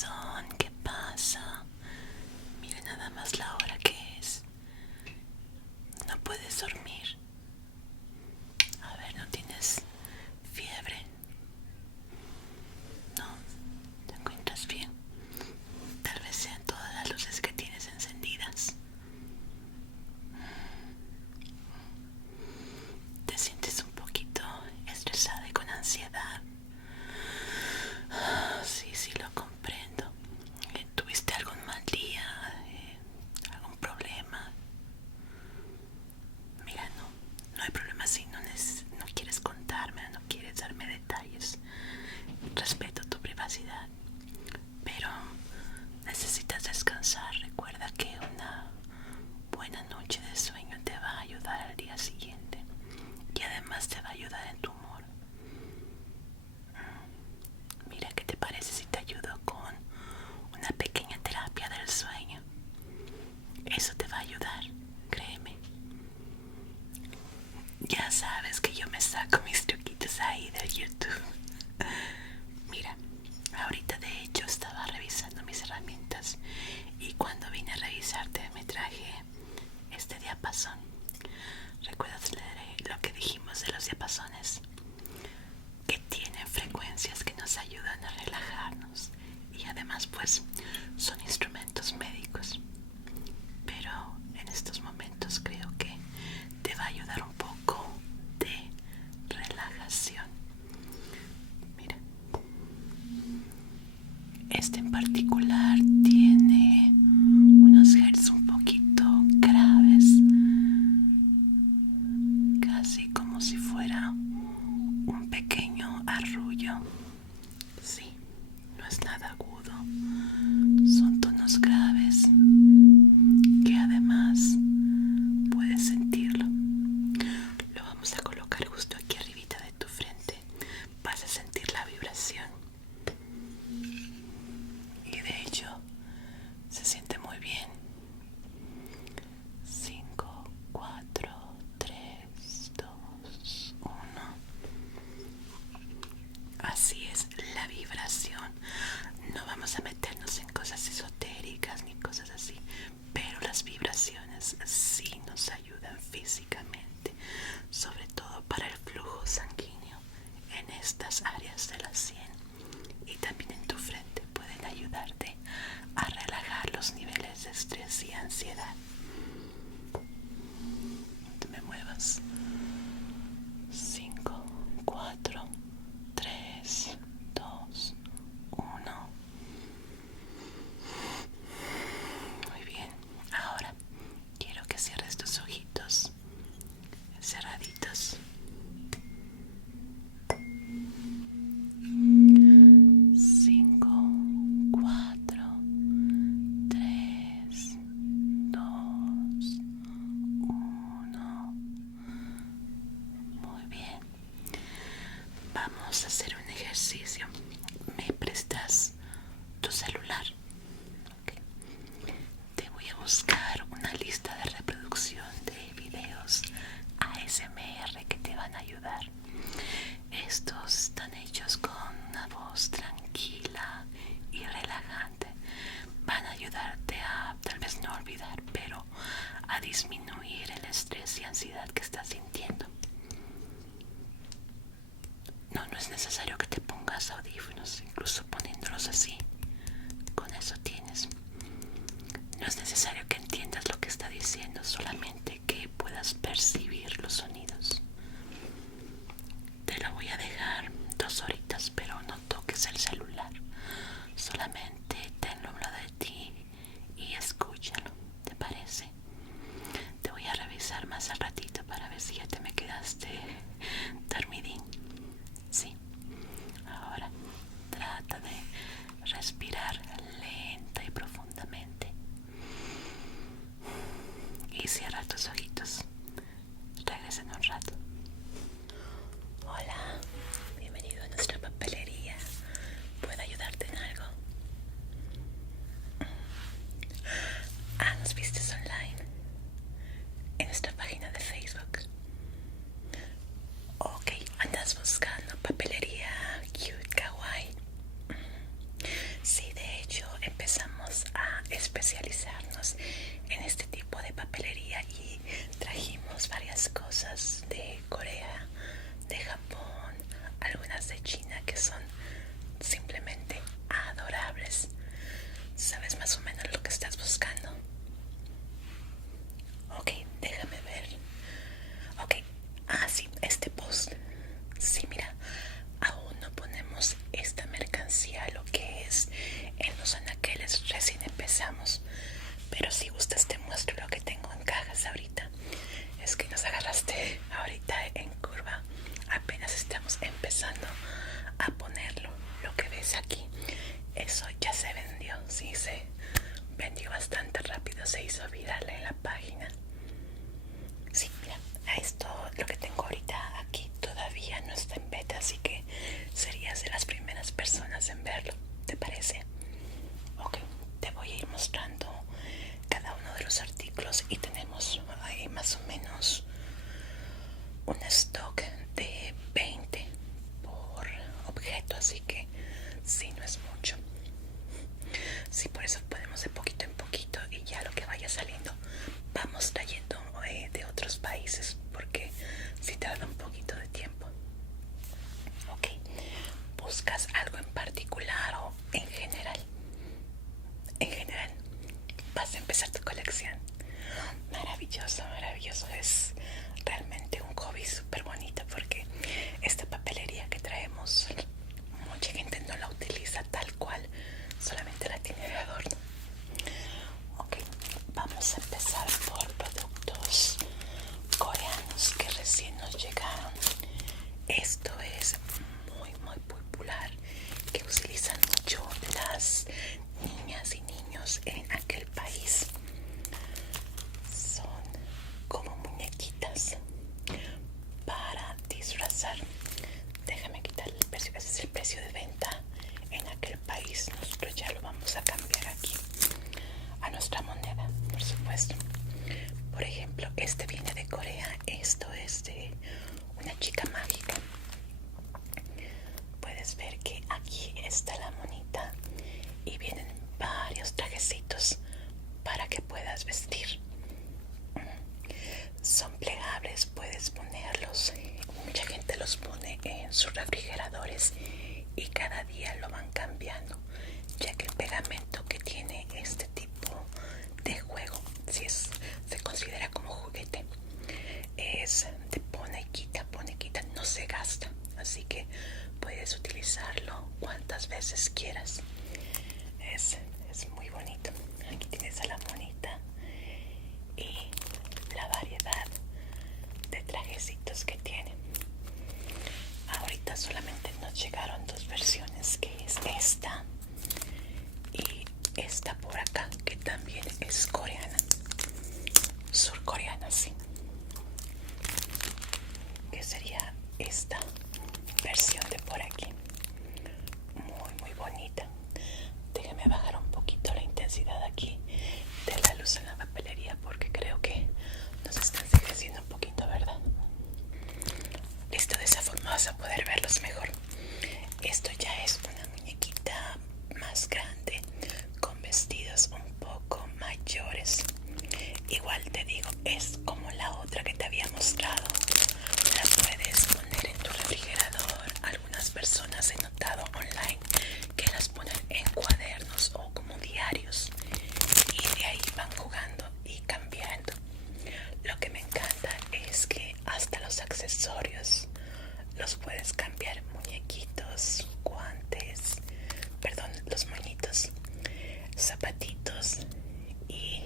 corazón, ¿qué pasa? Mira nada más la hora que es. No puedes dormir. A ver, ¿no tienes fiebre? No, ¿te encuentras bien? Tal vez sean todas las luces que tienes encendidas. ¿Te sientes un poquito estresada y con ansiedad? Sí, sí, lo comprendo. ¿Tuviste algún mal día? ¿Algún problema? Mira, no hay problema si no quieres contarme, no quieres darme detalles. Respeto tu privacidad, pero necesitas descansar. Recuerda que una buena noche de sueño te va a ayudar al día siguiente y además te va a ayudar en tu humor. Mira, ¿qué te parece si te ayudo con una pequeña terapia del sueño? Eso te va a ayudar, créeme. Ya sabes que yo me saco mis truquitos ahí de YouTube. Mira, ahorita de hecho estaba revisando mis herramientas y cuando vine a revisarte me traje este diapasón. ¿Recuerdas lo que dijimos de los diapasones? Que tienen frecuencias que nos ayudan a relajarnos y además pues son instrumentos médicos. Pero en estos momentos creo que te va a ayudar un poco de relajación. Mira, este en particular tiene unos hertz un poquito graves, casi como si fuera un pequeño arrullo. Sí, no es nada agudo, son tonos graves que además puedes sentirlo. Lo vamos a colocar justo aquí arribita de tu frente. Vas a sentir la vibración y de hecho se siente muy bien. 5, 4, 3, 2, 1. Así es la vibración. No vamos a meternos en cosas esotéricas ni cosas así, pero las vibraciones sí nos ayudan físicamente, sobre todo para el flujo sanguíneo en estas áreas de la sien y también en tu frente. Pueden ayudarte a relajar los niveles de estrés y ansiedad. No te me muevas. 5, 4, 3, 2, 1. Muy bien. Ahora quiero que cierres tus ojitos cerraditos. 5, 4, 3, 2, 1. Muy bien. Vamos a hacer un ejercicio. ¿Me prestas tu celular? Okay. Te voy a buscar una lista de reproducción de videos ASMR que te van a ayudar. Estos están hechos con una voz tranquila y relajante. Van a ayudarte a tal vez no olvidar, pero a disminuir el estrés y ansiedad que estás sintiendo. No es necesario que te pongas audífonos, incluso poniéndolos así. Con eso tienes. No es necesario que entiendas lo que está diciendo, solamente que puedas percibir los sonidos. Te lo voy a dejar 2 horitas, pero no toques el celular. Solamente tenlo a un lado de ti y escúchalo. ¿Te parece? Te voy a revisar más al ratito para ver si ya te me quedaste dormidín. Sí. Ahora trata de respirar lenta y profundamente. Y cierra tus ojitos. Regresa en un en los anaqueles recién empezamos. Pero si gustas te muestro lo que tengo en cajas ahorita. Es que nos agarraste ahorita en curva. Apenas estamos empezando a ponerlo. Lo que ves aquí, eso ya se vendió. Sí, se vendió bastante rápido. Se hizo viral en la página. Sí, mira, esto, lo que tengo ahorita aquí todavía no está en beta, así que serías de las primeras personas en verlo. ¿Te parece? Ok, te voy a ir mostrando cada uno de los artículos y tenemos ahí más o menos un stock de 20 por objeto, así que sí, no es mucho. Sí, por eso podemos de poquito en poquito y ya lo que vaya saliendo vamos trayendo de otros países, porque sí tarda un poquito de tiempo. Ok, ¿buscas algo en particular o en general? En general, vas a empezar tu colección. Maravilloso, maravilloso. Es realmente un hobby súper bonito, porque esta papelería que traemos, mucha gente no la utiliza tal cual, solamente la tiene de adorno. Ok, vamos a empezar por productos coreanos que recién nos llegaron. Esto es muy popular, que utilizan mucho las niñas y niños en aquel país. Son como muñequitas para disfrazar. Déjame quitar el precio, ese es el precio de venta en aquel país. Nosotros ya lo vamos a cambiar aquí a nuestra moneda, por supuesto. Por ejemplo, este viene de Corea. Esto es de una chica mágica. Puedes ver que aquí está la monita y vienen varios trajecitos para que puedas vestir. Son plegables, puedes ponerlos. Mucha gente los pone en sus refrigeradores y cada día lo van cambiando, ya que el pegamento que tiene este tipo de juego, si es, se considera como juguete, es de pone y quita, no se gasta, así que puedes utilizarlo cuantas veces quieras. Es muy bonito. Aquí tienes a la monita y la variedad de trajecitos que tiene. Ahorita solamente nos llegaron dos versiones, que es esta y esta por acá, que también es coreana, surcoreana, sí, que sería esta versión de por aquí. Muy bonita. Déjame bajar un poquito la intensidad aquí de la luz en la papelería, porque creo que nos están ensegueciendo un poquito, ¿verdad? Listo, de esa forma vas a poder verlos mejor. Esto ya es una muñequita más grande, con vestidos un poco mayores. Igual te digo, es como la otra que te había mostrado. La puedes poner en tu refrigerador. Algunas personas he notado online que las ponen en cuadernos o como diarios, y de ahí van jugando y cambiando. Lo que me encanta es que hasta los accesorios los puedes cambiar. Muñequitos, guantes, perdón, los moñitos, zapatitos y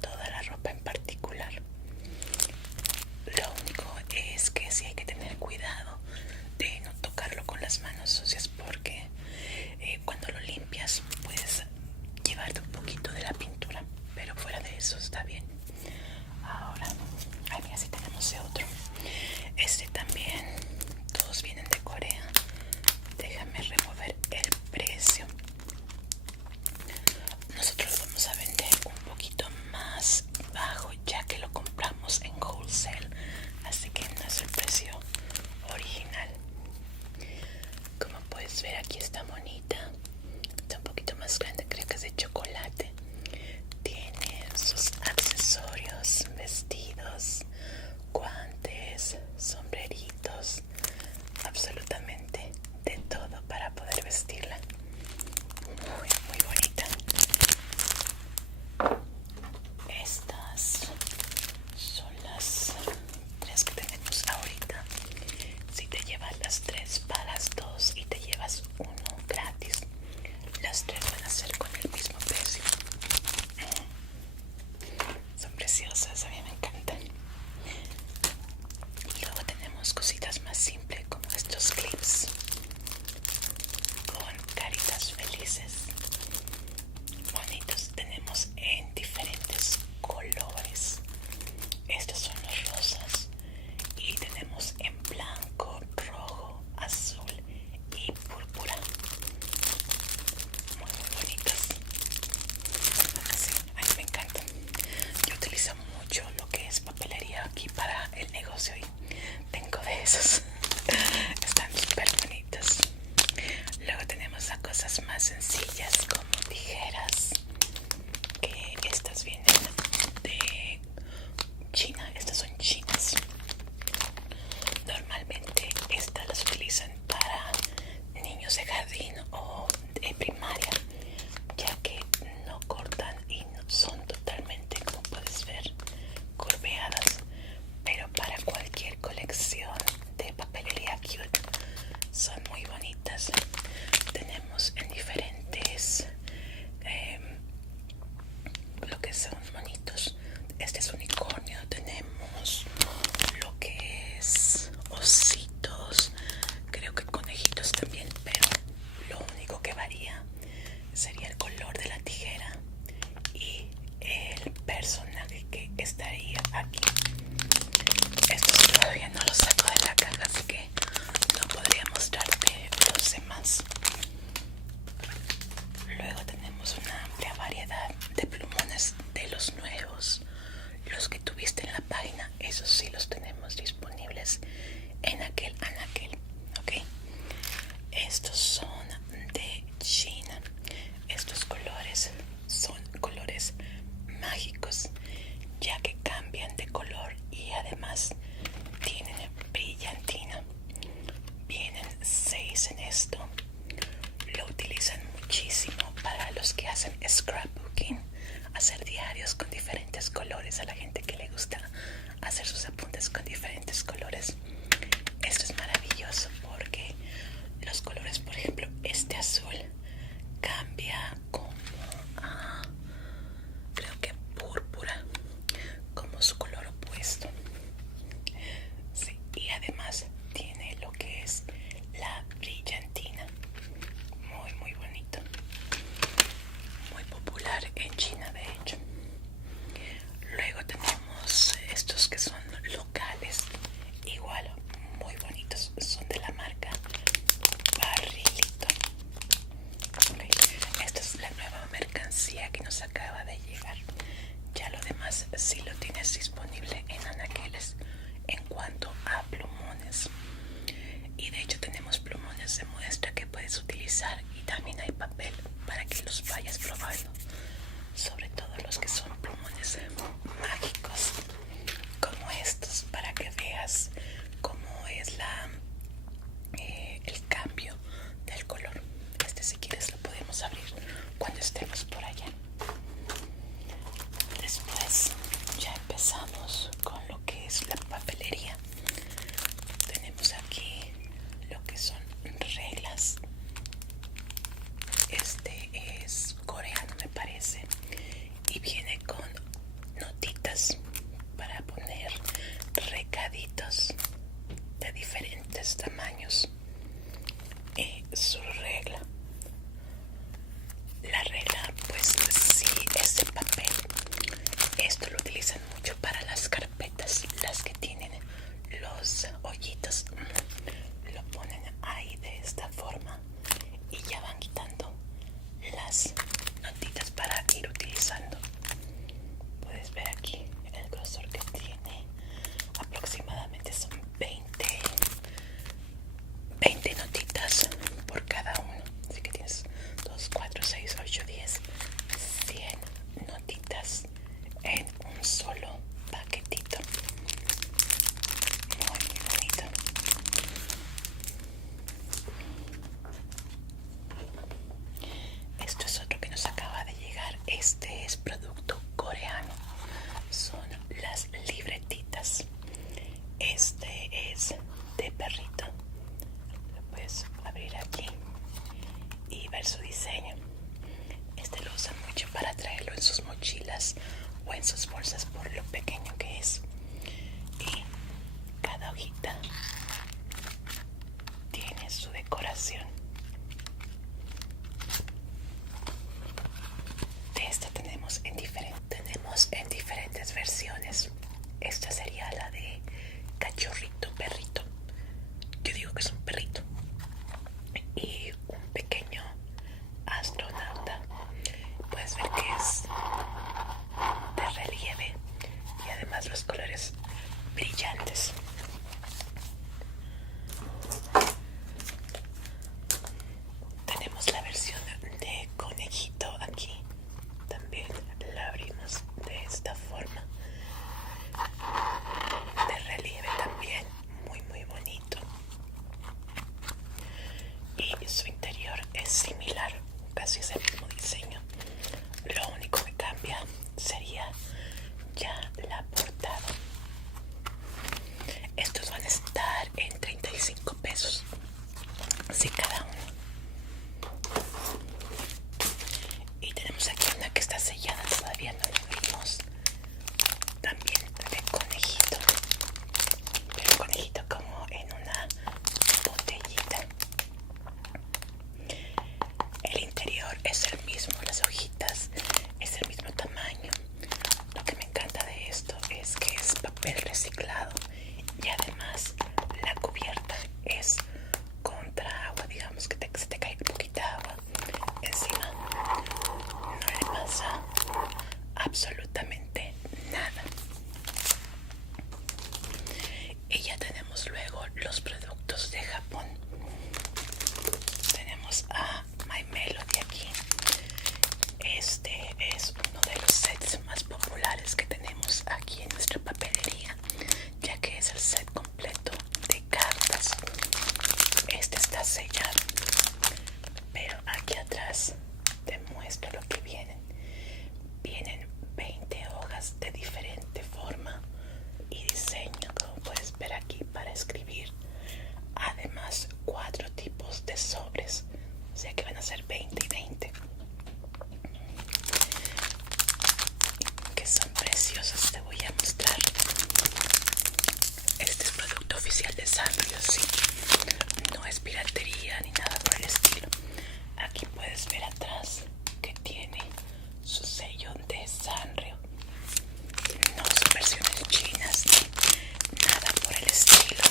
toda la ropa en particular. Lo único es que sí hay que tener cuidado de no tocarlo con las manos sucias, porque cuando lo limpias puedes llevarte un poquito de la pintura, pero fuera de eso está bien. Ahora, ay, mira, si tenemos otro. Este también, todos vienen de Corea. Déjame remover el precio. Nosotros lo vamos a vender un poquito más bajo, ya que lo compramos en wholesale, así que no es el precio original. Como puedes ver, aquí está monita. Está un poquito más grande, creo que es de chocolate. Tiene sus accesorios, vestidos, guantes, sombreritos, absolutamente de todo para poder vestirla. Muy bonita. Estas son las tres que tenemos ahorita. Si te llevas las tres, pagas dos y te llevas uno gratis. Las tres van a ser sencillas como tijeras, que estas vienen de China. Estas son chinas. Normalmente estas las utilizan para niños de jardín o de primaria, ya que no cortan y no son totalmente, como puedes ver, curveadas. Pero para cualquier colección de papelería cute son muy bonitas. Tenemos en diferentes lo que son monitos. Este es unicornio. Tenemos lo que es ositos, creo que conejitos también, pero lo único que varía sería el color de la tijera y el personaje que estaría aquí. Estos todavía no los saco de la caja, así que no podría mostrarte los demás. Luego tenemos una amplia variedad de plumones de los nuevos, los que tuviste en la página. Esos sí los tenemos disponibles en aquel anaquel, ¿ok? Estos son de China. Estos colores son colores mágicos, ya que cambian de color y además tienen brillantina. Vienen 6 en esto. Lo utilizan muchísimo para los que hacen scrapbooking, hacer diarios con diferentes colores, a la gente que le gusta hacer sus apuntes con diferentes colores. Esto es maravilloso porque los colores, por ejemplo, este azul cambia como creo que púrpura, como su color opuesto. Sí, y además tiene lo que es la brillantina. Muy bonito, muy popular en China, de hecho. Luego tenemos estos que son locales, igual muy bonitos, son de la marca Barrilito. Okay. Esta es la nueva mercancía que nos acaba de llegar. Ya lo demás sí lo tienes disponible en anaqueles en cuanto a plumones. Y de hecho tenemos plumones de muestra que puedes utilizar, y también hay papel para que los vayas probando, sobre todo los que son plumones mágicos como estos, para que veas cómo es el cambio del color. Este, si quieres, lo podemos abrir cuando estemos por allá. Después ya empezamos con lo que es la papelería. Tenemos aquí lo que son reglas. Este es coreano, me parece, y viene con notitas para poner recaditos de diferentes tamaños. Y su regla, la regla, pues sí, es de papel. Esto lo utilizan mucho para las carpetas, las que tienen los hoyitos. Lo ponen ahí de esta forma y ya van quitando las notitas para ir utilizando. Puedes ver aquí el grosor que tiene. Aproximadamente son 20 notitas por cada uno. Así que tienes 2, 4, 6, 8, 10, 100 notitas en un solo paquetito. Muy bonito. Esto es otro que nos acaba de llegar. Este es producto coreano. Son las libretitas. Este es de perrito. Lo puedes abrir aquí y ver su diseño. Este lo usan mucho para traerlo en sus mochilas o en sus bolsas por lo pequeño que es. Y cada hojita tiene su decoración. De esta tenemos en diferentes versiones. Esta sería la de cachorrito, perrito. Yo digo que es un perrito. Y un pequeño astronauta. Puedes ver que es de relieve y además los colores brillantes. Tenemos la versión de pasa absolutamente nada. Y ya tenemos luego los productos de Japón. Tenemos a My Melody aquí. Este es uno de los sets más populares que tenemos aquí en nuestra papelería, ya que es el set completo de cartas. Este está sellado, pero aquí atrás te muestro lo que vienen. Vienen 20 hojas de diferente forma y diseño, como puedes ver aquí, para escribir. Además, 4 tipos de sobres, o sea que van a ser 20 y 20, que son preciosos. Te voy a mostrar. Este es producto oficial de Sanrio, sí, no es piratería ni nada por el estilo. Aquí puedes ver atrás que tiene su sello de Sanrio. No son versiones chinas ni nada por el estilo.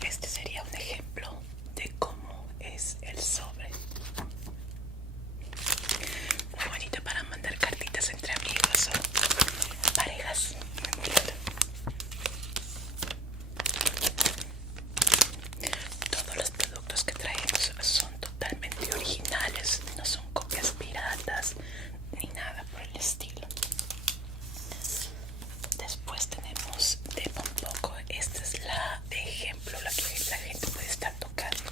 Este sería un ejemplo de cómo es el sobre. Muy bonito para mandar cartitas entre amigos o parejas. Muy lindo. Todos los productos que traemos son totalmente originales, no son copias piratas ni nada por el estilo. Después tenemos de Pompoco. Esta es la de ejemplo, la que la gente puede estar tocando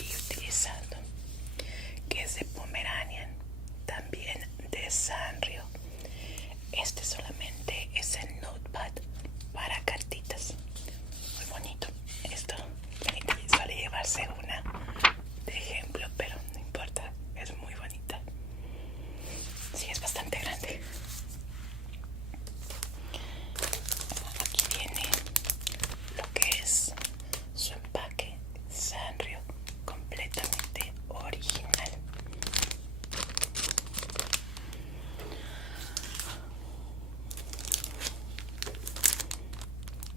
y utilizando, que es de Pomeranian, también de Sanrio. Este solamente es el notepad para cartitas. Muy bonito. Esto suele llevarse una de ejemplo, pero no importa, es muy bonita. Sí, es bastante grande. Aquí viene lo que es su empaque Sanrio, completamente original.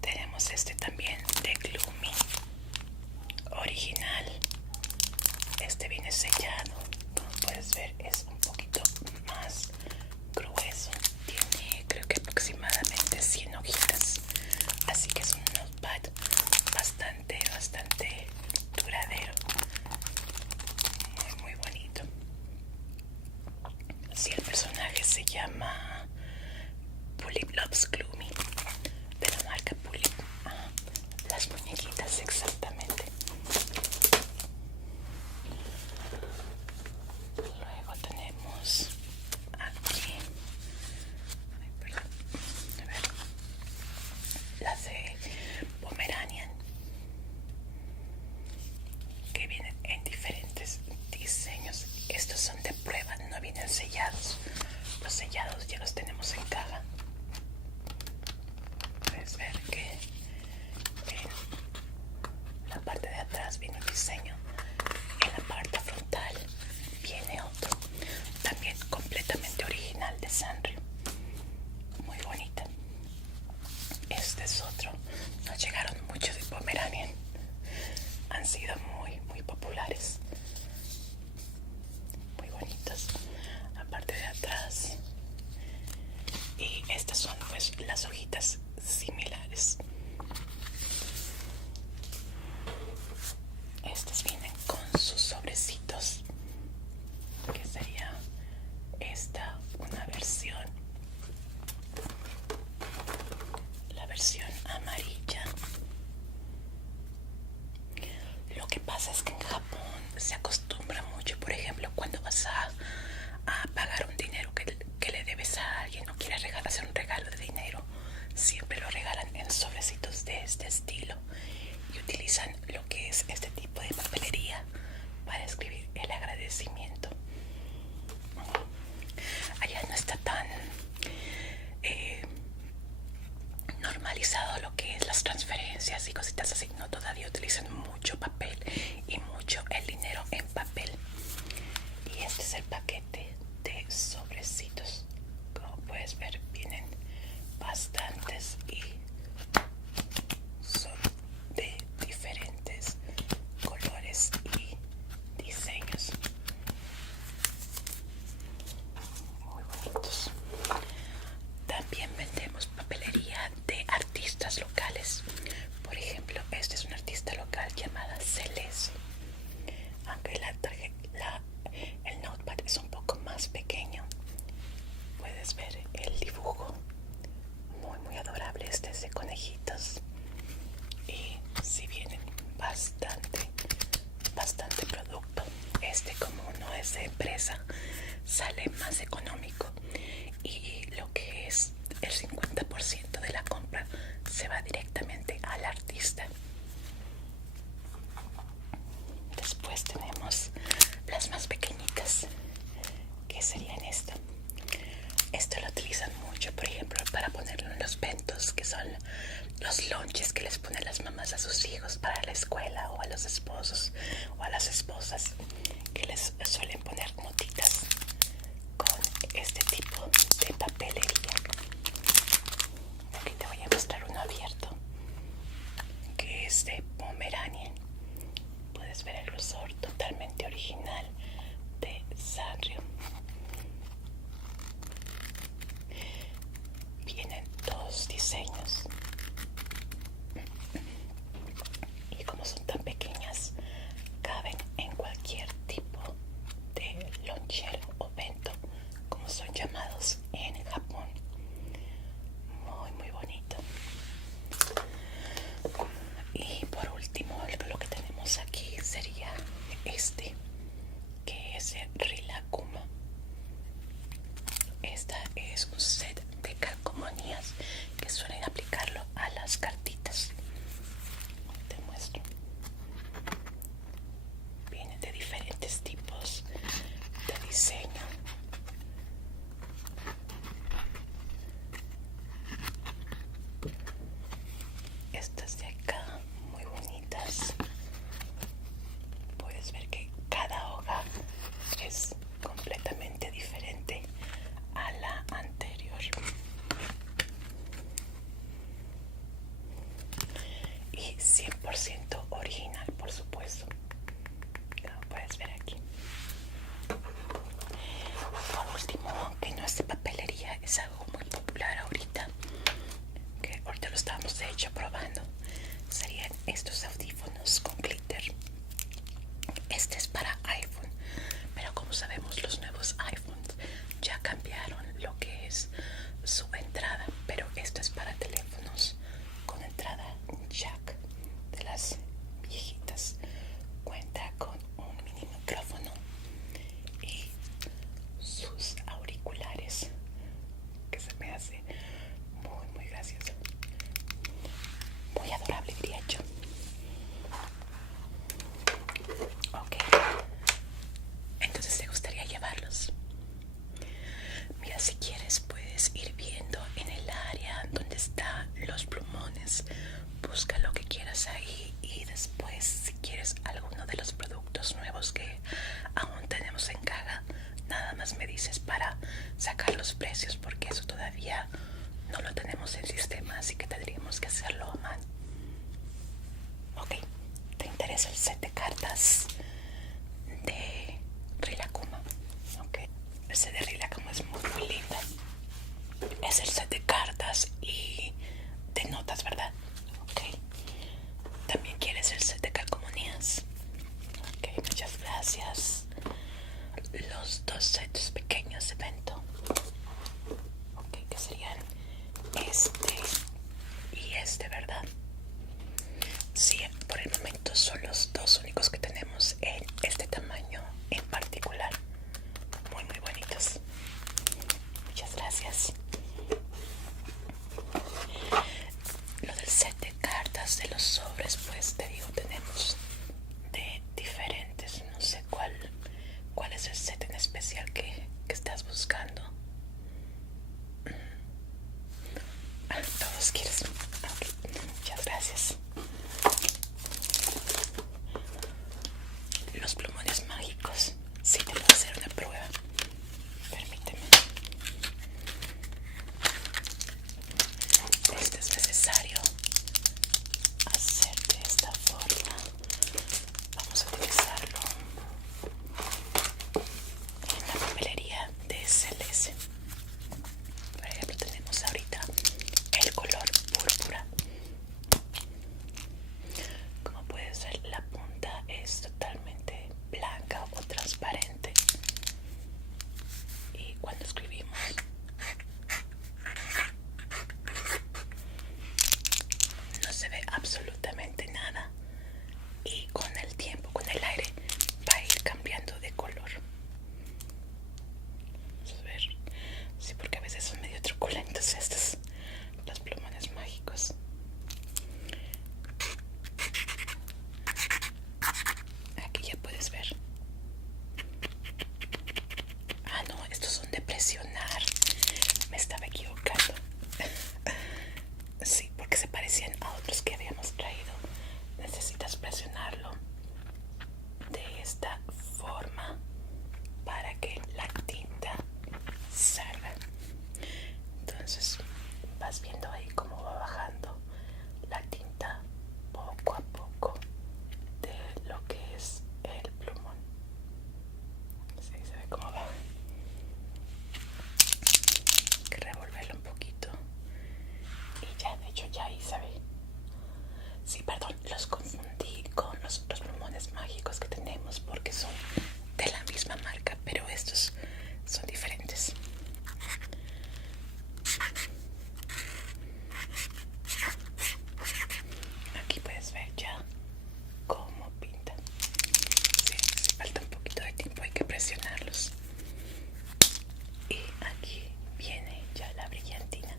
Tenemos este también de Gloomy, original. Este viene sellado, como puedes ver es un poquito más grueso, tiene creo que aproximadamente 100 hojitas, así que es un notepad bastante duradero, muy bonito. Si el personaje se llama Pulip Loves Gloomy, de la marca Pulip. Las muñequitas exactamente. Luego tenemos aquí, ay, perdón, a ver, las de Pomeranian, que vienen en diferentes diseños. Estos son de prueba, no vienen sellados. Los sellados ya los tenemos en caja. Puedes ver que en la parte de atrás viene un diseño, en la parte frontal viene otro, también completamente original de Sanrio. Muy bonita. Este es otro. Nos llegaron muchos de Pomeranian, han sido muy populares, muy bonitos. Aparte de atrás, y estas son pues las hojitas similares. Estos vienen con sus sobrecitos, que sería esta una versión, la versión amarilla. Lo que pasa es que en Japón se acostumbra mucho, por ejemplo, cuando vas a pagar un dinero que le debes a alguien o quieres hacer un regalo de dinero, siempre lo regalan en sobrecitos de este estilo y utilizan lo que es este tipo de papelería para escribir el agradecimiento. Allá no está tan normalizado lo que es las transferencias y cositas así, no, todavía utilizan mucho papel y mucho el dinero en papel. Y este es el paquete de sobrecitos. Como puedes ver, vienen bastantes y son de bastante producto. Como no es de empresa, sale más económico, y lo que es el 50% de la compra se va directamente al artista. Después tenemos las más pequeñitas, que serían esto lo utilizan mucho, por ejemplo, para ponerlo en los bentos, que son los lonches que les ponen las mamás a sus hijos para la escuela, o a los esposos o a las esposas, que les suelen poner notitas con este tipo de papelería. Aquí te voy a mostrar uno abierto, que es de Pomeranian. Puedes ver el grosor totalmente original de Sanrio. Vienen dos diseños, y como son tan pequeñas, caben en cualquier tipo de lonchero o bento, como son llamados en Japón. Muy bonito. Y por último, lo que tenemos aquí sería que es Rilakuma. Esta es un set de calcomanías que suelen aplicarlo a las cartitas. Te muestro. Vienen de diferentes tipos de diseño. Estas de acá, muy bonitas. Puedes ver que cada hoja es completamente diferente a la anterior. Y 100% original, por supuesto. Como puedes ver aquí. Por último, aunque no es de papelería, es algo muy popular ahorita, que ahorita lo estamos de hecho probando, serían estos audífonos con glitter. Este es para iPhone, pero como sabemos, los nuevos iPhones ya cambiaron lo que es su entrada, pero esto es para teléfonos con entrada jack de las viejitas. Cuenta con un mini micrófono y sus auriculares, que se me hace muy gracioso, muy adorable, diría yo. Ok, entonces ¿te gustaría llevarlos? Mira, si quieres puedes ir viendo en el área donde están los plumones, busca lo que quieras ahí, y después, si quieres alguno de los productos nuevos que aún tenemos en caja, nada más me dices para sacar los precios, porque eso todavía no lo tenemos en sistema, así que tendríamos que hacerlo a mano. Ok, ¿te interesa el set de cartas de Rilakuma? Ok, el set de Rilakuma es muy lindo. Es el set de cartas y de notas, ¿verdad? Ok. ¿También quieres el set de calcomanías? Ok, muchas gracias. Los dos sets pequeños de bento. Ok, que serían este y este, ¿verdad? Sí, por el momento son los dos únicos que tenemos en este tamaño en particular. Muy bonitos. Muchas gracias. Lo del set de cartas de los sobres, pues te digo, tenemos de diferentes. No sé cuál es el set en especial que estás buscando. Todos quieres. Okay. Muchas gracias. Los plumones mágicos. Sí, te puedo hacer una prueba. Permíteme. Este es necesario hacer de esta forma. Vamos a utilizarlo en la papelería de SLS. Por ejemplo, tenemos ahorita el color púrpura. perdón, los confundí con los otros plumones mágicos que tenemos porque son de la misma marca, pero estos son diferentes. Aquí puedes ver ya cómo pintan. Sí, si falta un poquito de tiempo, hay que presionarlos. Y aquí viene ya la brillantina,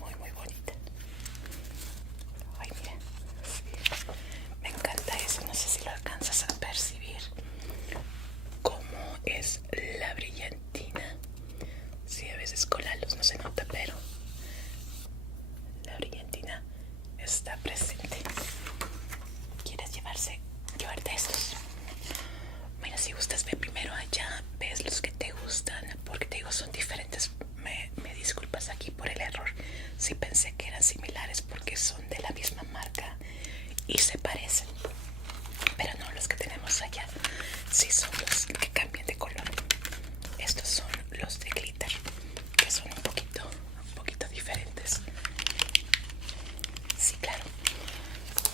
muy muy bonita. Ay, mira, me encanta eso, no sé si lo alcanzas a percibir cómo es la brillantina. Sí, a veces con la luz no se nota, pero la brillantina está presente. ¿Quieres llevarte estos? Mira, si gustas, ve primero allá, ves los que te gustan, porque te digo, son diferentes. Me disculpas aquí por el error. Sí pensé que eran similares porque son de la misma marca y se parecen. Pero no, los que tenemos allá sí son los que cambian de color. Estos son los de glitter, que son un poquito diferentes. Sí, claro.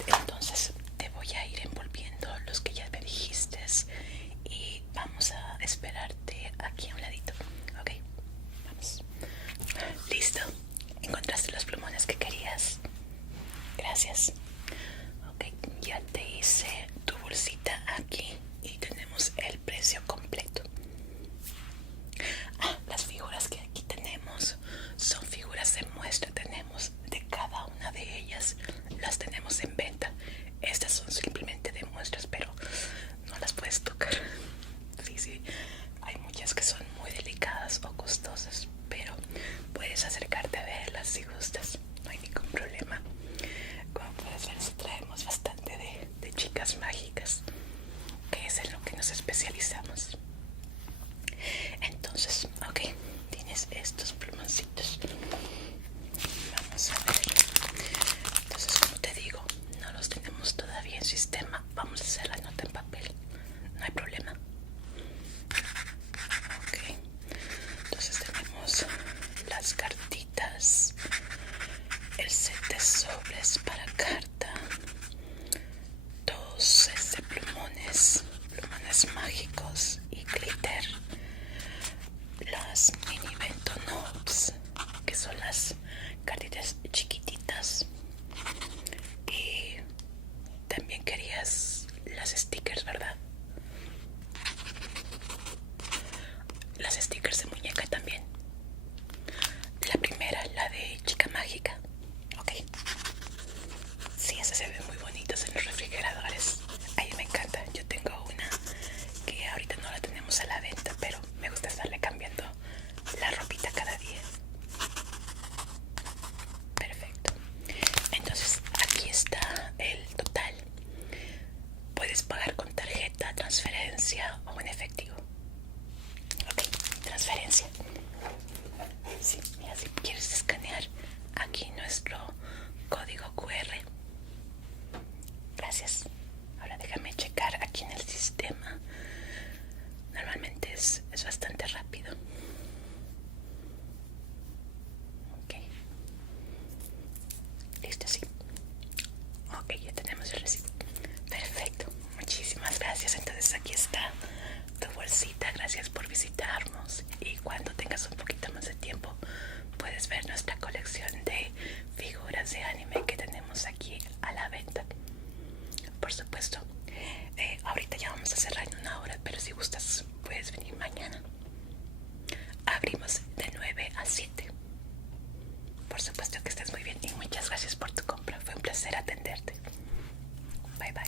Entonces te voy a ir envolviendo los que ya me dijiste y vamos a esperarte aquí a un ladito. Ok, vamos. Listo. ¿Encontraste los plumones que querías? Gracias. Ok, ya te hice tu bolsita aquí y tenemos el precio completo. Ah, las figuras que aquí tenemos son figuras de muestra. Tenemos de cada una de ellas, las tenemos en venta. Estas son simplemente de muestras, pero no las puedes tocar. Sí, sí, hay muchas que son muy delicadas o costosas, pero puedes acercarte a verlas si gustas, no hay ningún problema. Como puedes ver, sí traemos bastante de chicas mágicas, que es en lo que nos especializamos. Entonces, ok, tienes estos plumoncitos. Vamos a ver. Entonces, como te digo, no los tenemos todavía en sistema. Vamos a hacer la nota en papel. No hay problema. Ok. Entonces tenemos las cartitas, el set de sobres para carta, dos sets de plumones, plumones mágicos y glitter, las mini bento notes, que son las cartitas chiquititas, y también querías las stickers, ¿verdad? Las stickers de muñeca también. La primera, la de chica mágica. Ok. Sí, esas se ven muy bonitas en los refrigeradores. A mí me encanta. Yo tengo una que ahorita no la tenemos a la venta, pero me gusta estarle cambiando la ropita cada día. Perfecto. Entonces, aquí está el total. Puedes pagar con tarjeta, transferencia o en efectivo. Ok, transferencia. Sí, mira, si quieres escanear aquí nuestro código QR. Gracias. Ahora déjame checar aquí en el sistema. Normalmente es bastante rápido. Ok. Listo, sí. Ok, ya tenemos el recibo. Perfecto. Muchísimas gracias. Entonces aquí está tu bolsita. Gracias por visitarnos. Y cuando tengas un poquito más de tiempo, puedes ver nuestra colección de figuras de anime que tenemos aquí a la venta. Por supuesto, ahorita ya vamos a cerrar en una hora, pero si gustas, puedes venir mañana. Abrimos de 9 a 7. Por supuesto, que estés muy bien y muchas gracias por tu compra. Fue un placer atenderte. Bye bye.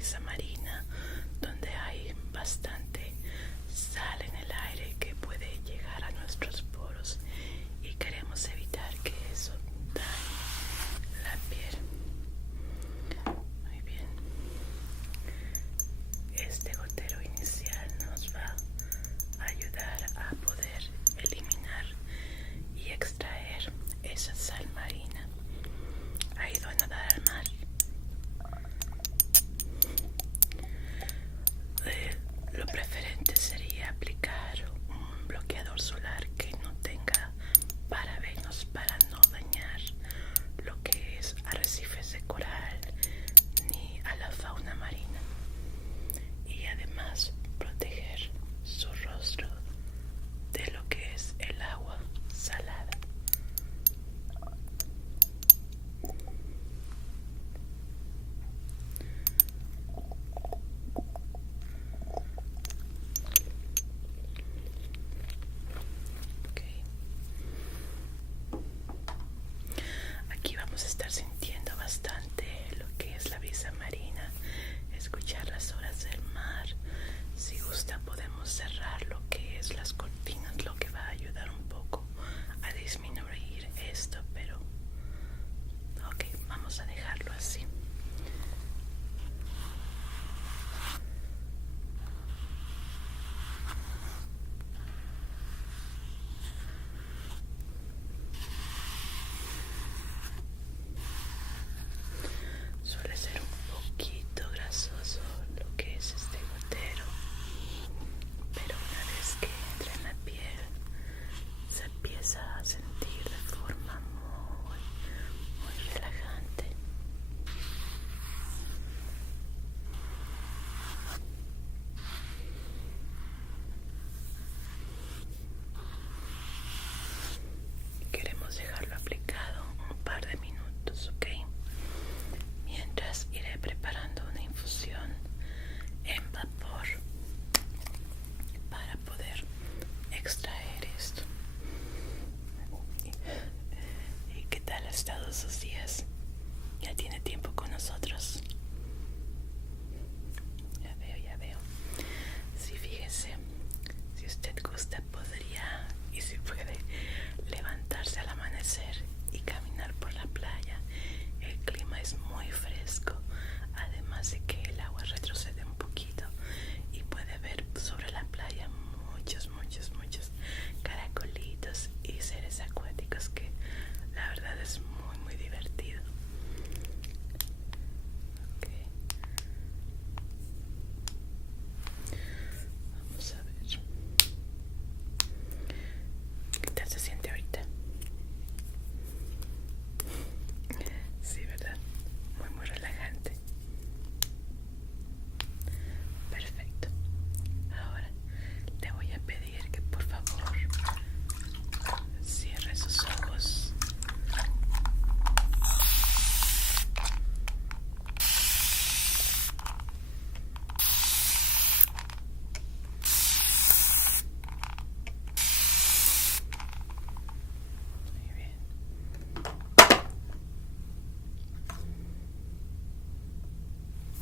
brisa marina, donde hay bastante sal en el aire que puede llegar a nuestros poros y queremos evitar que eso dañe la piel. Muy bien. Este gotero inicial nos va a ayudar a poder eliminar y extraer esa sal marina. ¿Ha ido a nadar al mar? Lo preferente sería aplicar un bloqueador solar que no tenga parabenos para no dañar lo que es arrecifes de coral ni a la fauna marina, y además proteger su rostro de lo que es el agua salada. Aquí vamos a estar sintiendo bastante lo que es la brisa marina, escuchar las olas del mar. Si gusta podemos cerrar lo que es las cortinas, lo que va a ayudar un poco a disminuir esto, pero ok, vamos a dejarlo así. Suele ser un poquito grasoso lo que es este gotero, pero una vez que entra en la piel se empieza a sentir de forma muy relajante. Queremos dejarlo aplicado un par de minutos, ¿ok? Mientras iré preparando una infusión en vapor para poder extraer esto. ¿Y qué tal ha estado esos días? ¿Ya tiene tiempo con nosotros? Ya veo. Sí, fíjese, si usted gusta podría, y si puede, levantarse al amanecer y caminar por la playa. El clima es muy fresco, además de que el agua retrocede un poquito y puede ver sobre la playa muchos caracolitos y seres acuáticos, que la verdad es muy divertido. Okay. Vamos a ver qué tal se siente ahorita. Sí, ¿verdad? Muy relajante. Perfecto. Ahora le voy a pedir que por favor cierre sus ojos. Muy bien.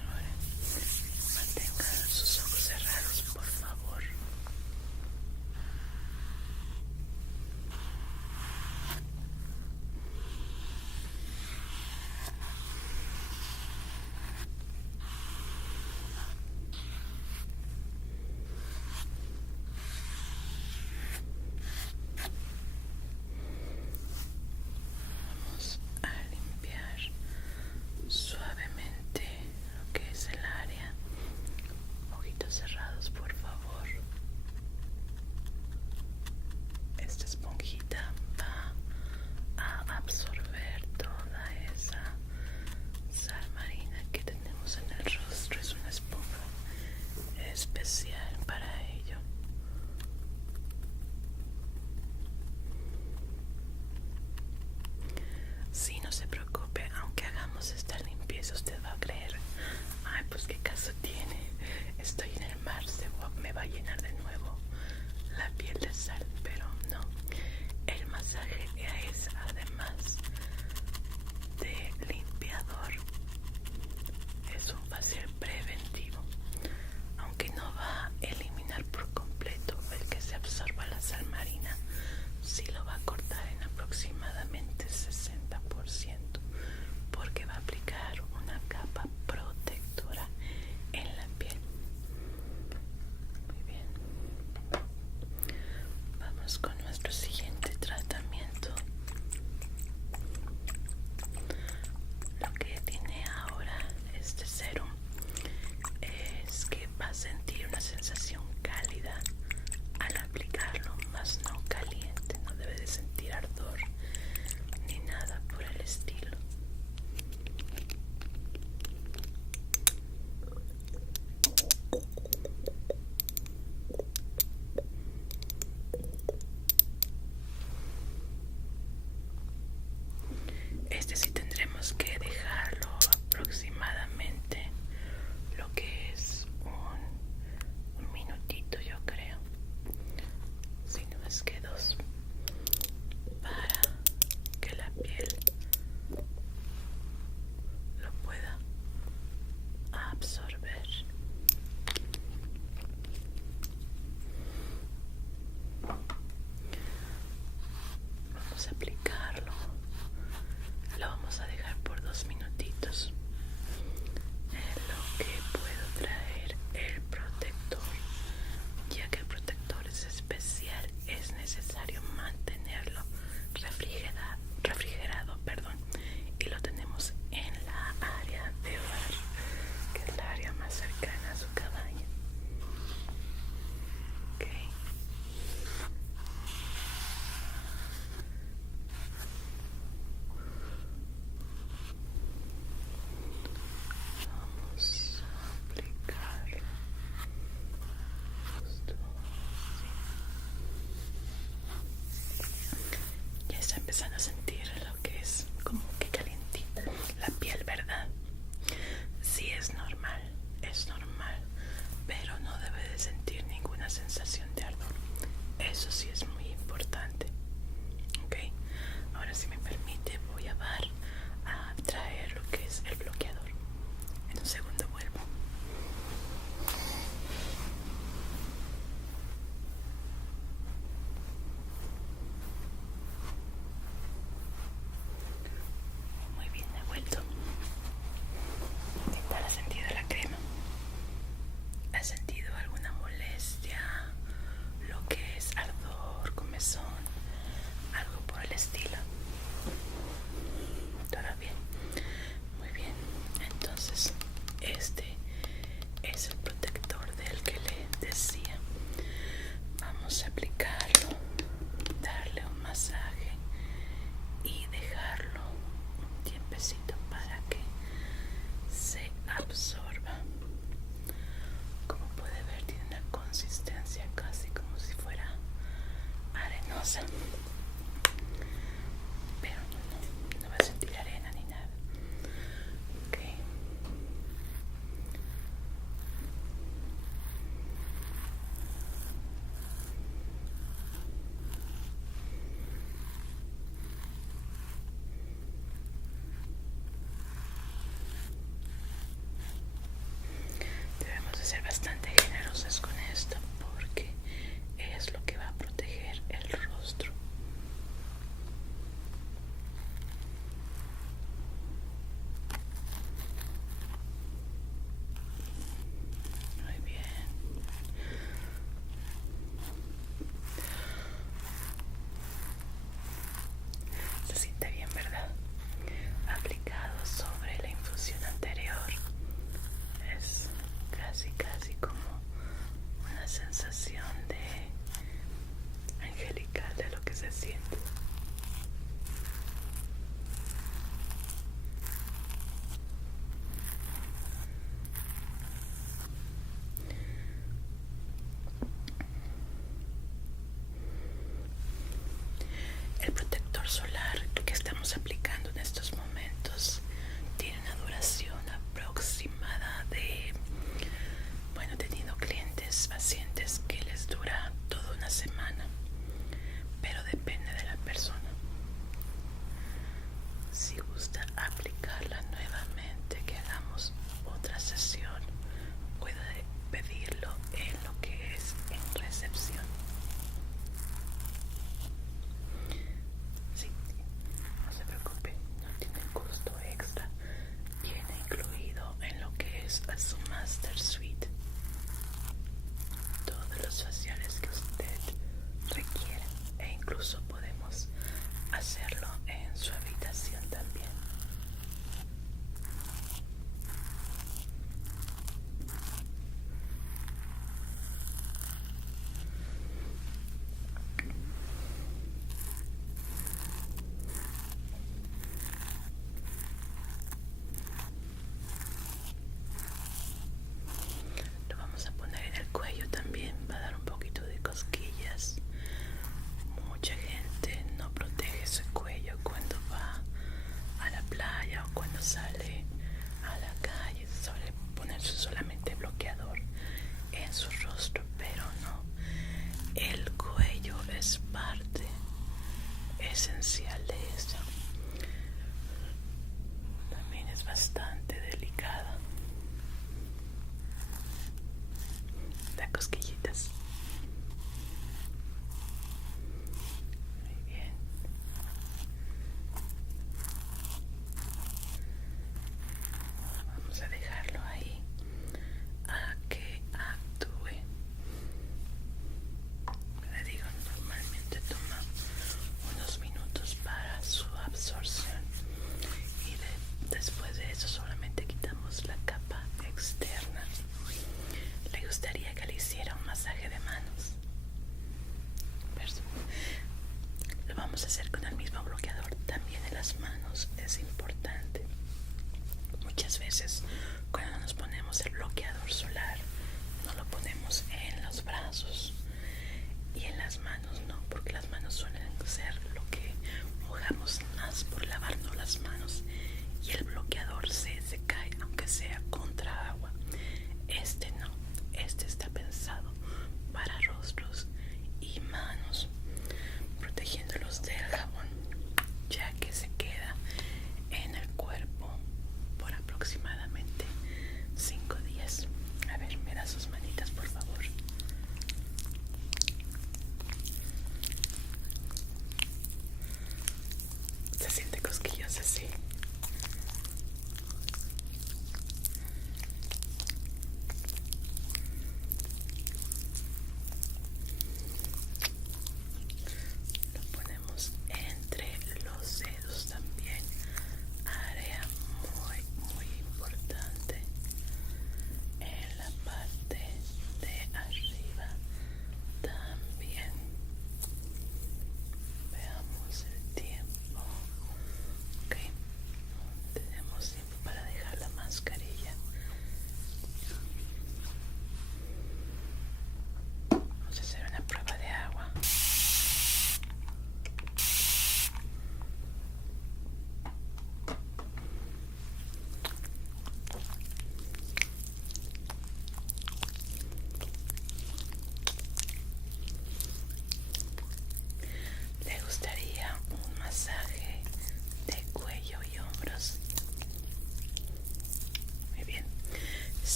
Ahora mantenga sus ojos cerrados, por favor. Vamos a limpiar suavemente lo que es el área. Ojitos cerrados, por favor. Esta esponjita va a absorber toda esa sal marina que tenemos en el rostro. Es una esponja especial para ello. Sí, no se preocupe, aunque hagamos esta limpieza, usted va a creer, ay, pues qué caso tiene, estoy en el mar, me va a llenar de nuevo la piel de sal, pero no. El masaje es, además de limpiador, es un facial breve Master Suite. Todos los faciales que usted requiere, e incluso podemos hacerlo en su habitación también. Lo vamos a poner en el cuello también, va a dar un poquito de cosquillas. Mucha gente no protege su cuello cuando va a la playa o cuando sale a la calle. Suele ponerse solamente bloqueador en su rostro, pero no. El cuello es parte esencial de eso. También es bastante delicada. Da cosquillitas. Muy bien. Vamos a dejarlo ahí a que actúe. Le digo, normalmente toma unos minutos para su absorción y después de eso solamente quitamos la capa externa. ¿Le gustaría que le hiciera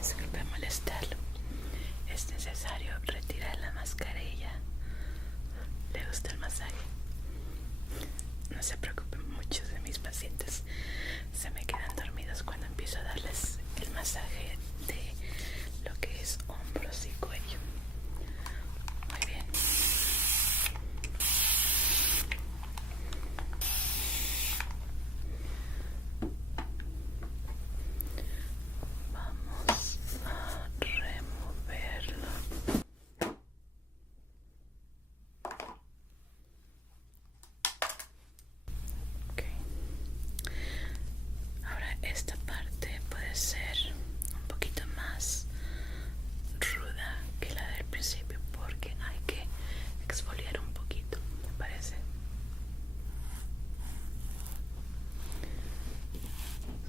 Disculpe molestarlo. Es necesario retirar la mascarilla. ¿Le gusta el masaje? No se preocupen, muchos de mis pacientes se me quedan dormidos cuando empiezo a darles el masaje de lo que es hombros y cuello. Muy bien. Vamos a removerlo. Ok. Ahora esta parte puede ser un poquito más ruda que la del principio porque hay que exfoliar un poquito, me parece.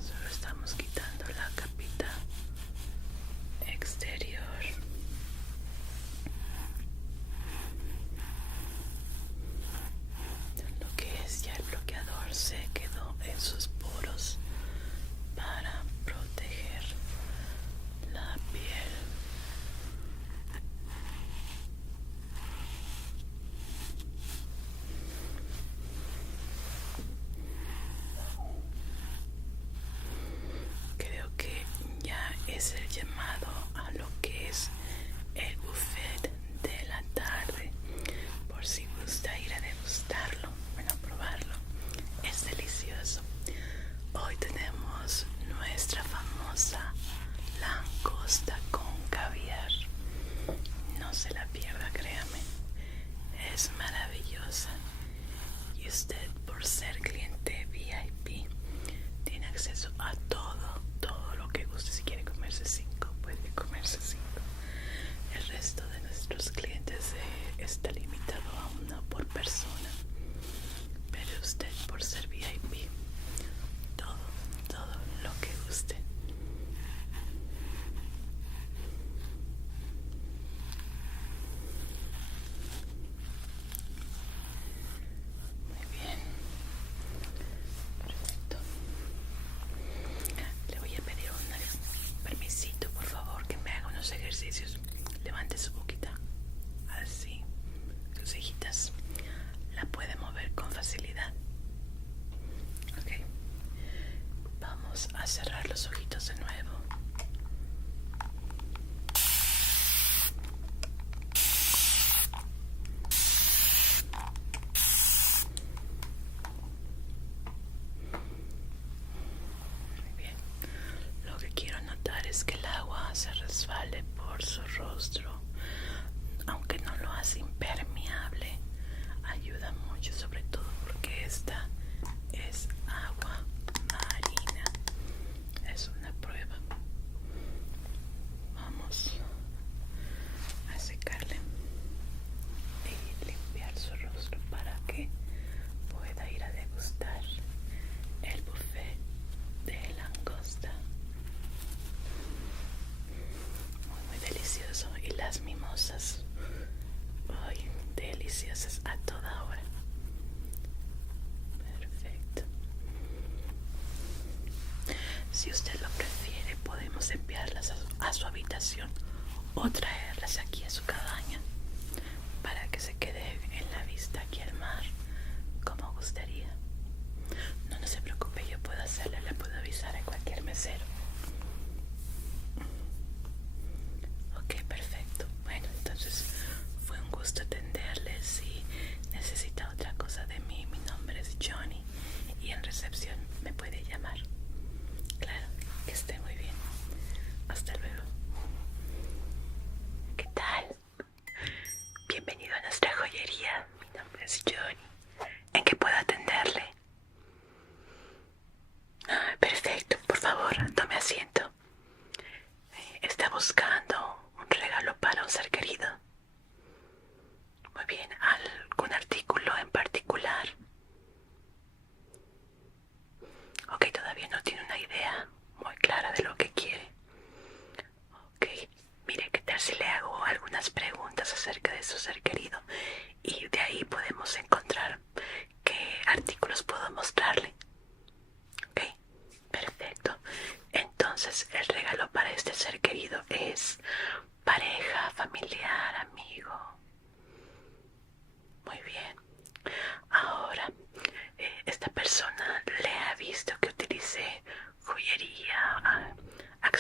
Solo estamos quitando la capita exterior. Lo que es ya el bloqueador se quedó en sus poros para proteger la piel. Creo que ya es el llamado a lo que es el buffet de la tarde, por si gusta ir a degustarlo, bueno, a probarlo. Es delicioso. Hoy tenemos nuestra famosa langosta con caviar. No se la pierda, créame. Es maravillosa. Y usted, por ser cliente VIP, tiene acceso a todo lo que guste. Si quiere comerse 5, puede comerse 5. El resto de nuestros clientes está limitado a 1 por persona. Pero usted, por ser VIP, todo lo que guste. Muy bien. Perfecto. Le voy a pedir un permisito, por favor, que me haga unos ejercicios. Levante su boquita. Así. Sus cejitas. La puede mover con facilidad. Ok. Vamos a cerrar los ojitos de nuevo. Muy bien. Lo que quiero notar es que el agua se resbale por su rostro, aunque no lo hace impermeable. Ayuda mucho, sobre todo porque esta es agua marina. Es una prueba. Vamos a secarle y limpiar su rostro para que pueda ir a degustar el buffet de langosta. Muy delicioso. Y las mimosas, ay, deliciosas a toda hora. Perfecto. Si usted lo prefiere, podemos enviarlas a su habitación o traerlas aquí a su cabaña para que se quede en la vista aquí al mar, como gustaría. No se preocupe, yo puedo hacerlo, le puedo avisar a cualquier mesero. Ok, perfecto. Bueno, entonces fue un gusto atenderles. Si necesita otra cosa de mí, mi nombre es Johnny y en recepción me puede llamar. Claro, que esté muy bien. Hasta luego. ¿Qué tal? Bienvenido a nuestra joyería. Mi nombre es Johnny. ¿En qué puedo atenderle? Perfecto, por favor, tome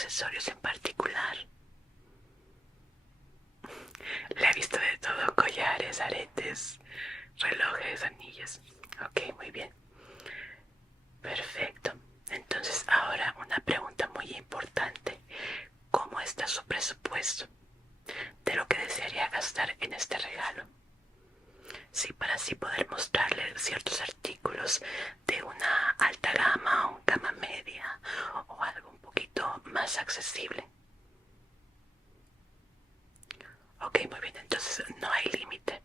accesorios en particular? Le he visto de todo: collares, aretes, relojes, anillos. Ok, muy bien. Perfecto. Entonces ahora una pregunta muy importante. ¿Cómo está su presupuesto de lo que desearía gastar en este regalo? Sí, para así poder mostrarle ciertos artículos de una alta gama o gama media o algo un poquito más accesible. Ok, muy bien, entonces no hay límite.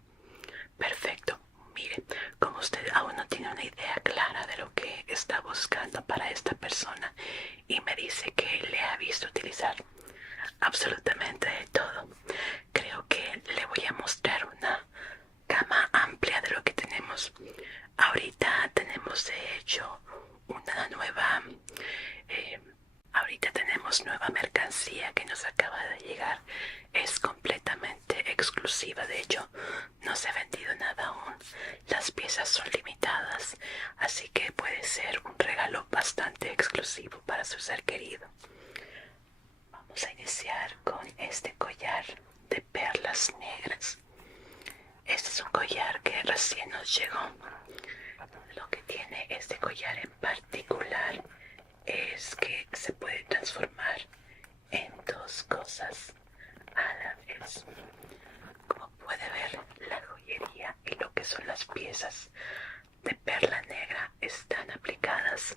Perfecto. Mire, como usted aún no tiene una idea clara de lo que está buscando para esta persona y me dice que le ha visto utilizar absolutamente de todo, creo que le voy a mostrar una gama amplia de lo que tenemos. Ahorita tenemos de hecho una nueva ahorita tenemos nueva mercancía que nos acaba de llegar. Es completamente exclusiva, de hecho no se ha vendido nada aún. Las piezas son limitadas, así que puede ser un regalo bastante exclusivo para su ser querido. Vamos a iniciar con este collar de perlas negras. Este es un collar que recién nos llegó. Lo que tiene este collar en particular es que se puede transformar en dos cosas a la vez. Como puede ver, la joyería y lo que son las piezas de perla negra están aplicadas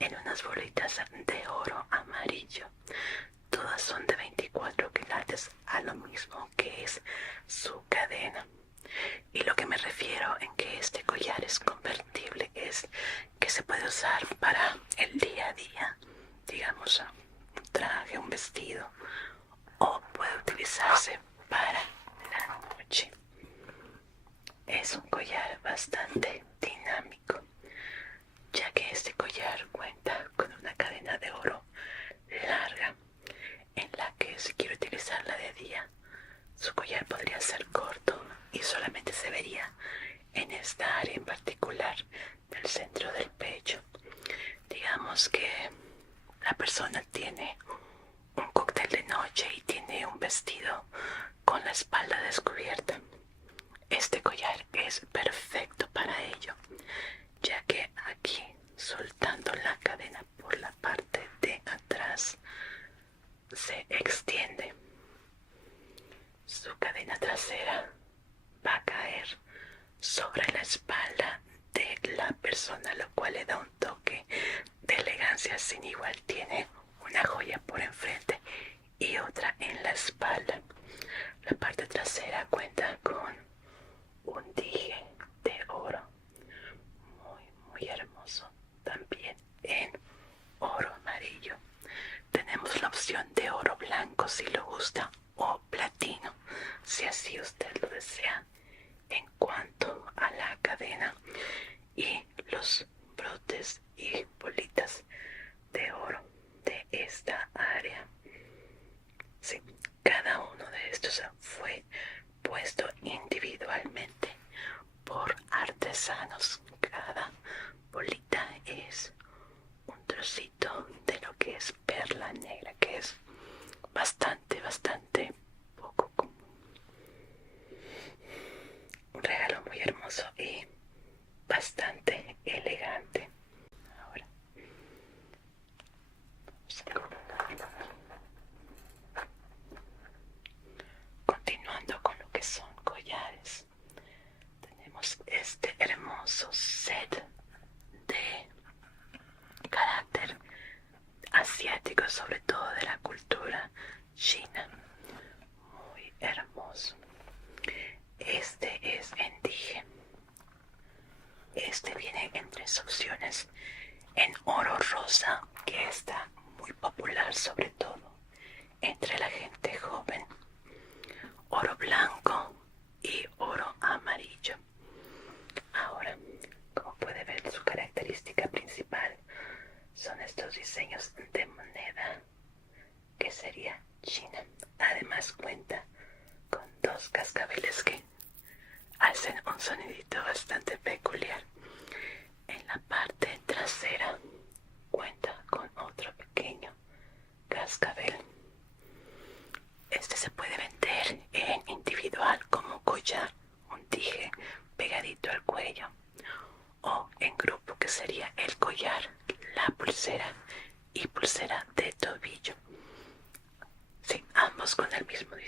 en unas bolitas de oro amarillo. Todas son de 24 quilates, a lo mismo que es su cadena. Y lo que me refiero en que este collar es convertible es que se puede usar para el día a día, digamos un traje, un vestido, o puede utilizarse para la noche. Es un collar bastante dinámico, ya que este collar cuenta con una cadena de oro larga en la que, si quiere utilizarla de día, su collar podría ser corto y solamente se vería en esta área en particular del centro del pecho. Digamos que la persona tiene un cóctel de noche y tiene un vestido con la espalda descubierta. Este collar es perfecto para ello, ya que aquí, soltando la cadena por la parte de atrás, se extiende. Su cadena trasera va a caer sobre la espalda de la persona, lo cual le da un toque de elegancia sin igual. Tiene una joya por enfrente y otra en la espalda. La parte trasera cuenta con un dije de oro muy hermoso, también en oro amarillo. Tenemos la opción de oro blanco si lo gusta, o platino si así usted lo desea. En cuanto a la cadena y los brotes y bolitas de oro de esta área, sí, cada uno de estos fue puesto individualmente por artesanos. Cada bolita es un trocito de lo que es perla negra, que es bastante poco común. Un regalo muy hermoso y bastante elegante. Ahora continuando con lo que son collares, tenemos este hermoso set de carácter asiático, sobre todo de la cultura china. Muy hermoso. Este es en dije. Este viene en tres opciones: en oro rosa, que está muy popular sobre todo entre la gente joven, oro blanco y oro amarillo. Ahora, como puede ver, su característica principal son estos diseños de moneda, que sería china. Además cuenta con dos cascabeles que hacen un sonidito bastante peculiar. En la parte trasera cuenta con otro pequeño cascabel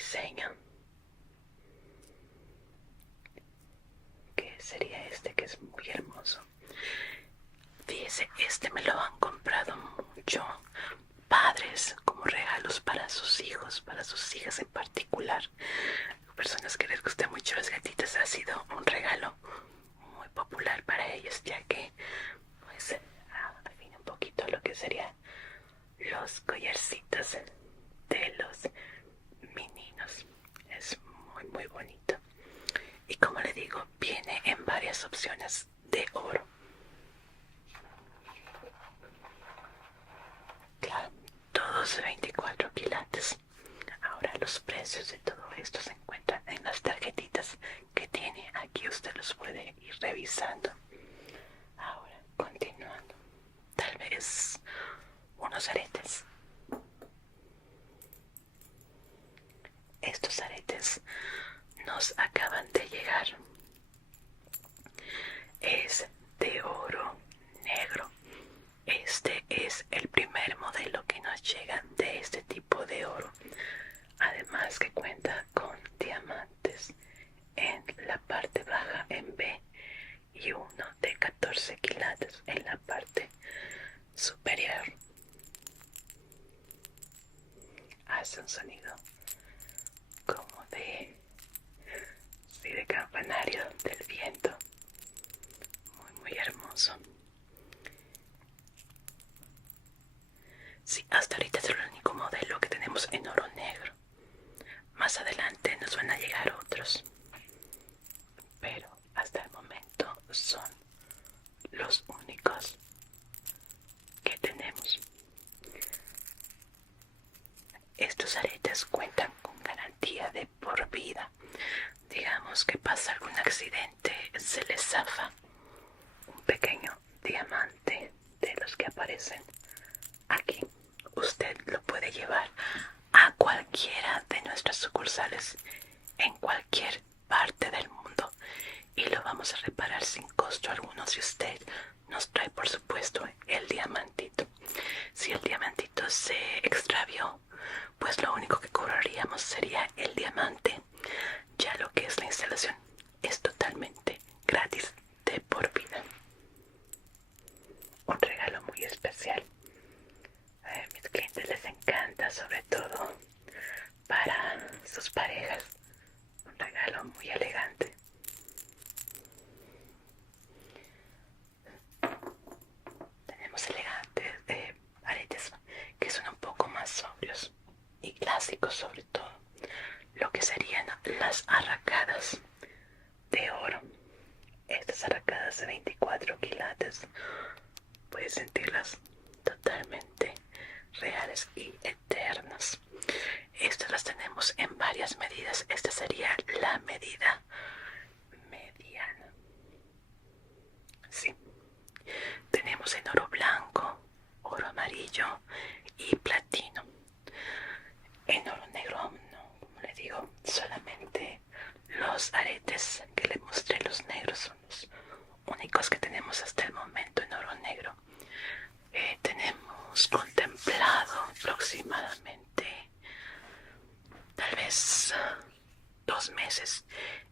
diseño, que sería este, que es muy hermoso. Fíjese, este me lo han comprado mucho padres como regalos para sus hijos, para sus hijas en particular. Personas que les gustan mucho las gatitas, ha sido un regalo muy popular para ellos, ya que pues afina un poquito lo que serían los collarcitos de los meninos. Es muy bonito, y como le digo, viene en varias opciones de oro. Claro, todos de 24 quilates. Ahora los precios de todo esto se encuentran en las tarjetitas que tiene aquí, usted los puede ir revisando. Ahora, continuando, tal vez unos aretes. Estos aretes nos acaban de llegar. Es de oro negro. Este es el primer modelo que nos llega de este tipo de oro. Además que cuenta con diamantes en la parte baja en B y uno de 14 quilates en la parte superior. Hace un sonido como de, sí, de campanario del viento. Muy hermoso. Sí, hasta ahorita es el único modelo que tenemos en oro negro. Más adelante nos van a llegar otros, pero hasta el momento son los únicos que tenemos. Estos aretes cuentan con garantía de por vida. Digamos que pasa algún accidente, se les zafa un pequeño diamante de los que aparecen aquí, usted lo puede llevar a cualquiera de nuestras sucursales en cualquier parte del mundo y lo vamos a reparar sin costo alguno si usted nos trae, por supuesto, el diamantito. Si el diamantito se extravió, pues lo único que cobraríamos sería el diamante. Ya lo que es la instalación es totalmente gratis de por vida. Un regalo muy especial. A mis clientes les encanta, sobre todo para sus parejas. Un regalo muy elegante. Tenemos elegantes aretes que son un poco más sobrios y clásicos, sobre todo lo que serían las arracadas de oro. Estas arracadas de 24 quilates, puedes sentirlas totalmente reales y eternas. Estas las tenemos en varias medidas. Esta sería la medida mediana. Sí. Tenemos en oro blanco, oro amarillo y platino. En oro negro aún no, como le digo, solamente los aretes que le mostré, los negros, son los únicos que tenemos hasta el momento en oro negro. Tenemos contemplado aproximadamente tal vez 2 meses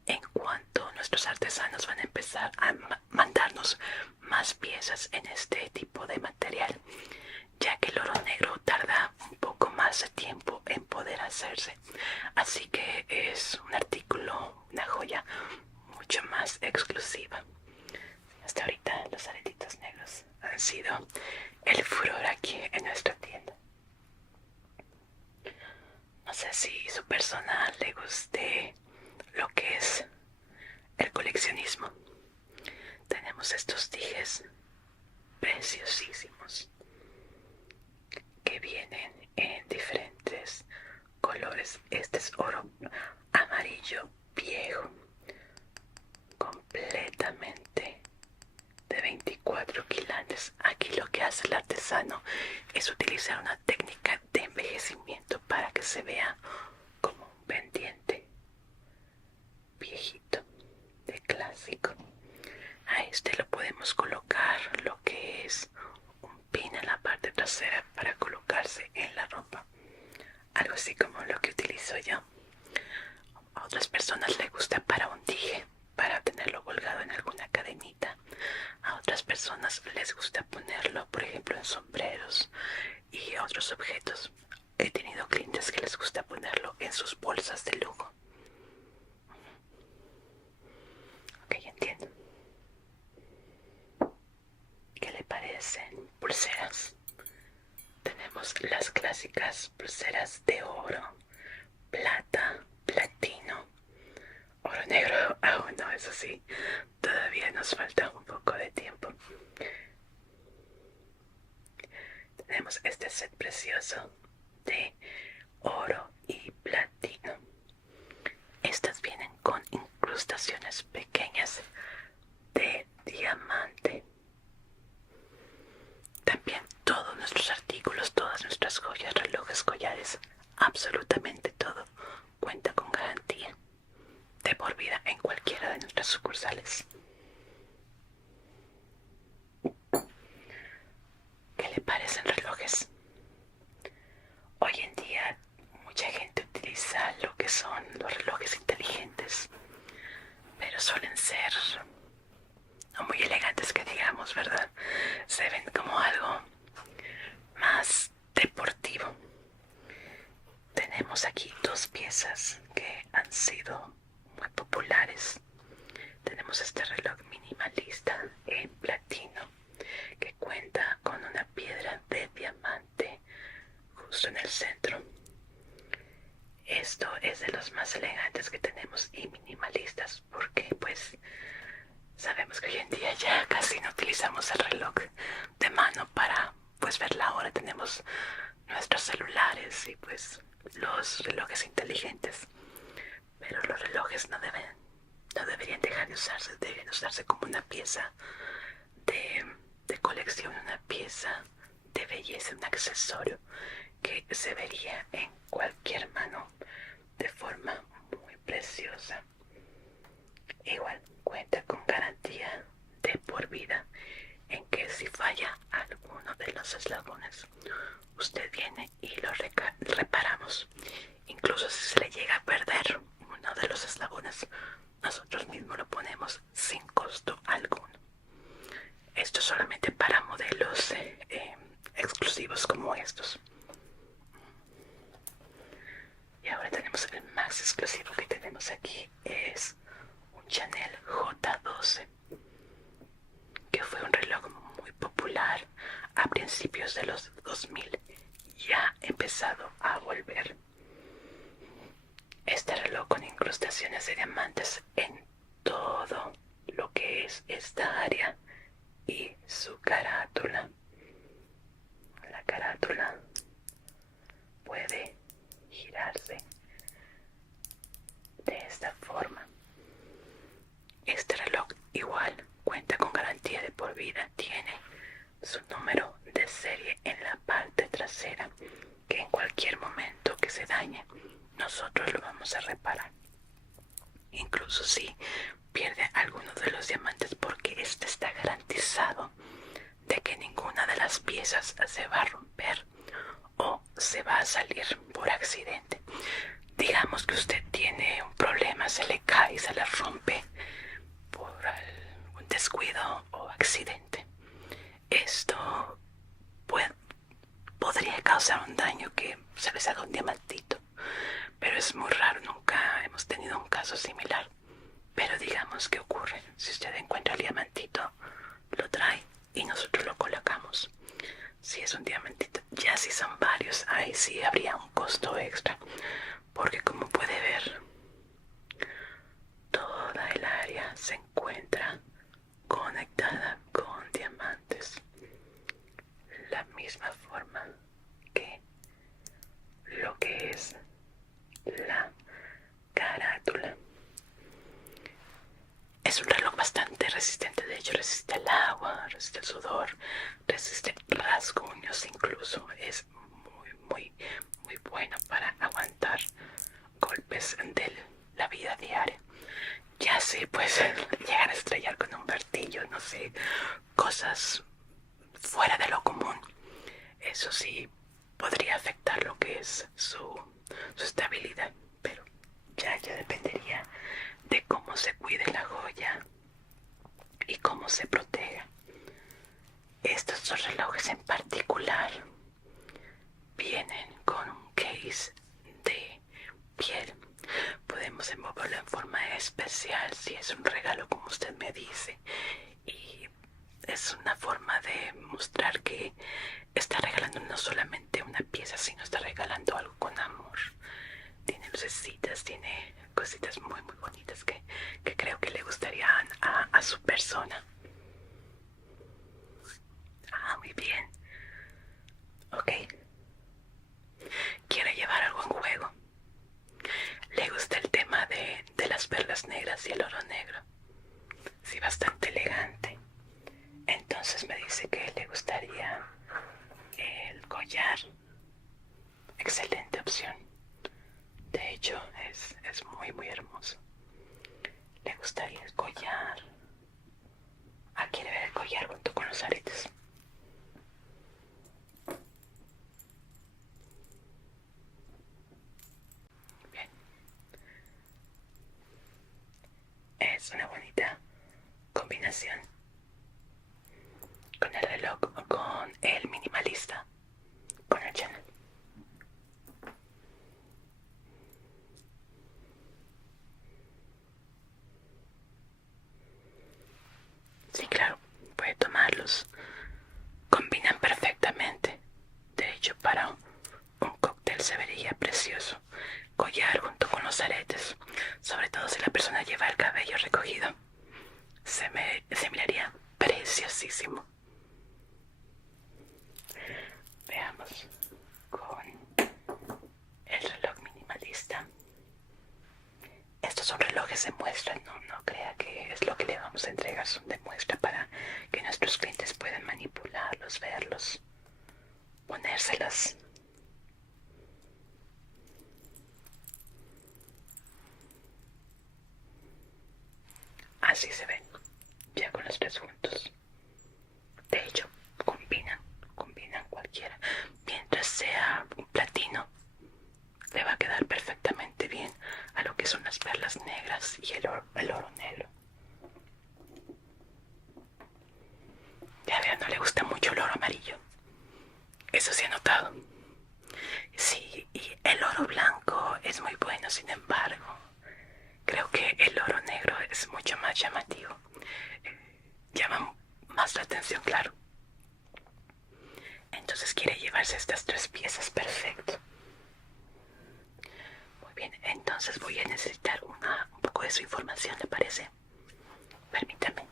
en cuanto nuestros artesanos van a empezar a mandarnos más piezas en este tipo de material, ya que el oro negro tarda un poco más de tiempo en poder hacerse, así que es un artículo, una joya mucho más exclusiva. Hasta ahorita los aretitos negros han sido el furor aquí en nuestra tienda. No sé si su persona le guste lo que es el coleccionismo. Tenemos estos dijes preciosísimos que vienen en diferentes colores. Este es oro amarillo viejo, completamente de 24 quilates. Aquí lo que hace el artesano es utilizar una técnica de envejecimiento para que se vea como un pendiente viejito de clásico. A este lo podemos colocar lo que es un pin en la parte trasera para colocarse en la ropa, algo así como lo que utilizo yo. A otras personas les gusta para un dije, para tenerlo colgado en alguna cadenita. A otras personas les gusta ponerlo, por ejemplo, en sombreros y otros objetos. He tenido clientes que les gusta ponerlo en sus bolsas de lujo. Ok, entiendo. ¿Qué le parecen pulseras? Tenemos las clásicas pulseras de oro, plata, platino, oro negro. Aún no, eso sí, todavía nos falta un poco de tiempo. Tenemos este set precioso de oro y platino. Estas vienen con incrustaciones pequeñas de diamante. También todos nuestros artículos, todas nuestras joyas, relojes, collares, absolutamente todo cuenta con garantía de por vida en cualquiera de nuestras sucursales. ¿Qué le parecen relojes? Hoy en día mucha gente utiliza lo que son los relojes inteligentes, pero suelen ser no muy elegantes que digamos, ¿verdad? Se ven como algo más deportivo. Tenemos aquí dos piezas que han sido muy populares. Tenemos este reloj minimalista en platino que cuenta con una piedra de diamante justo en el centro. Esto es de los más elegantes que tenemos y minimalistas porque pues sabemos que hoy en día ya casi no utilizamos el reloj de mano para pues ver la hora. Tenemos nuestros celulares y pues los relojes inteligentes, pero los relojes no deberían dejar de usarse, deben usarse como una pieza de colección, una pieza de belleza, un accesorio que se vería en cualquier mano de forma muy preciosa. Igual cuenta con garantía de por vida en que si falla alguno de los eslabones, usted viene y lo reparamos. Incluso si se le llega a perder uno de los eslabones, nosotros mismos lo ponemos sin costo alguno. Esto solamente para modelos exclusivos como estos. Y ahora tenemos el más exclusivo que tenemos aquí, es un Chanel J12, que fue un reloj muy popular a principios de los 2000 y ha empezado a volver. Este reloj con incrustaciones de diamantes en todo lo que es esta área y su carátula. La carátula puede girarse de esta forma. Este reloj igual cuenta con garantía de por vida, tiene su número de serie en la parte trasera que en cualquier momento que se dañe nosotros lo vamos a reparar, incluso si pierde alguno de los diamantes, porque este está garantizado de que ninguna de las piezas se va a romper o se va a salir por accidente. Digamos que usted tiene un problema, se le cae, se le rompe por un descuido o accidente. Esto podría causar un daño que se les haga un diamantito, pero es muy raro, nunca hemos tenido un caso similar. Pero digamos que ocurre, si usted encuentra el diamantito, lo trae y nosotros lo colocamos. Si es un diamantito, ya si son varios, ahí sí habría un costo extra, porque como puede ver, toda el área se encuentra conectada con diamantes, la misma forma que lo que es la carátula. Es un reloj bastante resistente, de hecho resiste el agua, resiste el sudor, resiste rasguños, incluso es muy bueno para aguantar golpes de la vida diaria. Ya sé, pues llegar a estrellar con un martillo, no sé, cosas fuera de lo común. Eso sí podría afectar lo que es su estabilidad, pero ya depende especial, si es un regalo como usted me dice, y es una forma de mostrar que está regalando no solamente una pieza, sino está regalando algo con amor. Tiene lucecitas, tiene cositas muy muy bonitas que creo que le gustarían a su persona. Ah, muy bien. Ok. ¿Quiere llevar algo en juego? ¿Le gusta el tema de las perlas negras y el oro negro? Sí, bastante elegante. Entonces me dice que le gustaría el collar. Excelente opción. De hecho, es muy muy hermoso. ¿Le gustaría el collar? Ah, quiere ver el collar junto con los aretes. Bien. Es una bonita combinación con el reloj, con el minimalista, con el Chanel. Sí, claro, puede tomarlos. Combinan perfectamente. De hecho, para un cóctel se vería precioso. Collar junto con los aretes. Sobre todo si la persona lleva el cabello recogido. Se miraría preciosísimo. Veamos con el reloj minimalista. Estos son relojes de muestra, no crea que es lo que le vamos a entregar, son de muestra para que nuestros clientes puedan manipularlos, verlos, ponérselas. Así se ven, ya con los tres juntos. De hecho, combinan cualquiera. Mientras sea un platino, le va a quedar perfectamente bien a lo que son las perlas negras y el oro negro. Ya vean, no le gusta mucho el oro amarillo. Eso se ha notado. Sí, y el oro blanco es muy bueno, sin embargo, creo que el oro negro es mucho más llamativo. Llama más la atención, claro. Entonces quiere llevarse estas tres piezas, perfecto. Muy bien, entonces voy a necesitar un poco de su información, ¿le parece? Permítame.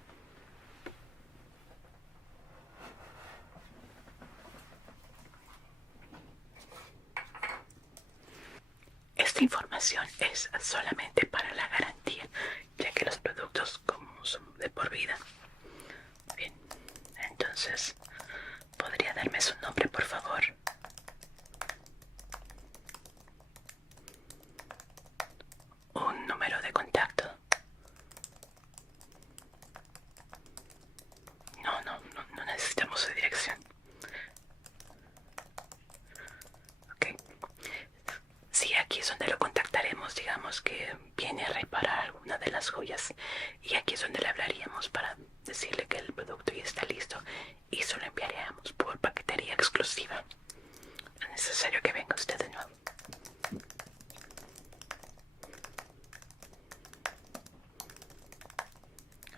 Esta información es solamente para la garantía, ya que los productos como son de por vida. Bien, entonces, ¿podría darme su nombre, por favor? Un número de contacto. No necesitamos su dirección. Ok. Sí, aquí es donde lo contactaremos, digamos que viene a reparar alguna de las joyas y aquí es donde le hablaríamos para decirle que el producto ya está listo y se lo enviaríamos por paquetería exclusiva. No es necesario que venga usted de nuevo.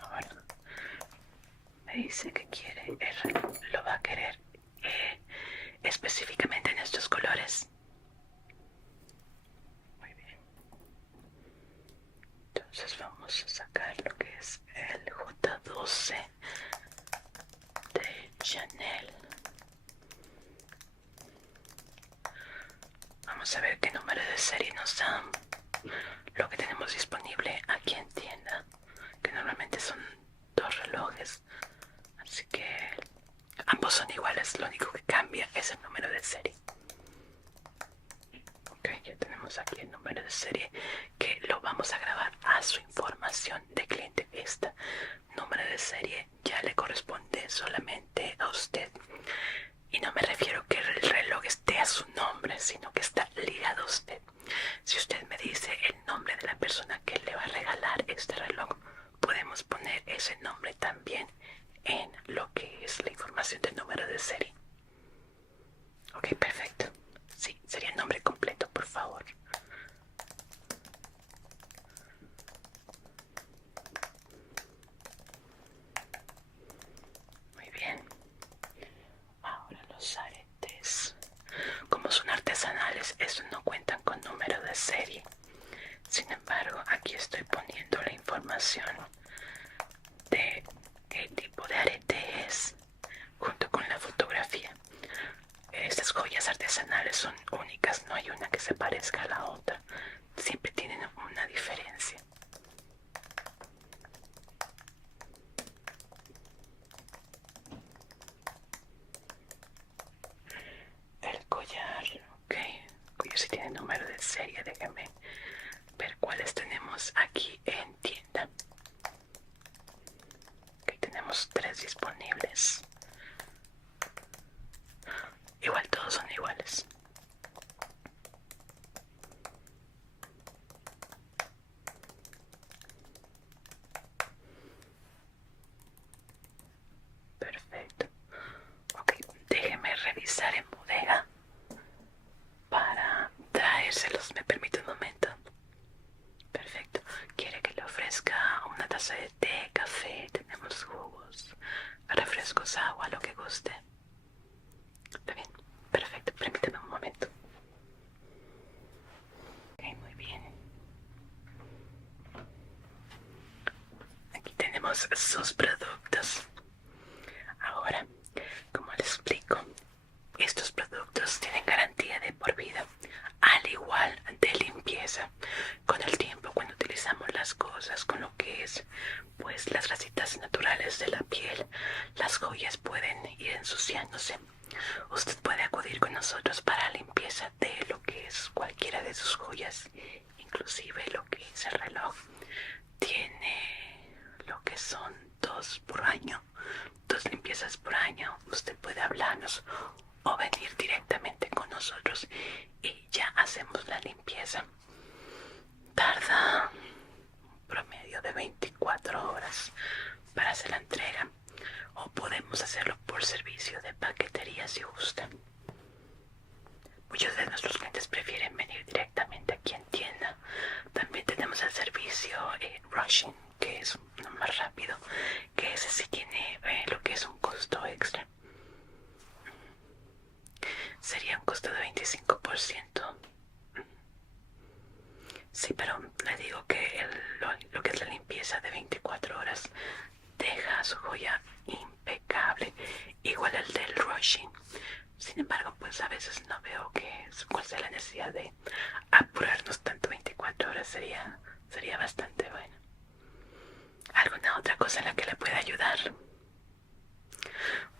Ahora, me dice que quiere, lo va a querer específicamente en estos colores. Muy bien. Entonces vamos a sacar lo que es el J12 de Chanel. Vamos a ver qué número de serie nos da. Lo que tenemos disponible aquí en tienda, que normalmente son dos relojes, así que ambos son iguales, lo único que cambia es el número de serie. Ok, ya tenemos aquí el número de serie que lo vamos a grabar a su información de cliente. Este número de serie ya le corresponde solamente a usted. Y no me refiero que el reloj esté a su nombre, sino que está ligado a usted. Si usted me dice el nombre de la persona que le va a regalar este reloj, podemos poner ese nombre también en lo que es la información del número de serie. Ok, perfecto. Sí, sería el nombre completo, por favor. aquí estoy poniendo la información de qué tipo de arete es, junto con la fotografía. Estas joyas artesanales son únicas, no hay una que se parezca a la otra. Siempre tienen una diferencia. El collar, ok. El collar sí tiene número de serie, déjenme ver cuáles tenemos aquí en tienda. Ok, tenemos 3 disponibles. Igual todos son iguales. Perfecto. Ok, déjeme revisar en bodega para traérselos. ¿Me permite un momento? Perfecto. ¿Quiere que le ofrezca una taza de té, café? Tenemos jugos, refrescos, agua, lo que guste. ¿Está bien? Perfecto. Permítame un momento. Ok, muy bien. Aquí tenemos sus productos. Ahora, como les explico, estos productos tienen garantía de por vida, al igual de limpieza. Con el tiempo, cuando utilizamos las cosas con lo que es, pues las grasitas naturales de la piel, las joyas pueden ir ensuciándose. Usted puede acudir con nosotros para limpieza de lo que es cualquiera de sus joyas, inclusive lo que es el reloj. Tiene lo que son 2 por año, 2 limpiezas por año. Usted puede hablarnos o venir directamente con nosotros y ya hacemos la limpieza. Tarda un promedio de 24 horas para hacer la entrega, o podemos hacerlo por servicio de paquetería si gusta. Muchos de nuestros clientes prefieren venir directamente aquí en tienda. También tenemos el servicio rushing, que es uno más rápido, que ese sí tiene lo que es un costo extra. Sería un costo de 25%. Sí, pero le digo que lo que es la limpieza de 24 horas deja su joya impecable, igual el del rushing. Sin embargo, pues a veces no veo cuál sea la necesidad de apurarnos tanto. 24 horas sería bastante bueno. ¿Alguna otra cosa en la que le pueda ayudar?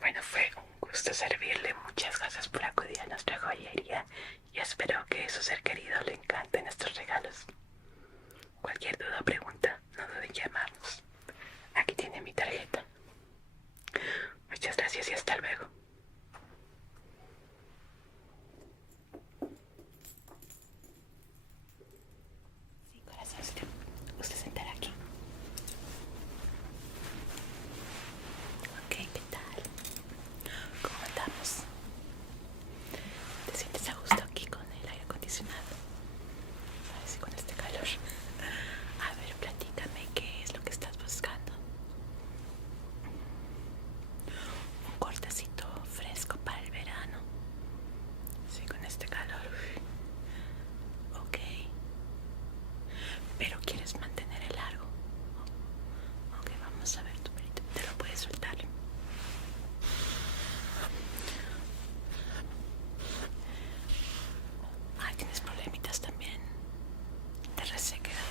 Bueno, fue un gusto servirle. Muchas gracias por acudir a nuestra joyería y espero que su ser querido le encanten estos regalos. Cualquier duda o pregunta, no duden en llamarnos. Aquí tiene mi tarjeta. Muchas gracias y hasta luego. Sí, corazón, usted sentará aquí. Ok, ¿qué tal? ¿Cómo andamos? ¿Te sientes a gusto aquí con el aire acondicionado? Ay, sí, con este calor. A ver, platícame, ¿qué es lo que estás buscando? Un cortecito fresco para el verano. Sí, con este calor. Ok. Pero quieres mantener el largo. Ok, vamos a ver tu pelito. Te lo puedes soltar. Ay, tienes problemitas también de resequedad.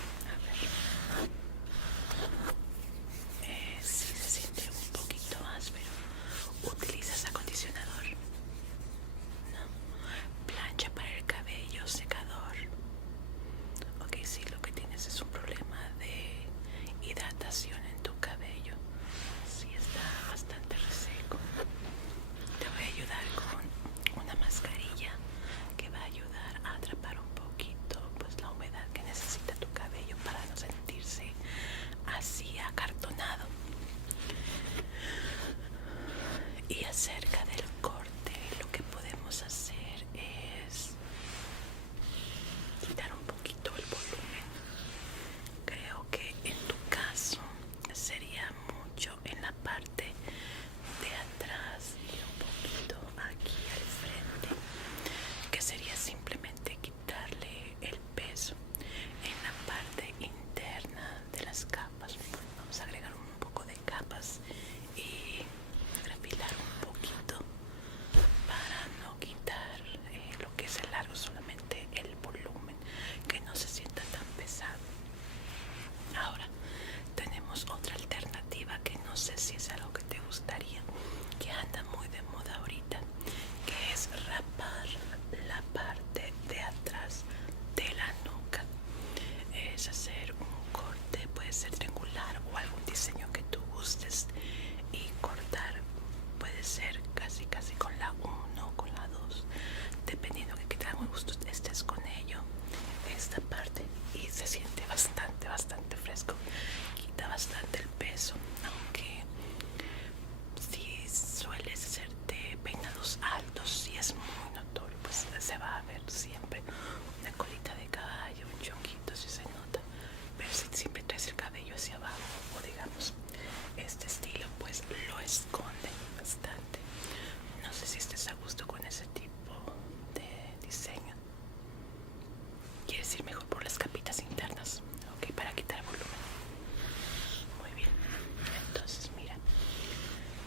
estés con ello, esta parte, y se siente bastante fresco, quita bastante el peso, aunque si sueles hacerte peinados altos, si es muy notorio, pues se va a ver siempre una colita de caballo, un chonquito, si se nota. Pero si siempre traes el cabello hacia abajo, o digamos este estilo, pues lo esconde bastante. No sé si estés a gusto con ese tipo de diseño. ¿Quieres ir mejor por las capitas internas? Ok, para quitar volumen. Muy bien, entonces mira,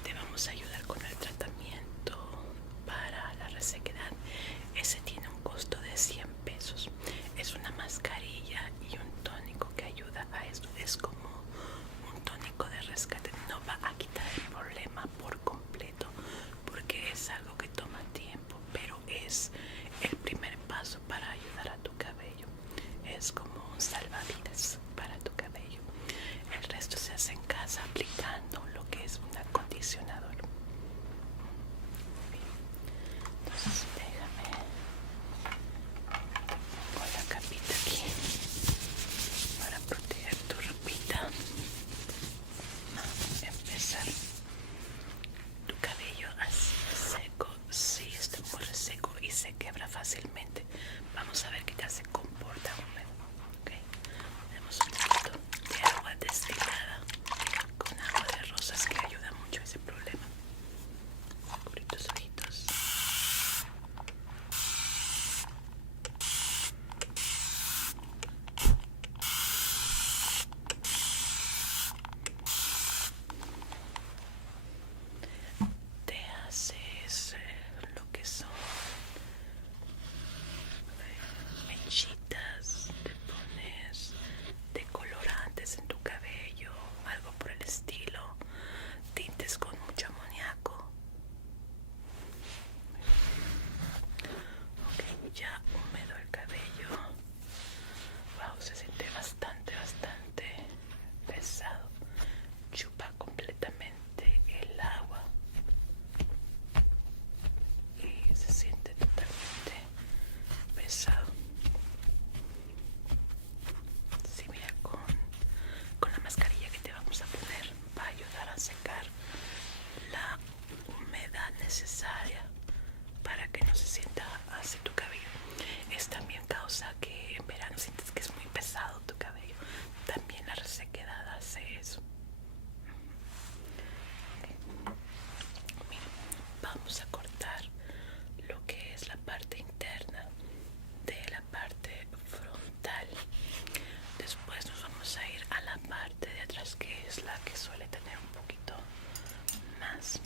te vamos a ayudar con el tratamiento para la resequedad. Ese tiene un costo de 100 pesos. Es una mascarilla y un tónico que ayuda a esto. Es como un tónico de rescate. No va a quitar el problema por completo porque es algo que toma tiempo, pero es el primer paso para ayudar a tu cabello. Es como un salvavidas para tu cabello. El resto se hace en casa aplicando lo que es un acondicionador. Bien. Entonces déjame con la capita aquí para proteger tu ropita. Vamos a empezar. Tu cabello así seco, sí, está muy reseco y se quebra fácilmente. Vamos a ver qué tal se comporta húmedo. Okay. Tenemos un poquito de agua destilada con agua de rosas que ayuda mucho a ese problema. Cubrir tus ojitos. Te haces lo que son mechitas, te pones decolorantes en tu cabello, algo por el estilo, tintes con mucho amoníaco. Ok, ya húmedo el cabello. Wow, se siente bastante pesado. Chupa completamente el agua y se siente totalmente pesado. Sí, mira, con la mascarilla que te vamos a poner va a ayudar a secar la humedad necesaria para que no se sienta así tu cabello. Es también causa que en verano sientes que es muy pesado tu cabello. También la resequedad hace eso. Okay. Mira, vamos a cortar lo que es la parte interna de la parte frontal. Después nos vamos a ir a la parte de atrás, que es la que suele tener un poquito más.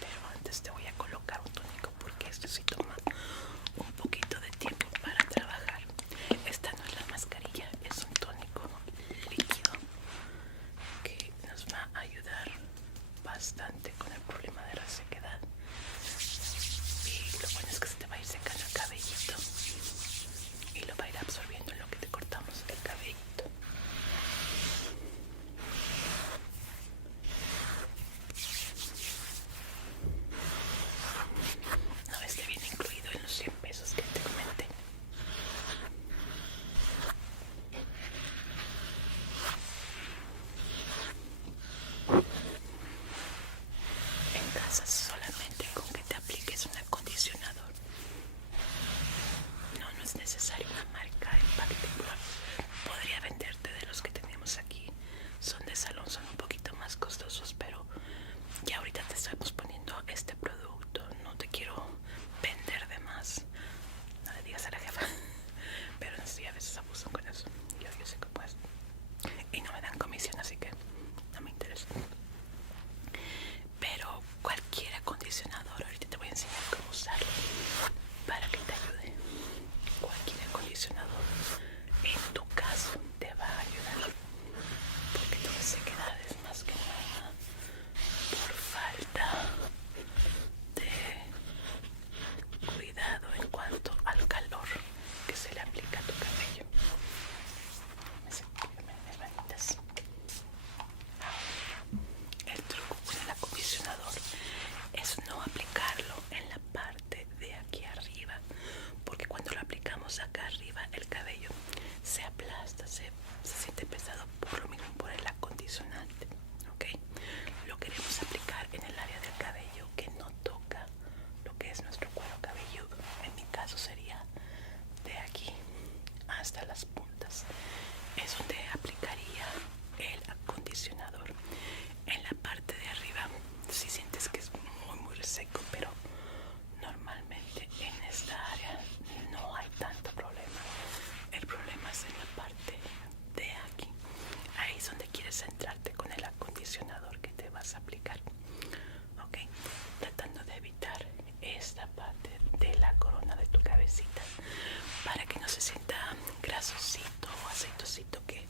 Pero antes te voy a colocar un tónico porque esto sí toma un poquito de tiempo para trabajar. Esta no es la mascarilla, es un tónico líquido que nos va a ayudar bastante con el problema de resequedad. Y lo bueno es que se te va a ir secando el cabellito y lo va a ir absorbiendo en lo que te cortamos el cabellito. No, este viene incluido en los 100 pesos que te comenté. En casa solamente con que te apliques un acondicionador. No, no es necesario una marca en particular. Podría venderte de los que tenemos aquí. Son de salón, son un poquito más costosos, pero ya ahorita te estamos poniendo este producto. No te quiero vender de más. No le digas a la jefa. Pero sí, a veces abusan con eso. Yo sé que puedes. Y no me dan comisión, así que no me interesa. Pero cualquier acondicionador, ahorita te voy a enseñar cómo usarlo para que te ayude. Cualquier acondicionador tenemos acá arriba, el cabello se aplasta, se siente pesado por lo mismo, por el acondicionante. Ok, lo queremos aplicar en el área del cabello que no toca lo que es nuestro cuero cabelludo. En mi caso sería de aquí hasta las puntas, es donde aplicaría el acondicionador. En la parte de arriba si sientes que es muy seco, pero normalmente en esta área no hay tanto problema. El problema es en la parte de aquí, ahí es donde quieres centrarte con el acondicionador que te vas a aplicar. Ok, tratando de evitar esta parte de la corona de tu cabecita para que no se sienta grasosito o aceitosito que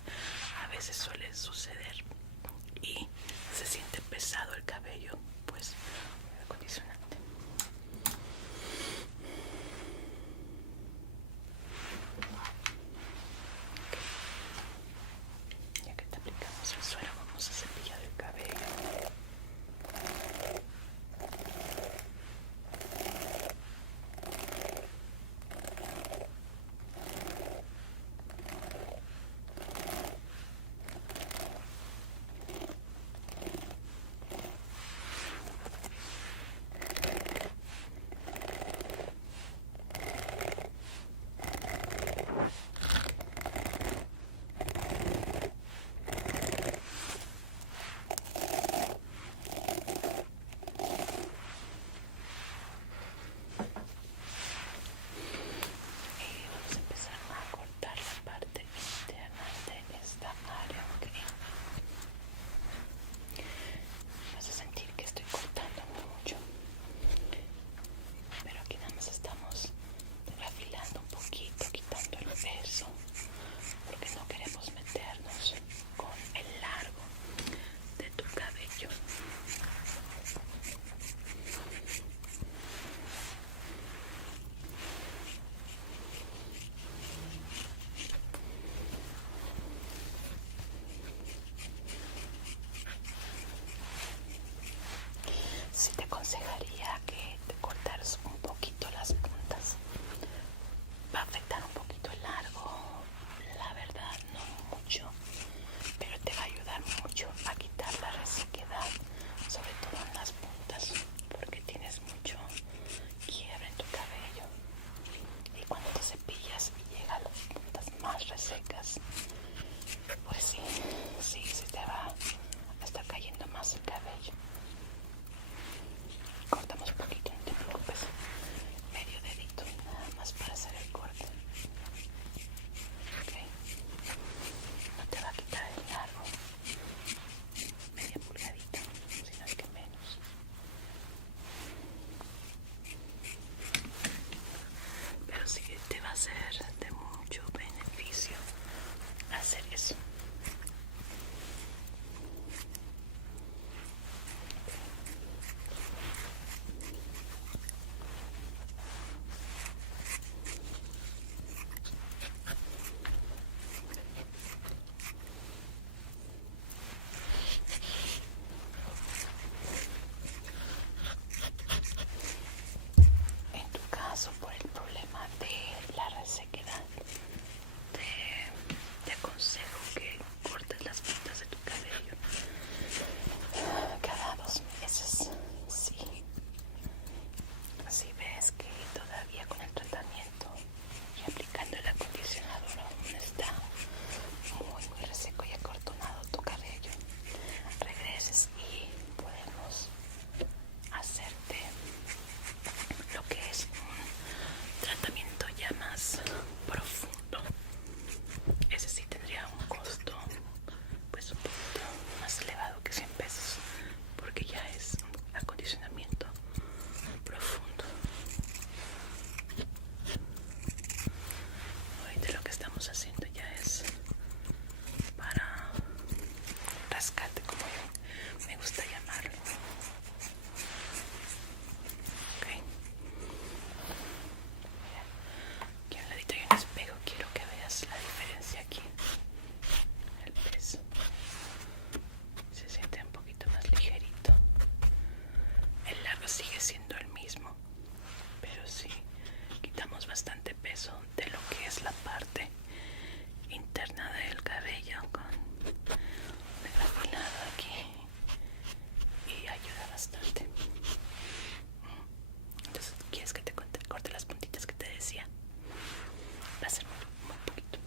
va a ser muy poquito.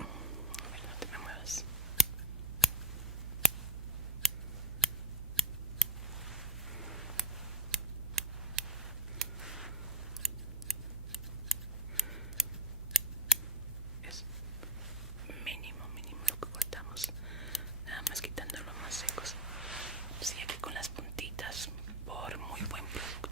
A ver, no te me muevas. Es mínimo lo que cortamos, nada más quitándolo más secos. Sí, aquí con las puntitas por muy buen producto.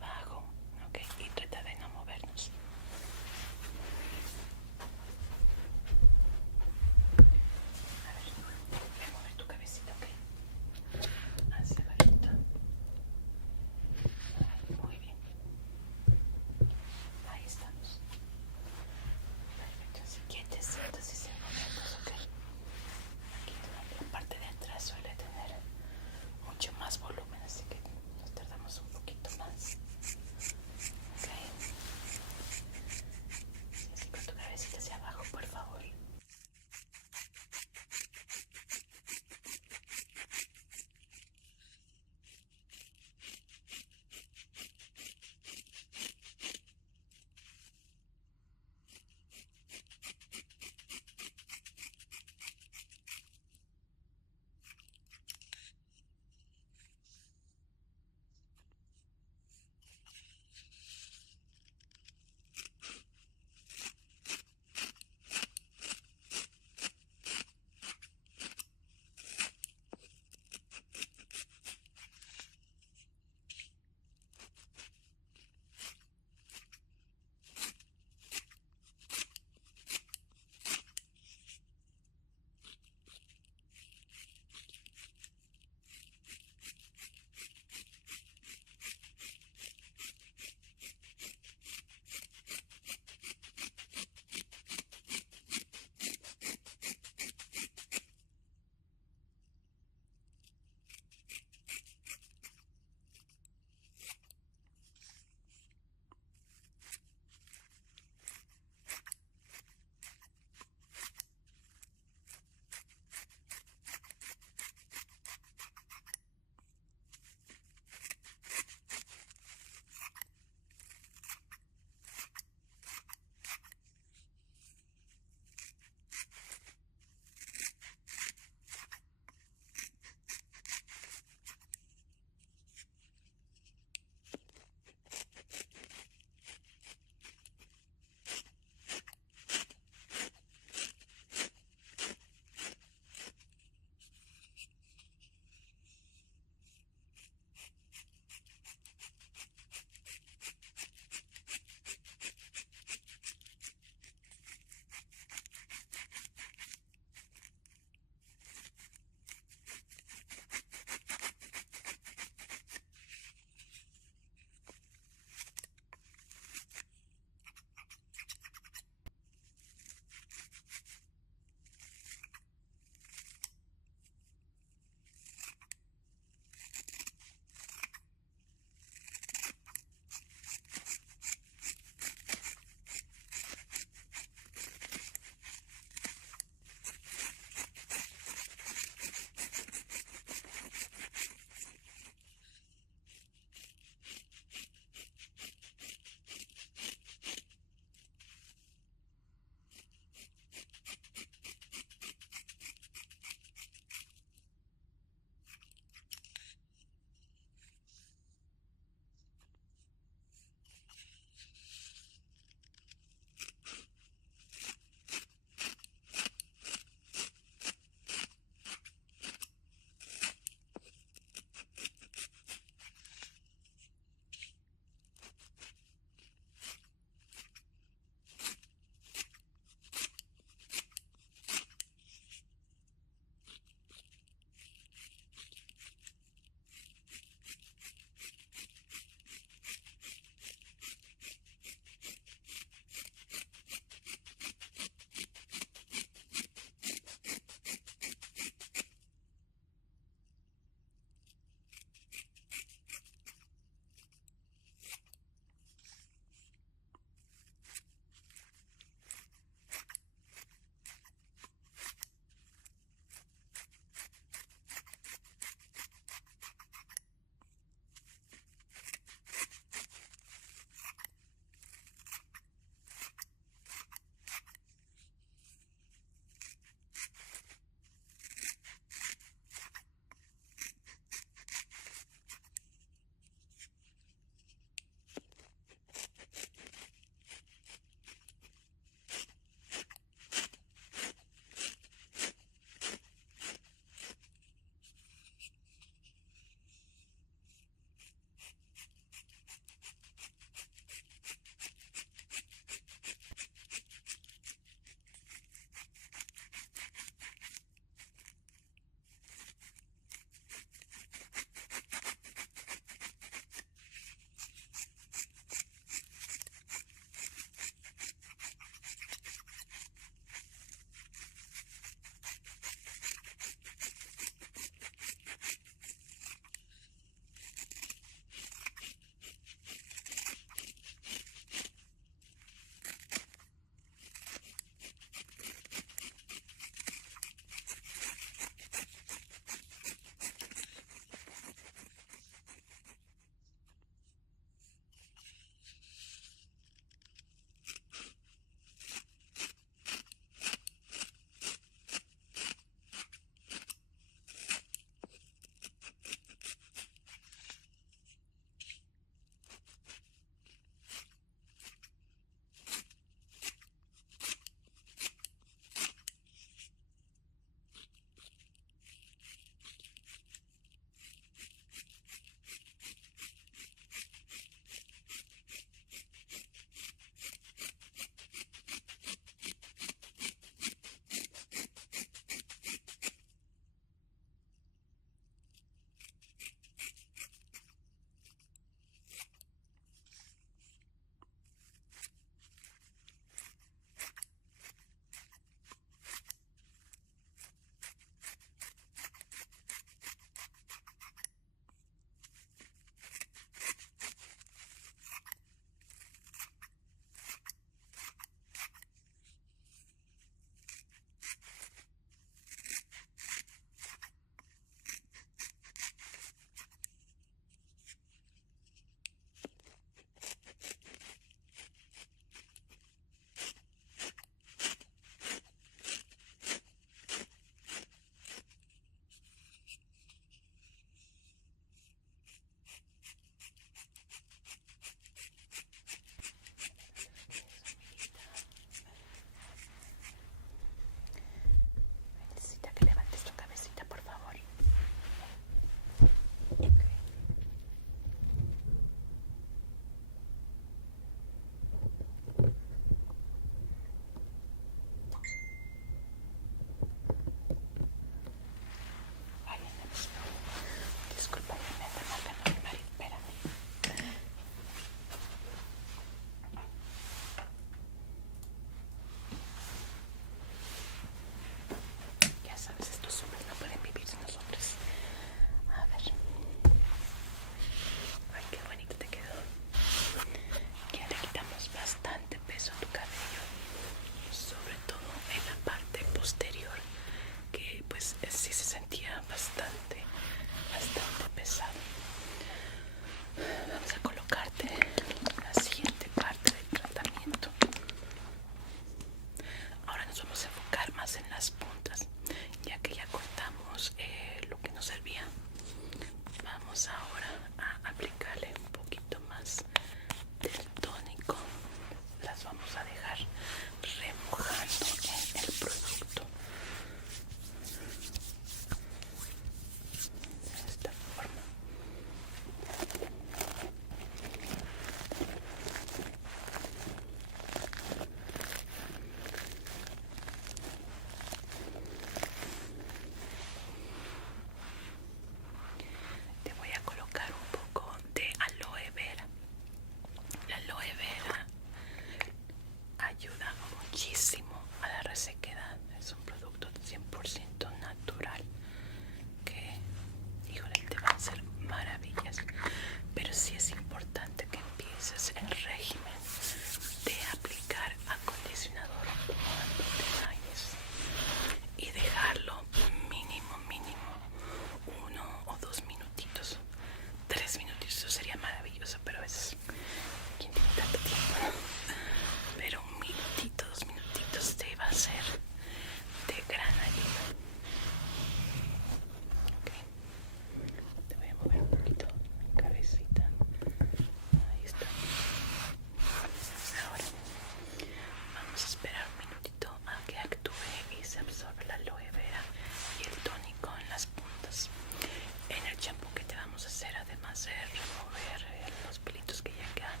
hacer remover los pelitos que ya quedan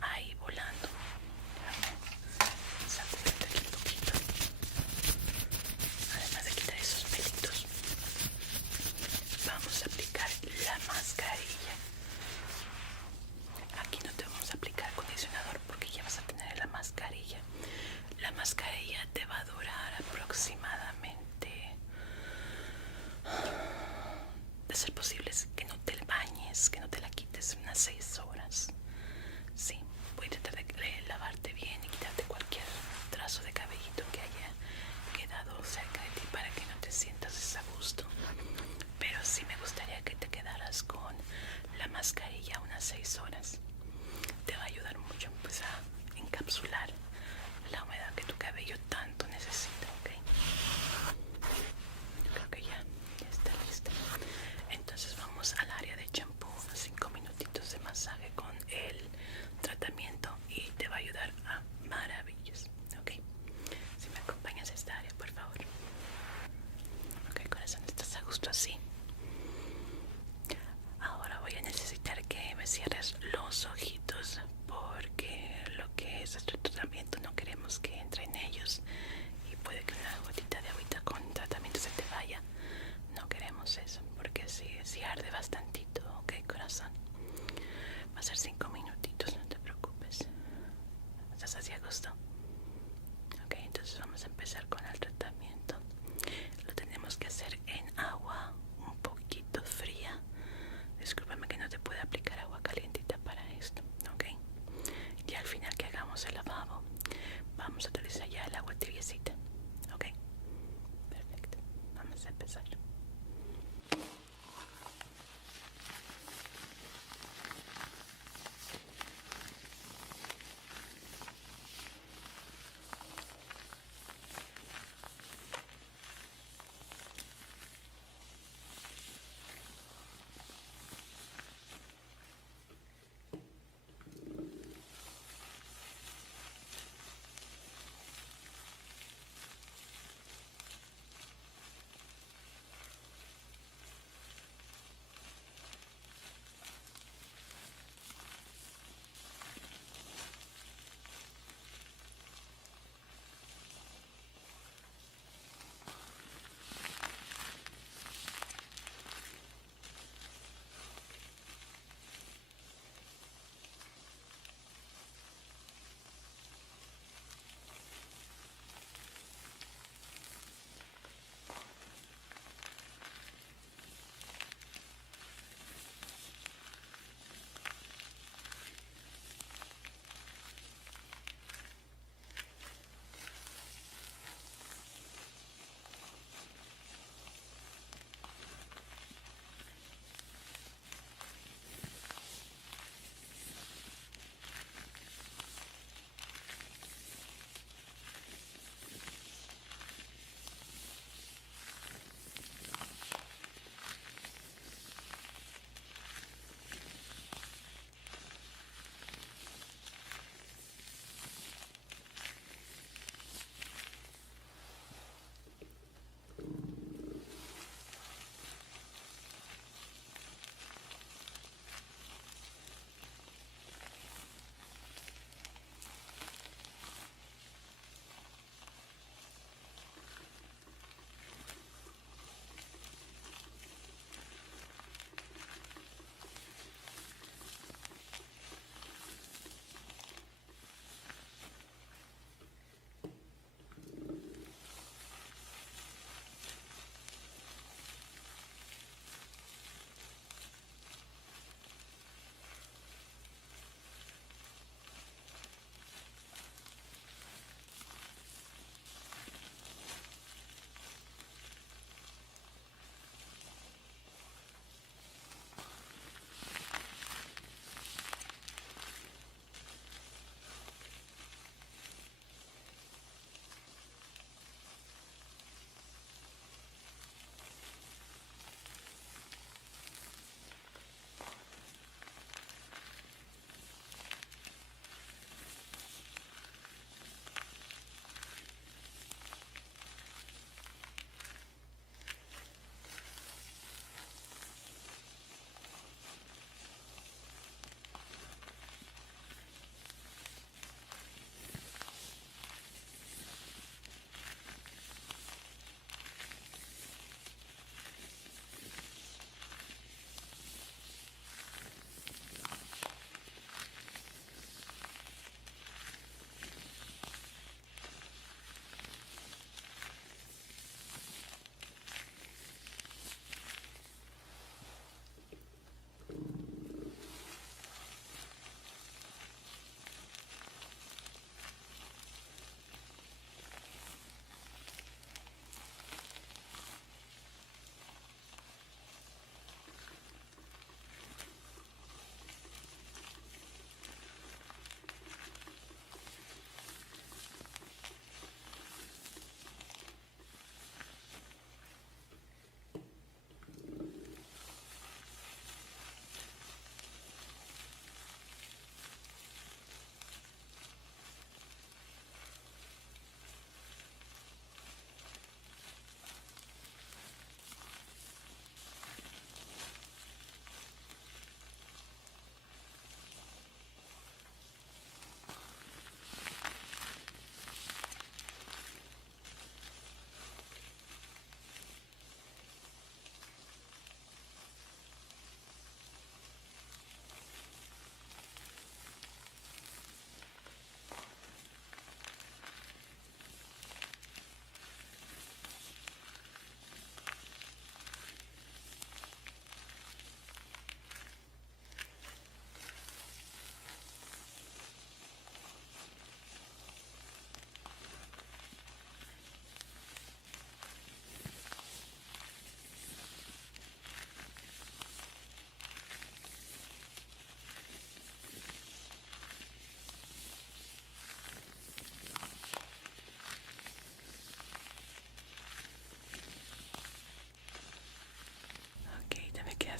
ahí volando. Sacudete aquí un poquito. Además de quitar esos pelitos, vamos a aplicar la mascarilla. Aquí no te vamos a aplicar acondicionador porque ya vas a tener la mascarilla. La mascarilla te va a durar aproximadamente, de ser posible, que no te bañes, que no te la quites, unas 6 horas. Sí, voy a tratar de lavarte bien y quitarte cualquier trazo de cabellito que haya quedado cerca de ti para que no te sientas desagusto. Pero sí me gustaría que te quedaras con la mascarilla unas 6 horas. Te va a ayudar mucho pues a encapsular la humedad que tu cabello tanto necesita, ¿ok? Creo que ya está lista. Entonces vamos al área de champú, unos 5 minutitos de masaje con el tratamiento y te va a ayudar a maravillas, ¿ok? Si me acompañas a esta área, por favor. Ok, corazón, ¿estás a gusto así? Ahora voy a necesitar que me cierres los ojitos porque lo que es este tratamiento no queremos que entre en ellos y puede que una gotita de agüita con tratamiento se te vaya. No queremos eso porque si arde bastantito, ok, corazón. Va a ser 5 minutitos, no te preocupes. ¿Estás así a gusto? Ok, entonces vamos a empezar con el tratamiento. Lo tenemos que hacer en agua un poquito fría. Discúlpame que no te pueda aplicar agua calientita para esto, ok. Y al final que hagamos el lavado, vamos a utilizar ya el agua tibiecita, ok. Perfecto, vamos a empezar.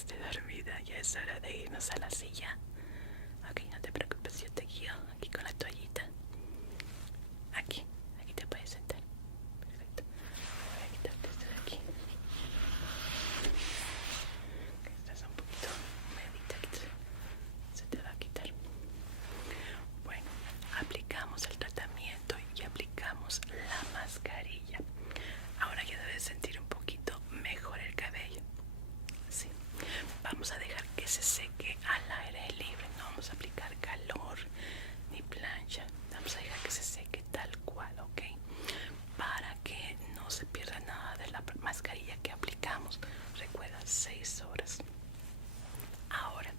quedaste dormida. Ya es hora de irnos a la silla. Ok, no te preocupes, yo te guío aquí con la toallita. Aquí te puedes sentar. Perfecto. Voy a quitarte esto de aquí. Que estás un poquito medita, se te va a quitar. Bueno, aplicamos el tratamiento y aplicamos la mascarilla. Ahora ya debes sentir un poquito mejor el cabello. Sí. Vamos a dejar que se seque al aire libre. No vamos a aplicar calor ni plancha. Vamos a dejar que se seque tal cual, ¿ok? Para que no se pierda nada de la mascarilla que aplicamos. Recuerda, 6 horas. Ahora,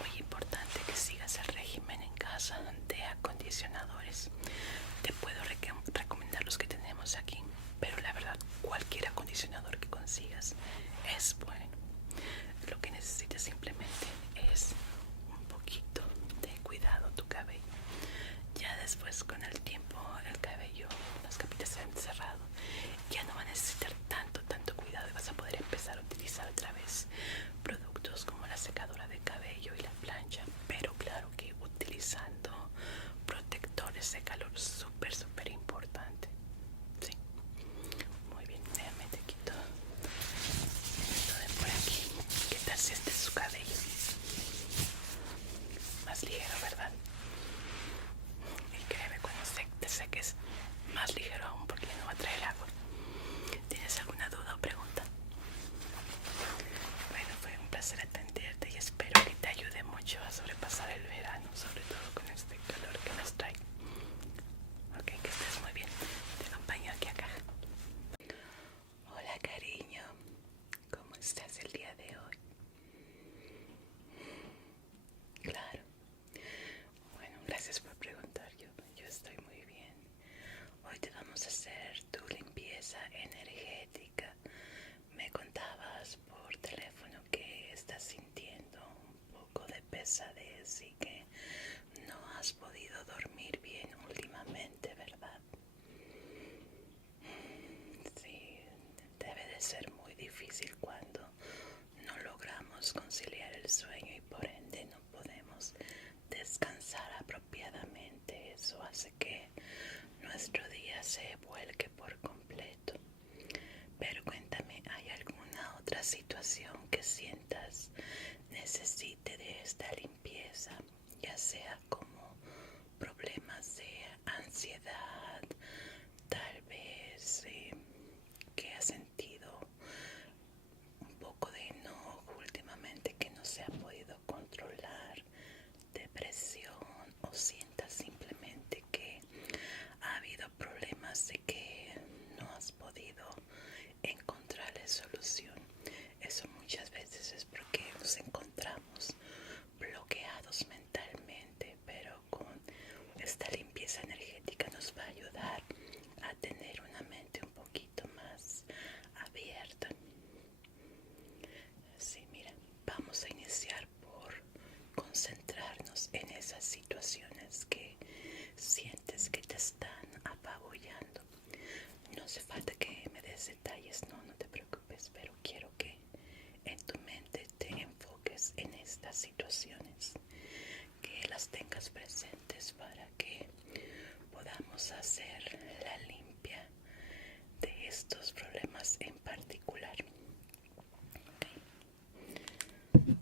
muy importante que sigas el régimen en casa de acondicionadores. Te puedo recomendar los que tenemos aquí, pero la verdad, cualquier acondicionador que consigas es bueno. Lo que necesitas simplemente es un poquito de cuidado tu cabello. Ya después, con el tiempo, el cabello, las capitas se han cerrado, ya no va a necesitar tanto cuidado y vas a poder empezar a utilizar otra vez productos como la secadora de cabello y la plancha, pero claro que utilizando protectores de calor, súper importante. Sí, muy bien, déjame te quito esto de por aquí. ¿Qué tal si este es su cabello? Más ligero, ¿verdad? Y créeme, cuando te seques, más ligero aún, porque no va a traer agua. ¿Tienes alguna duda o pregunta? Bueno, fue un placer atenderte y espero que te ayude mucho a sobrepasar el verano, sobre todo con este calor que nos trae. Ok, que estés muy bien. Te acompaño aquí acá. Hola, cariño. ¿Cómo estás el día de hoy? Claro. Bueno, gracias por preguntar. Yo estoy muy bien. Hoy te vamos a hacer tu limpieza energética. Me contabas por teléfono que estás sintiendo un poco de pesadez y que no has podido dormir bien últimamente, ¿verdad? Sí, debe de ser muy difícil cuando no logramos conciliar el sueño y por ende no podemos descansar apropiadamente. Eso hace que nuestro día se vuelque por completo. Pero cuéntame, ¿hay alguna otra situación que sientas necesite de esta limpieza? Ya sea como problemas de ansiedad, tal vez que has sentido un poco de enojo últimamente que no se ha podido controlar, depresión, o sientas simplemente que ha habido problemas de que no has podido encontrarle solución. Eso muchas veces es porque nos encontramos bloqueados mentalmente, pero con esta limpieza energética nos va a ayudar a tener una mente un poquito más abierta. Sí, mira, vamos a iniciar por concentrarnos en esas situaciones que sientes que te están apabullando. No hace falta que me des detalles, no te preocupes, pero quiero que en tu mente te enfoques en estas situaciones, que las tengas presentes para que podamos hacer la limpia de estos problemas en particular. Okay.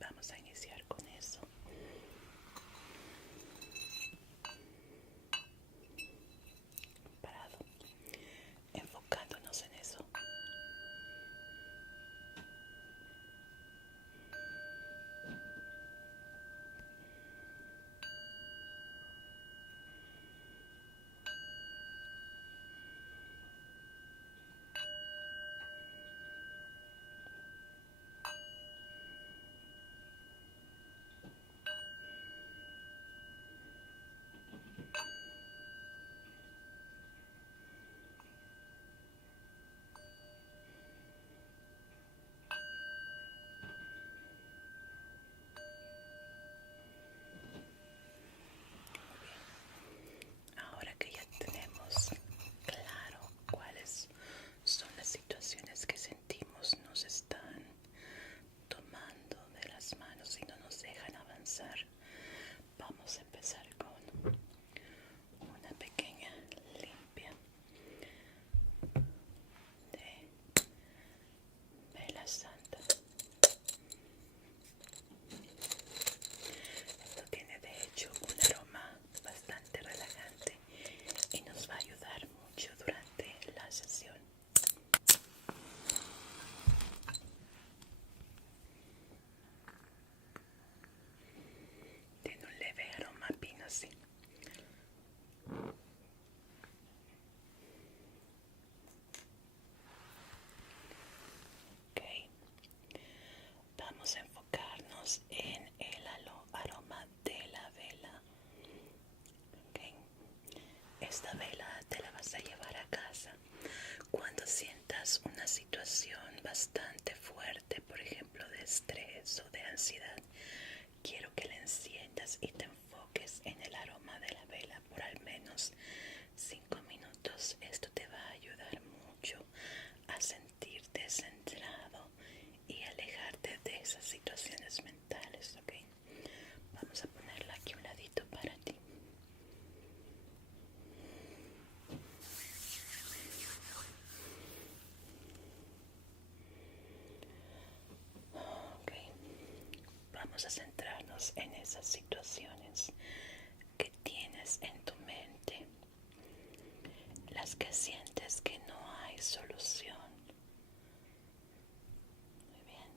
Vamos a iniciar con eso. Parado, enfocándonos en eso. enfocarnos en esas situaciones que tienes en tu mente, las que sientes que no hay solución. Muy bien.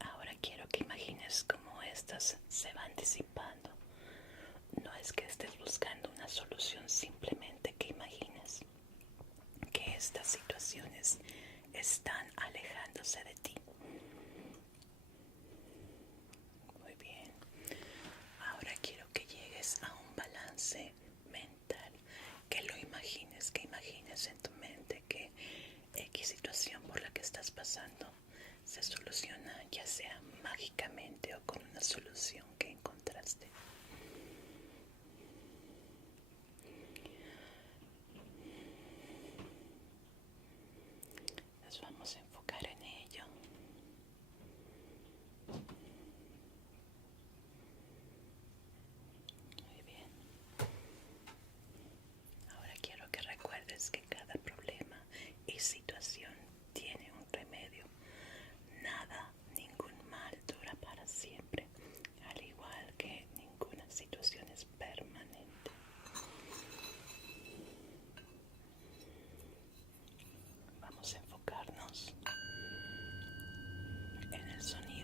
Ahora quiero que imagines cómo estas se van disipando. No es que estés buscando una solución, simplemente que imagines que estas situaciones están alejándose de ti. Muy bien. Ahora quiero que llegues a un balance mental, que imagines en tu mente que X situación por la que estás pasando se soluciona, ya sea mágicamente o con una solución que encontraste. Nos vamos a enfocar en ello. Muy bien. Ahora quiero que recuerdes que cada problema y situación tiene un remedio. Nada, ningún mal dura para siempre, al igual que ninguna situación es permanente. Vamos a enfocarnos en el sonido.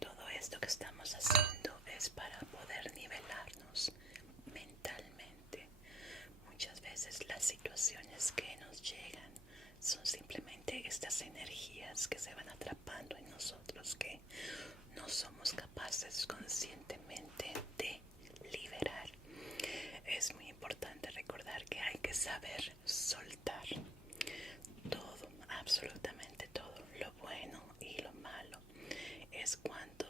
Todo esto que estamos haciendo es para poder nivelarnos mentalmente. Muchas veces las situaciones que nos llegan son simplemente estas energías que se van atrapando en nosotros, que no somos capaces conscientemente de liberar. Es muy importante recordar que hay que saber soltar todo, absolutamente todo, lo bueno y lo malo. Es cuando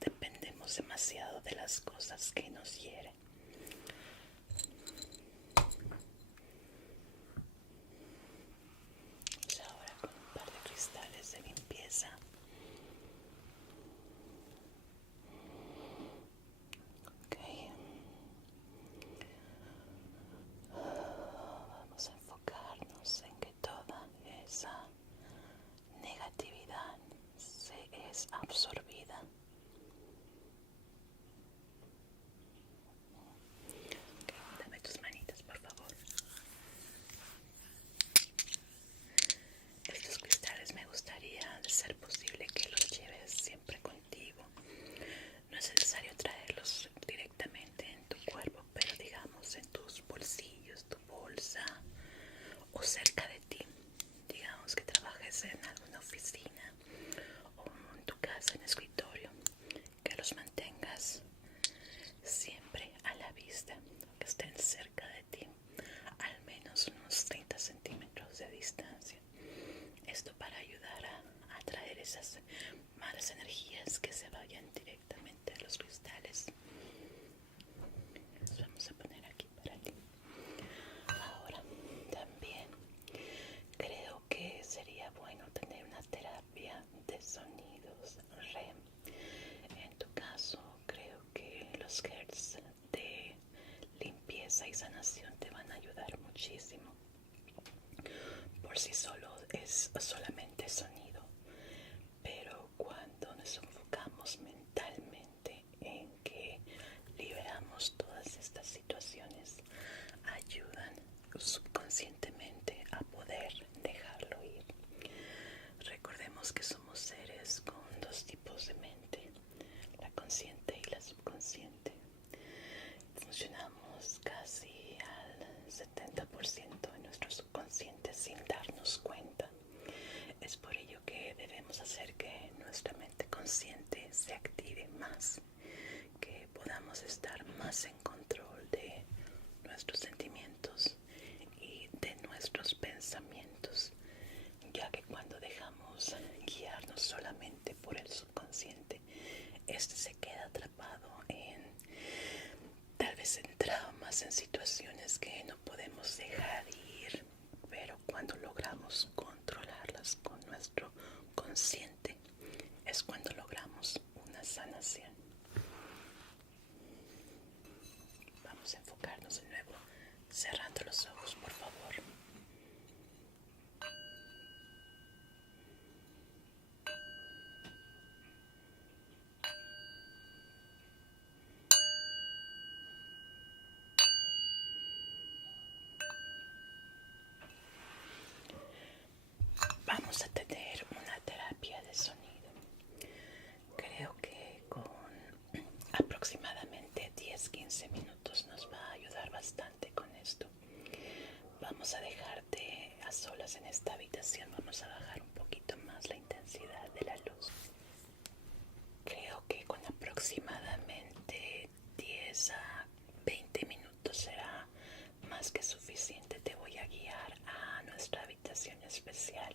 dependemos demasiado de las cosas que nos hieren. Vamos ahora con un par de cristales de limpieza. Okay. Vamos a enfocarnos en que toda esa negatividad se es absorbida. Okay, dame tus manitas, por favor. Estos cristales me gustaría, de ser posible, que los lleves siempre contigo. No es necesario traerlos directamente en tu cuerpo, pero digamos en tus bolsillos, tu bolsa o cerca de ti. Digamos que trabajes en alguna oficina o en tu casa, en escritorio, que los mantengas siempre a la vista, que estén cerca de ti, al menos unos 30 centímetros de distancia. Esto para ayudar a atraer esas malas energías que se vayan directamente a los cristales. Los vamos a poner aquí para ti. Ahora también creo que sería bueno tener una terapia de sonidos REM. En tu caso, creo que los hertz de limpieza y sanación te van a ayudar muchísimo. Por sí solo es solamente sonido, pero cuando nos enfocamos mentalmente en que liberamos todas estas situaciones, ayudan subconscientemente a poder dejarlo ir. Recordemos que somos seres con dos tipos de mente, la consciente y la subconsciente. Funcionamos casi al 70% de nuestro subconsciente sin darnos cuenta. Es por ello que debemos hacer que nuestra mente consciente se active más, que podamos estar más en control de nuestros sentimientos y de nuestros pensamientos, ya que cuando dejamos guiarnos solamente por el subconsciente este se queda atrapado en tal vez en traumas, en situaciones que no podemos dejar ir, pero cuando logramos controlarlas con nuestro consciente es cuando logramos una sanación. Vamos a enfocarnos de nuevo, cerrando los ojos, por favor. Vamos a tener una terapia de sonido. Creo que con aproximadamente 10-15 minutos nos va a ayudar bastante con esto. Vamos a dejarte a solas en esta habitación. Vamos a bajar un poquito más la intensidad de la luz. Creo que con aproximadamente 10 a 20 minutos será más que suficiente. Te voy a guiar a nuestra habitación especial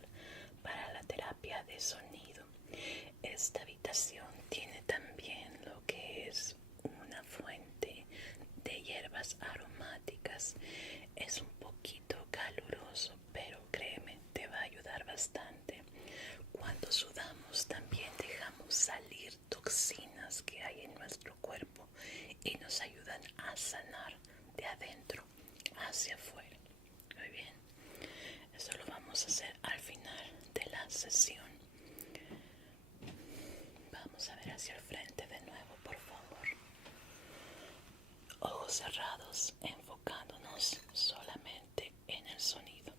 para la terapia de sonido. Esta habitación tiene también lo que es una fuente de hierbas aromáticas. Es un poquito caluroso, pero créeme, te va a ayudar bastante. Cuando sudamos también dejamos salir toxinas que hay en nuestro cuerpo y nos ayudan a sanar de adentro hacia afuera. Muy bien, eso lo vamos a hacer al final de la sesión. Vamos a ver hacia el frente de nuevo, por favor. Ojos cerrados, enfocándonos solamente en el sonido.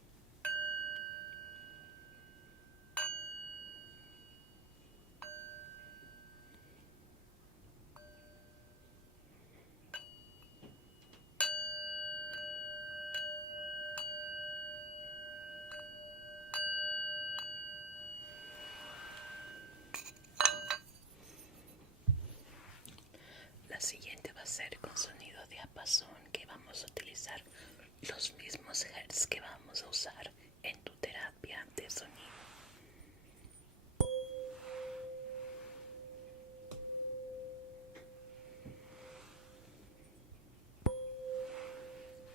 La siguiente va a ser con sonido diapasón, que vamos a utilizar los mismos hertz que vamos a usar en tu terapia de sonido.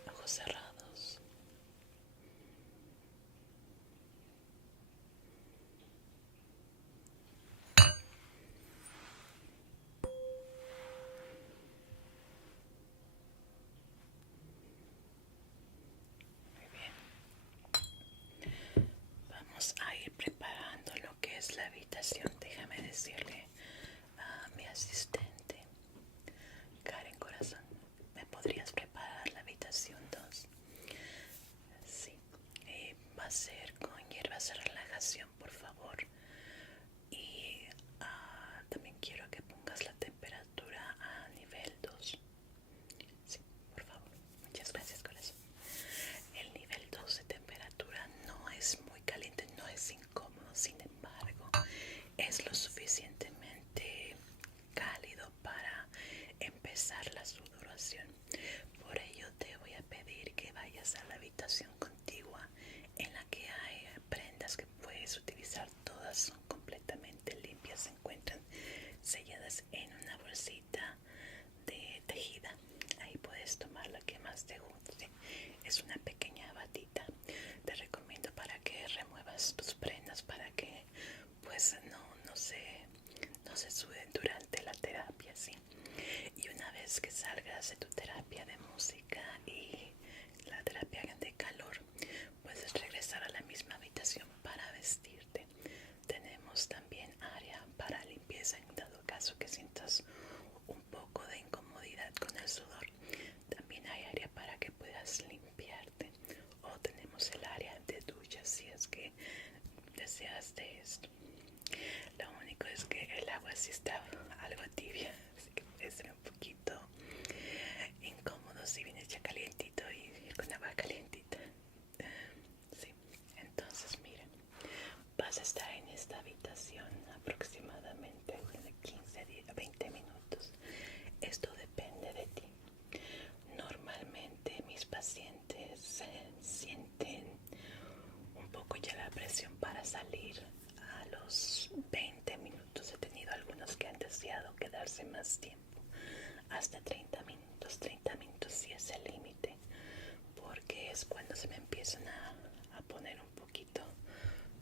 Ojos cerrados. Muy bien. Vamos a ir preparando lo que es la habitación. Déjame decirle a mi asistente, Karen Corazón, ¿me podrías preparar la habitación 2? Sí, va a ser con hierbas de relajación, por favor. Y también quiero que pongas la temperatura a nivel 2. Sí, por favor. Muchas gracias, corazón. El nivel 2 de temperatura no es muy caliente, no es incómodo, sin embargo, es lo suficientemente cálido para empezar la sudoración. Por ello te voy a pedir que vayas a la habitación contigua en la que hay prendas que puedes utilizar. Todas son completamente limpias, se encuentran selladas en una bolsita de tejida. Ahí puedes tomar la que más te guste. Es una pequeña batita. Te recomiendo para que remuevas tus prendas, para que pues no se suden durante la terapia, ¿sí? Y una vez que salgas de tu terapia de música y la terapia de calor, puedes regresar a la misma habitación para vestirte. Tenemos también área para limpieza en dado caso que sientas un poco de incomodidad con el sudor. También hay área para que puedas limpiarte, o tenemos el área de ducha si es que deseas de esto. Lo único es que el agua sí está algo tibia, así que puede ser un poquito incómodo si vienes ya calientito y ir con agua calientita. Sí, entonces mira, vas a estar en esta habitación aproximadamente de 15 a 20 minutos. Esto depende de ti. Normalmente mis pacientes sienten un poco ya la presión para salir a los 20 minutos. He tenido algunos que han deseado más tiempo, hasta 30 minutos. 30 minutos sí es el límite, porque es cuando se me empiezan a poner un poquito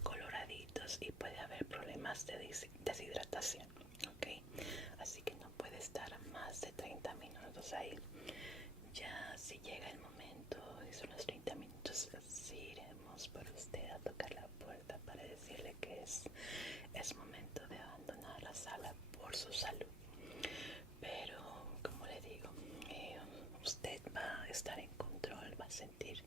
coloraditos y puede haber problemas de deshidratación, ok. Así que no puede estar más de 30 minutos ahí. Ya si llega el momento y son los 30 minutos, sí iremos por usted a tocar la puerta para decirle que es momento de abandonar la sala por su salud. Pero como le digo, usted va a estar en control, va a sentir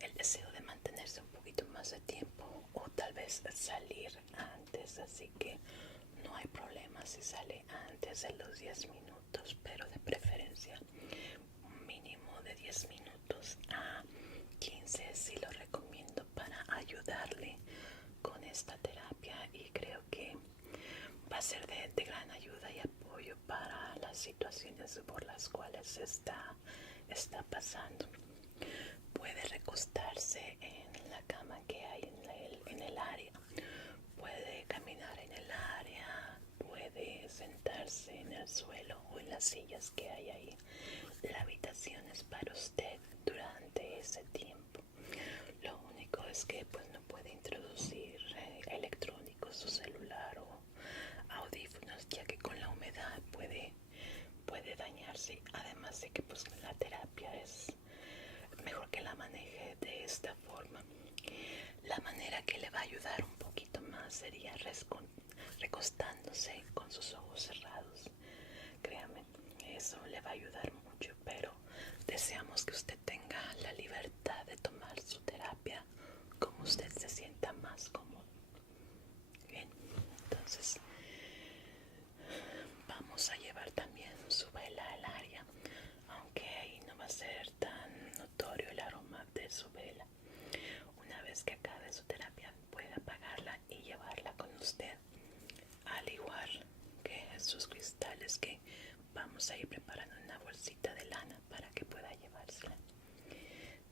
el deseo de mantenerse un poquito más de tiempo o tal vez salir antes, así que no hay problema si sale antes de los 10 minutos, pero de preferencia un mínimo de 10 minutos a 15 sí lo recomiendo para ayudarle con esta terapia, y creo que va a ser de gran ayuda y apoyo para las situaciones por las cuales está pasando. Puede recostarse en la cama que hay en el área, puede caminar en el área, puede sentarse en el suelo o en las sillas que hay ahí. La habitación es para usted durante ese tiempo. Lo único es que pues no puede introducir electrónicos, su celular o audífonos, ya que con la humedad puede dañarse. Además de que pues la terapia es mejor que la maneje de esta forma. La manera que le va a ayudar un poquito más sería recostándose con sus ojos cerrados. Créame, eso le va a ayudar mucho, pero deseamos que usted tenga la libertad de tomar su terapia como usted se sienta más cómodo. Bien, entonces vamos a llevar también su vela al área, aunque ahí no va a ser tan notorio el aroma de su vela. Una vez que acabe su terapia puede apagarla y llevarla con usted, al igual que sus cristales, que vamos a ir preparando una bolsita de lana para que pueda llevársela.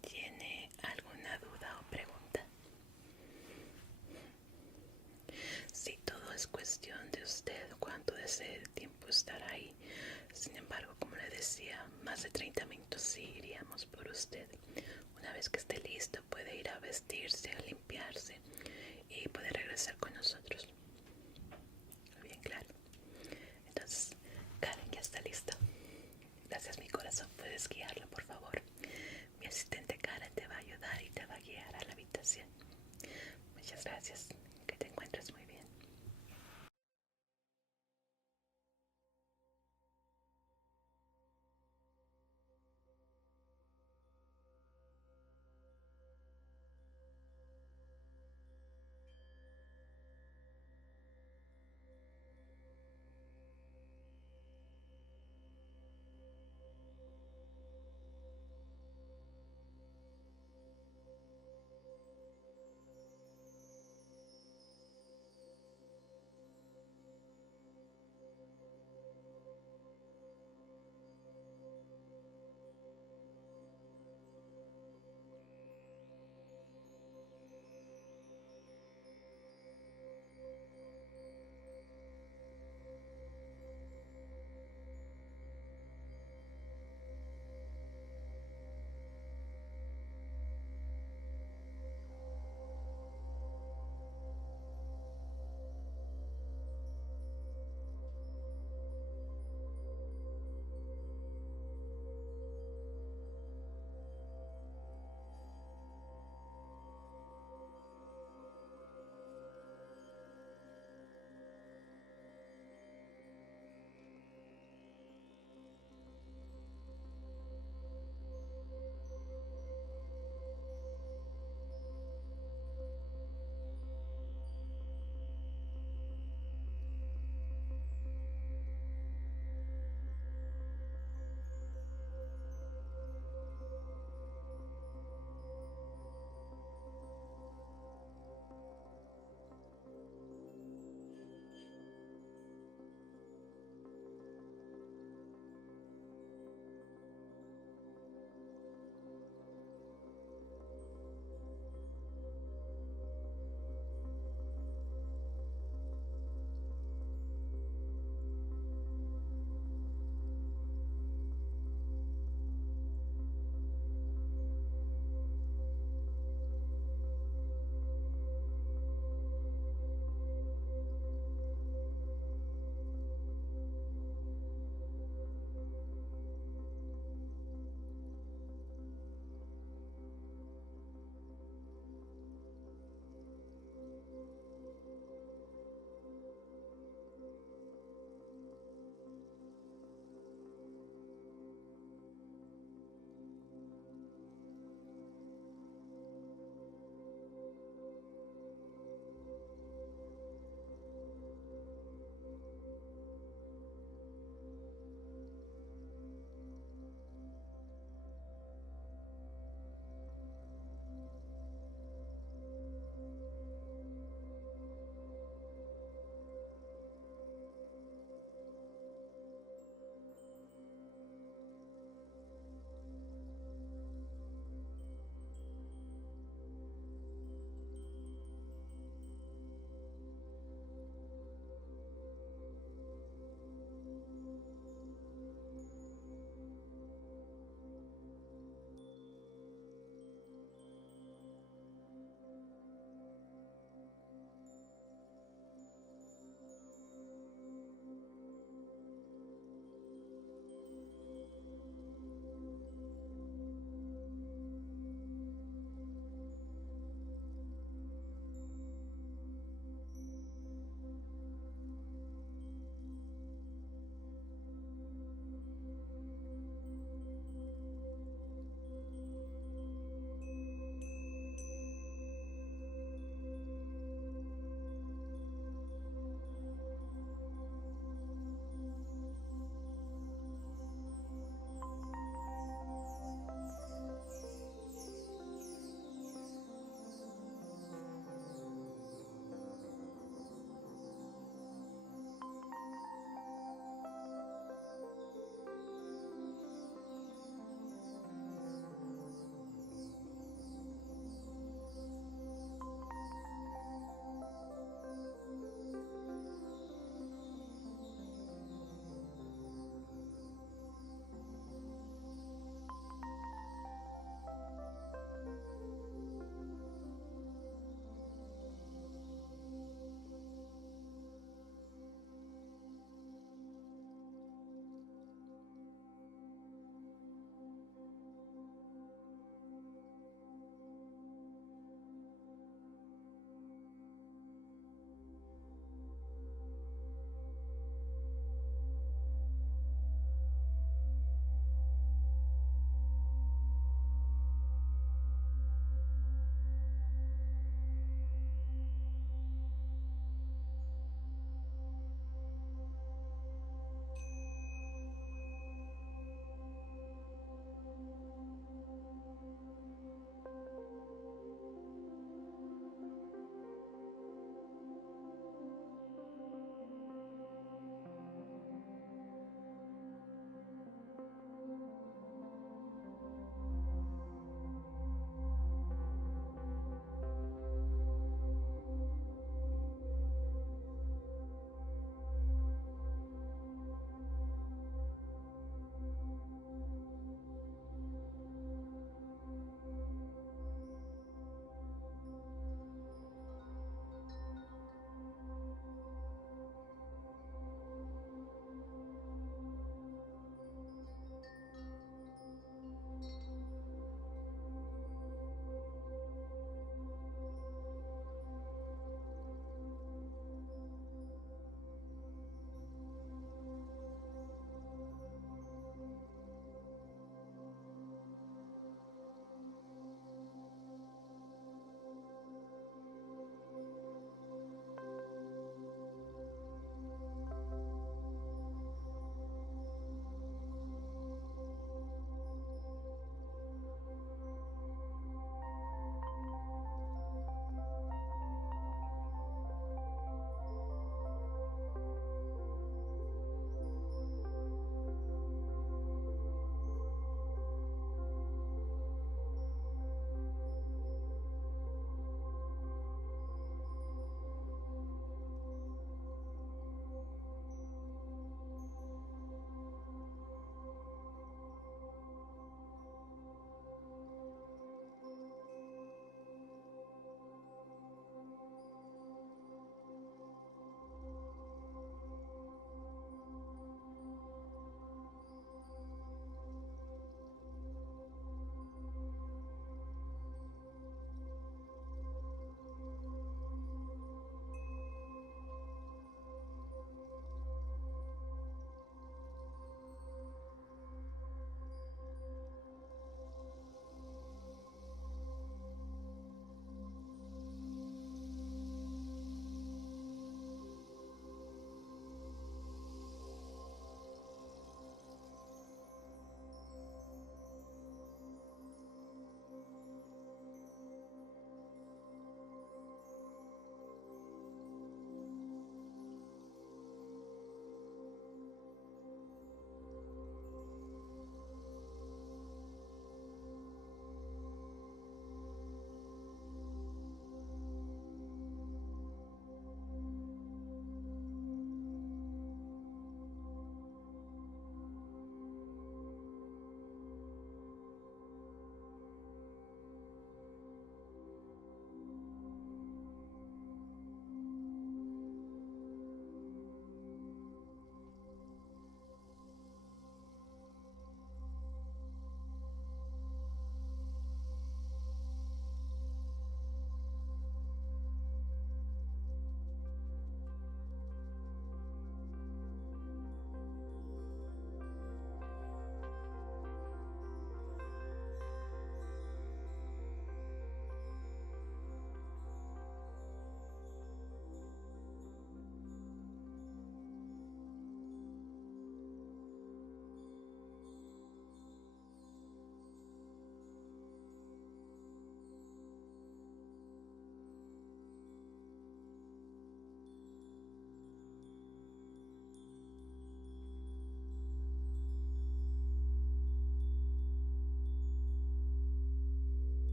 ¿Tiene alguna duda o pregunta? Si todo es cuestión de usted, cuánto desee tiempo estar ahí. Sin embargo, como le decía, más de 30 minutos sí iríamos por usted. Una vez que esté listo, puede ir a vestirse, a limpiarse y puede regresar con nosotros. Bien, claro. Entonces, Karen ya está lista. Gracias, mi corazón. Puedes guiarla, por favor. Mi asistente Karen te va a ayudar y te va a guiar a la habitación. Muchas gracias. Que te encuentres muy bien.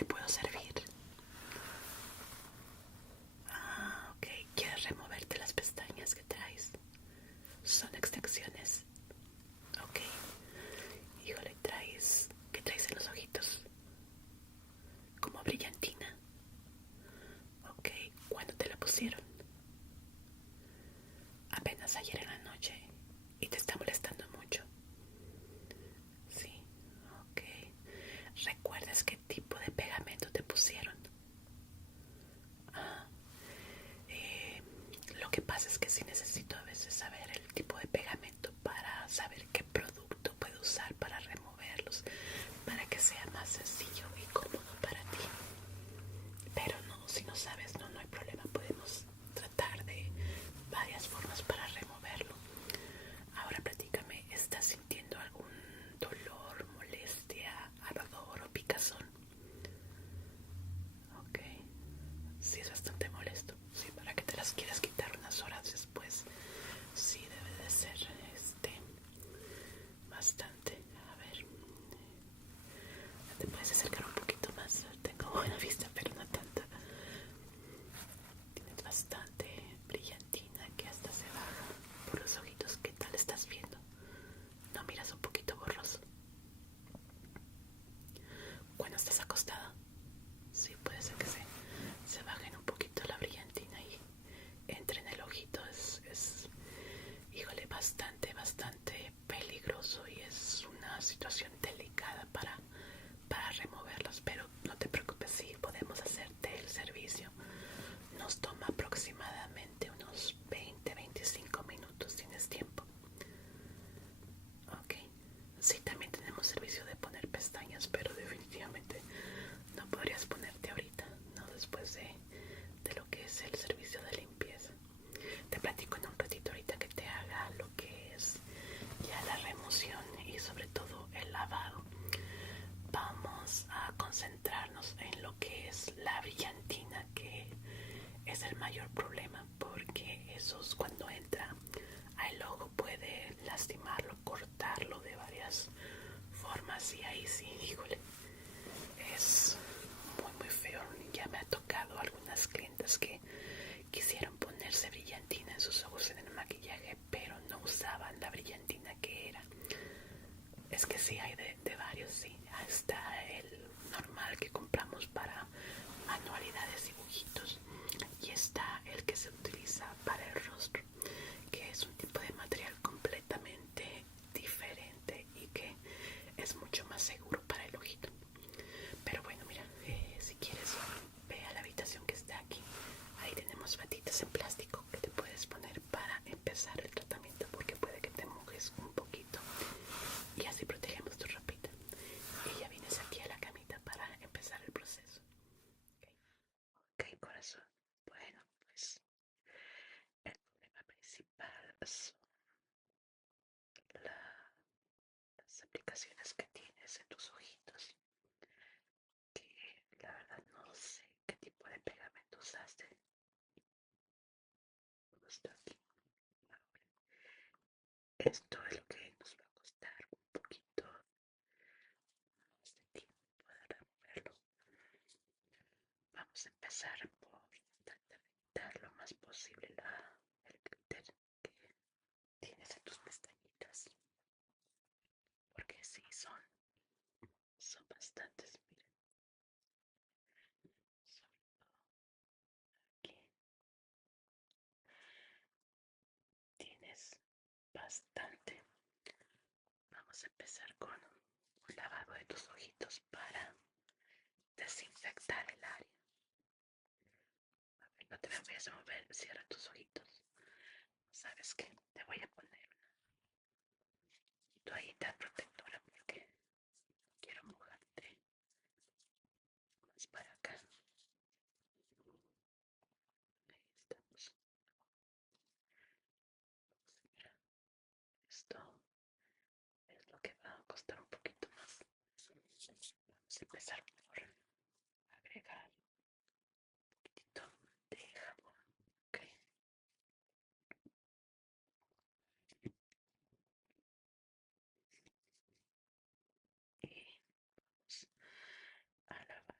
te puedo servir? Ah, ok. ¿Quieres removerte las pestañas que traes? Son extensiones. Ok. Híjole, traes... ¿Qué traes en los ojitos? Como brillantina. Ok. ¿Cuándo te la pusieron? Apenas ayer en la noche. ¿Y te está molestando mucho? Sí. Ok. ¿Recuerdas qué tipo de pegamento te pusieron? Ah, eh, lo que pasa es que sí necesito a veces saber el tipo de pegamento para saber qué producto puedo usar para removerlos, para que sea más sencillo y cómodo para ti. Pero no, si no sabes, no hay problema. Podemos tratar de varias formas para removerlo. Ahora platícame, ¿estás sintiendo algún dolor, molestia, ardor o picazón? Ok, sí es bastante molesto. Sí, para que te las quieras quitar unas horas después. Sí, debe de ser bastante. A ver, te puedes acercar un poquito más. Tengo buena vista, pero no tanta. Tienes bastante brillantina que hasta se baja por los ojitos. ¿Qué tal estás viendo? ¿No miras un poquito borroso? Cuando estás acostada, sí puede ser que se bajen un poquito la brillantina y entre en el ojito. Híjole, bastante peligroso y es una situación delicada para removerlos. Pero no te preocupes, sí podemos hacerte el servicio. Nos toma aproximadamente unos 20-25 minutos. ¿Tienes tiempo? Ok. Sí, también tenemos servicio de poner pestañas, pero definitivamente no podrías ponerte ahorita, no después de lo que es el servicio de limpieza. Te platico en un ratito ahorita que te haga lo que es ya la remoción y sobre todo el lavado. Vamos a concentrarnos en lo que es la brillantina, que es el mayor problema, porque eso es cuando entra al ojo, puede lastimarlo, cortarlo de varias formas y ahí sí, híjole, es muy feo. Ya me ha tocado algunas clientas que quisieron ponerse brillantina en sus ojos en el maquillaje, pero no usaban la brillantina que era. Es que sí hay de varios, sí. Está el normal que compramos para manualidades, dibujitos, y está el que se utiliza para el rostro, que es un tipo de material completamente diferente y que es mucho más seguro para el ojito. Pero bueno, mira, si quieres, ve a la habitación que está aquí. Ahí tenemos batitas en plástico que te puedes poner para empezar el tratamiento, porque puede que te mojes un poquito y así protegemos tu ropita. Y ya vienes aquí a la camita para empezar el proceso. Ok, corazón. Bueno, pues el problema principal son las aplicaciones que tienes en tus ojitos, que la verdad no sé qué tipo de pegamento usaste. Está aquí. Esto es lo que nos va a costar un poquito más de tiempo para removerlo. Vamos a empezar por tratar de quitar lo más posible el glitter que tienes en tus pestañitas, porque sí son bastantes. Miren, sobre todo aquí tienes bastante. Vamos a empezar con un lavado de tus ojitos para desinfectar el área. A ver, no te me vayas a mover, cierra tus ojitos. ¿Sabes qué? Te voy a poner una toallita protectora porque quiero mojarte más para acá. Ahí estamos. Mira, esto es lo que va a costar un poquito más. Vamos a empezar por agregar un poquitito de jabón. Ok. Y vamos a lavar.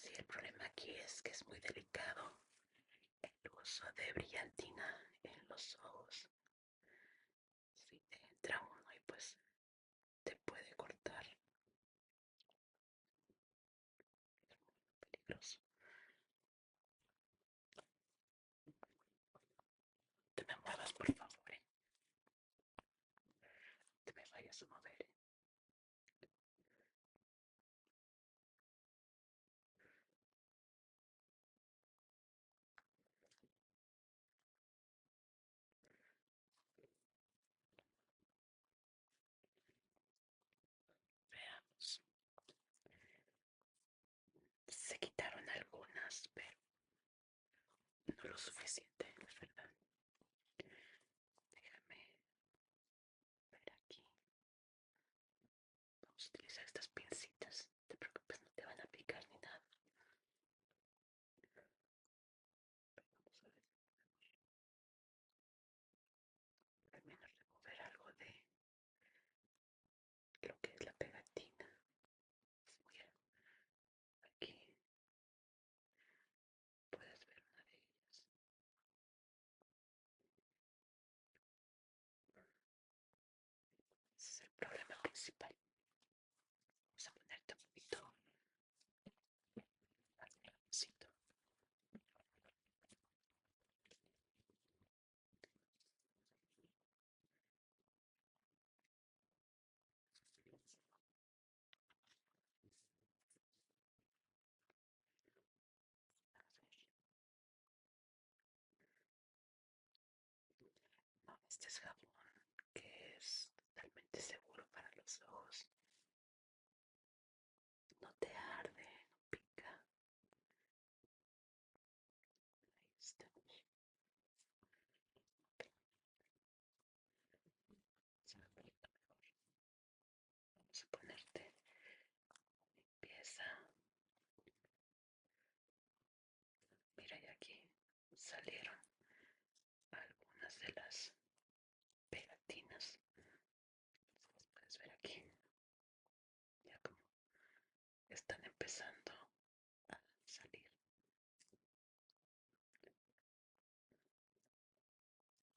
Sí, el problema aquí es que es muy delicado el uso de brillantina en los ojos. Si te entra uno y pues te puede cortar, es muy peligroso. Te me muevas, por favor, te me vayas a mover. Veamos. Se quitaron algunas, pero no lo suficiente, la verdad. Déjame ver aquí. Vamos a utilizar estas pincitas. No te preocupes, no te van a picar ni nada. Vamos a ver. Al menos remover algo de lo que es la pegatina. Mira, aquí puedes ver una de ellas. Ese es el problema principal. Vamos a ponerte un poquito algodoncito. A ver. No, este es jabón que es totalmente seguro para los ojos. No te arde, no pica. Ahí está. Se me aprieta mejor. Vamos a ponerte limpieza. Mira, y aquí salieron algunas de las pegatinas. Las puedes ver aquí. Ya como están empezando a salir.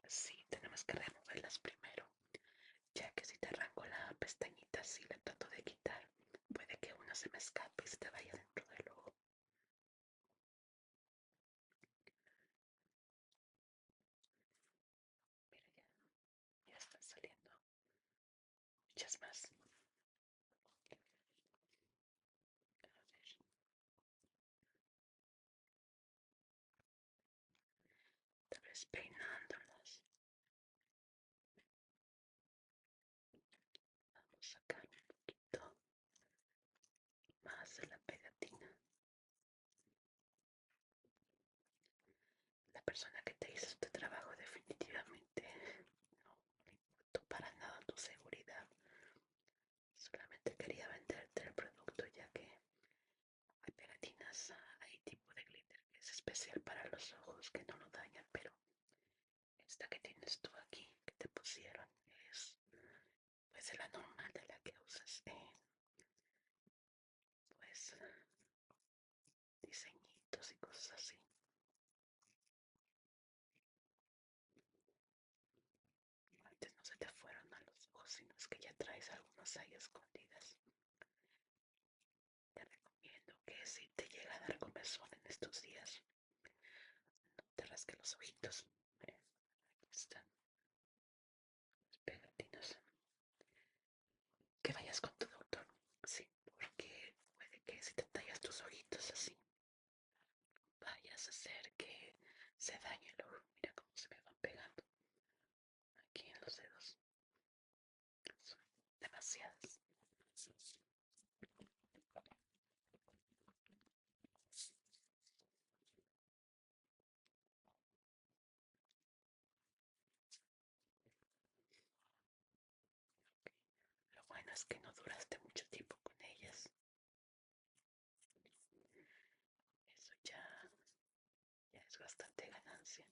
Sí, tenemos que removerlas primero, ya que si te arranco la pestañita, si la trato de quitar, puede que una se me escape y se te vaya dentro del ojo. Mira, ya están saliendo muchas más. A ver, tal vez peinándolas. Vamos a sacar un poquito más de la pegatina. La persona que te hizo este trabajo definitivamente no le importó para nada tu seguridad. Solamente quería venderte el producto, ya que hay pegatinas, hay tipo de glitter que es especial para los ojos que no lo dañan, pero esta que tienes tú aquí, que te pusieron, es pues la normal de la que usas pues diseñitos y cosas así. Antes no se te fueron a los ojos, sino es que ya traes algunas ahí escondidas. Te recomiendo que si te llega a dar comezón en estos días, no te rasques los ojitos. Mira, aquí están las pegatinas. Que vayas con tu doctor, sí, porque puede que si te tallas tus ojitos así, vayas a hacer que se dañe el ojo. Mira cómo se me van pegando aquí en los dedos. Son demasiadas. Lo bueno es que no duraste mucho tiempo con ellas. Eso ya es bastante ganancia.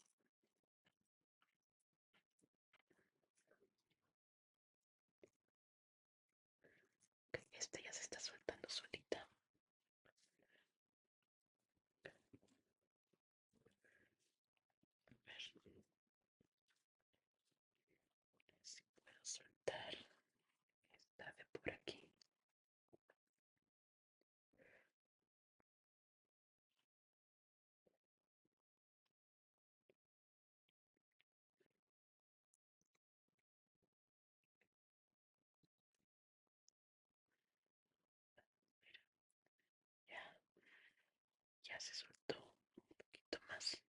Ok, esta ya se está soltando solita. ya se soltó un poquito más.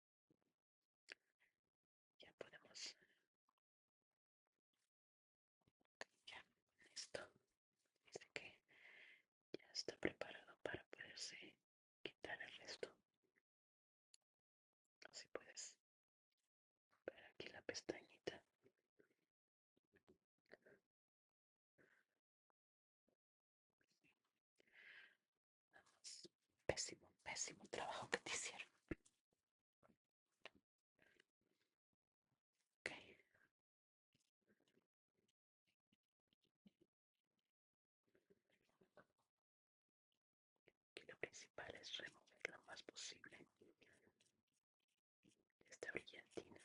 Ya podemos, ya, listo. Dice que ya está preparado para poderse quitar el resto. Así puedes ver aquí la pestañita. Vamos. Pésimo, pésimo trabajo que te hicieron. Ok. Que lo principal es remover lo más posible esta brillantina.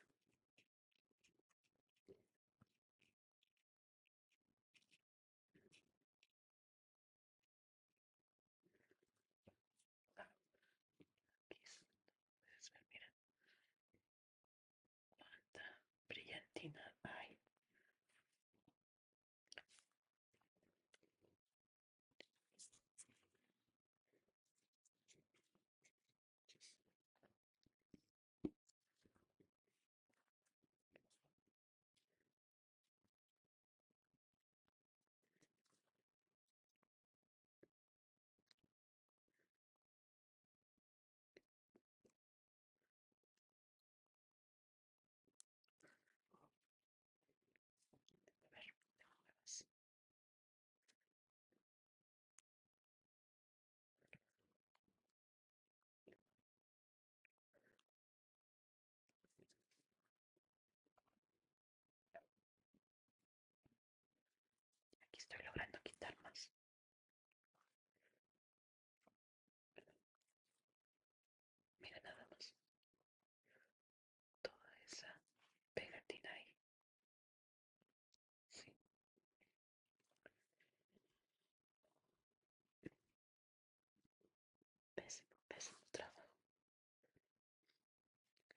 Ah, aquí puedes ver, mira, cuánta brillantina hay. A ver, te muevas. Aquí estoy logrando quitar más. Mira nada más. Toda esa pegatina ahí. Sí, pésimo, pésimo trabajo.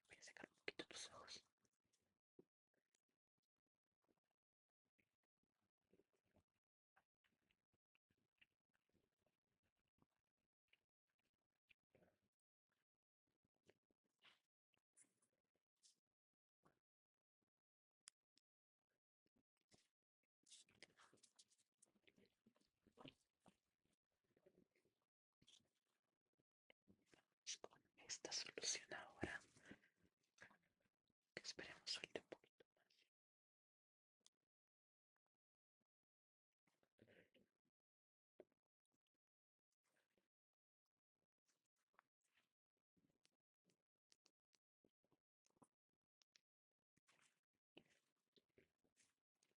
Voy a sacar un poquito tus ojos. Con esta solución ahora, que esperemos suelte un poquito más.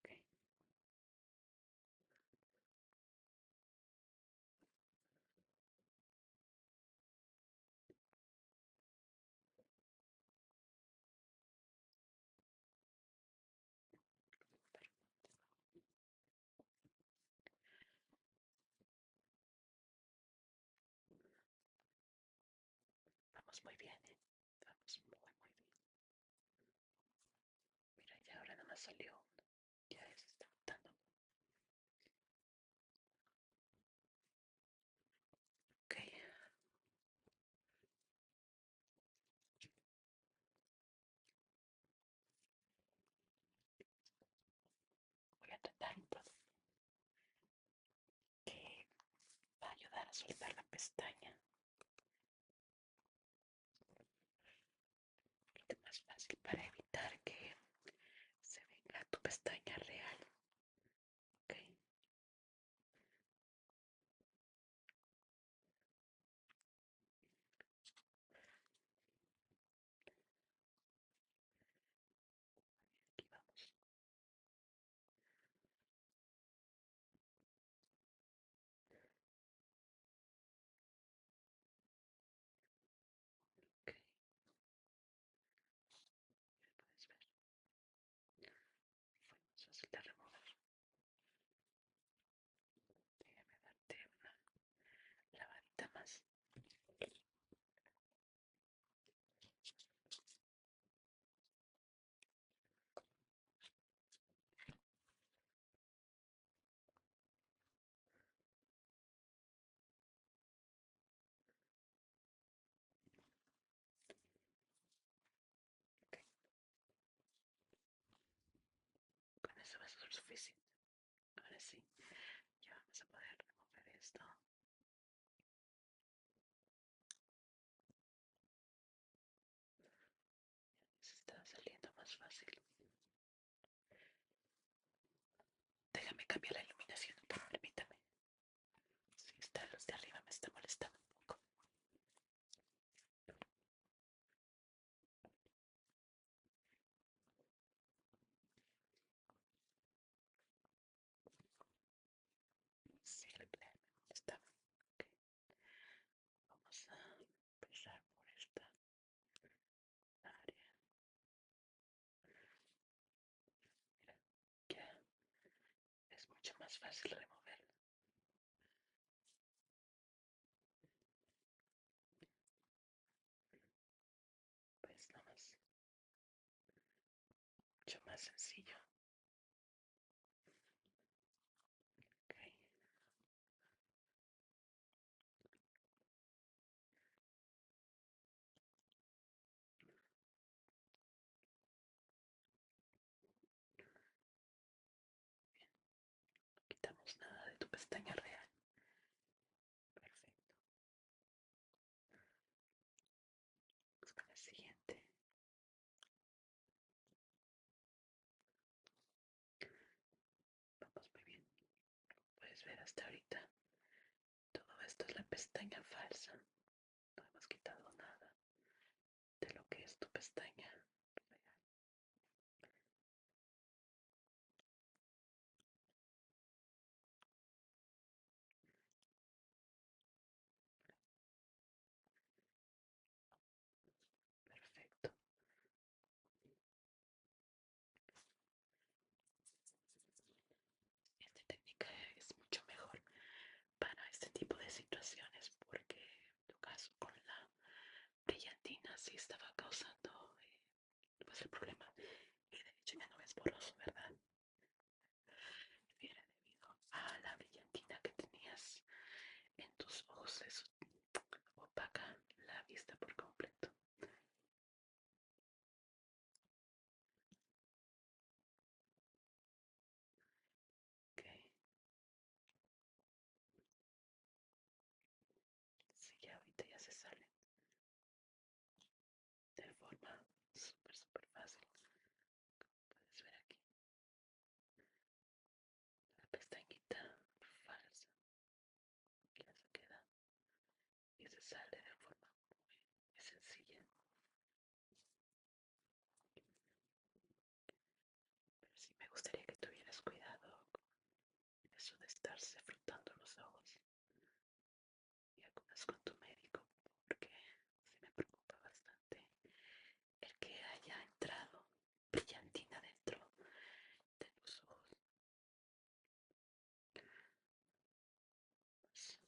Ok, vamos muy bien, ¿eh? Vamos muy, muy bien. Mira, ya ahora nada más salió uno. Ya se está notando. Ok, voy a tratar un producto que va a ayudar a soltar la pestaña. Un poquito más fácil para evitar que se venga tu pestaña real. Ok, aquí vamos. ser suficiente. Ahora sí, ya vamos a poder remover esto. Se está saliendo más fácil. Déjame cambiar la iluminación un poco, permítame. Sí, está, los de arriba me está molestando un poco. Sí, el play me molestaba. Ok, vamos a empezar por esta área. Mira, ya es mucho más fácil removerla. Pues nada más, mucho más sencillo. Ok, no quitamos nada de tu pestaña real. Perfecto. Vamos con la siguiente. Vamos muy bien. Puedes ver hasta ahorita. Todo esto es la pestaña falsa. No hemos quitado nada de lo que es tu pestaña real. Perfecto. Esta técnica es mucho mejor para este tipo de situaciones porque en tu caso con la brillantina sí estaba causando pues el problema y de hecho ya no es borroso, ¿verdad? Era debido a la brillantina que tenías en tus ojos, eso opaca la vista por completo. Ok, sí, ya ahorita ya se salen de forma súper fácil. Puedes ver aquí la pestañita falsa que ya se queda y se sale de forma muy sencilla. Pero sí me gustaría que tuvieras cuidado con eso de estarse frotando los ojos y acudas con tu médico porque sí me preocupa bastante el que haya entrado brillantina dentro de tus ojos. Pues,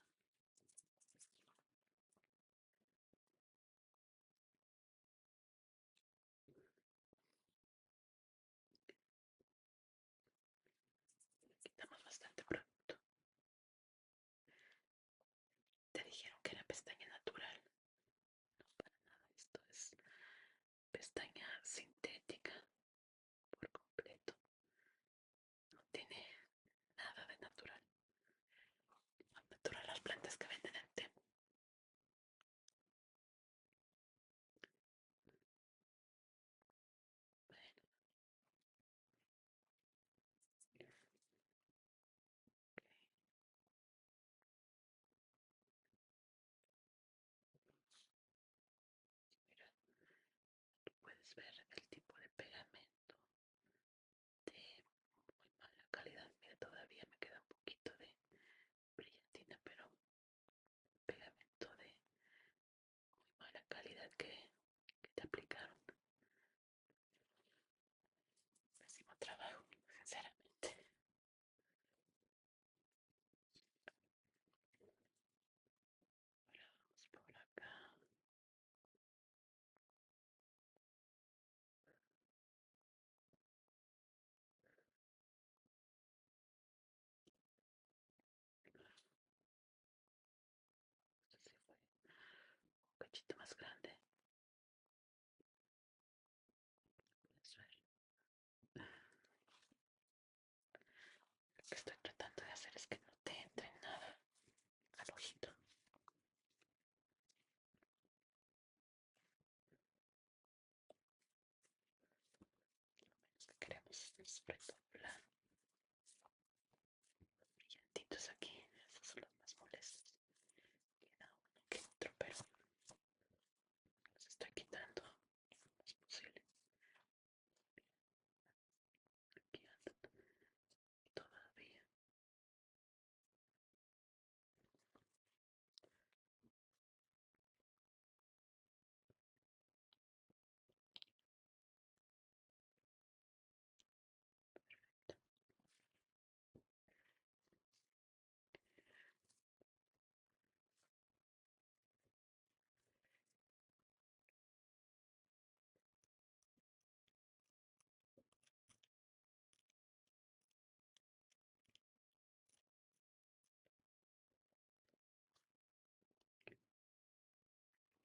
sobre todo los brillantitos aquí, esos son los más molestos. Queda uno que otro, pero los estoy quitando lo más posible. Aquí andan todavía.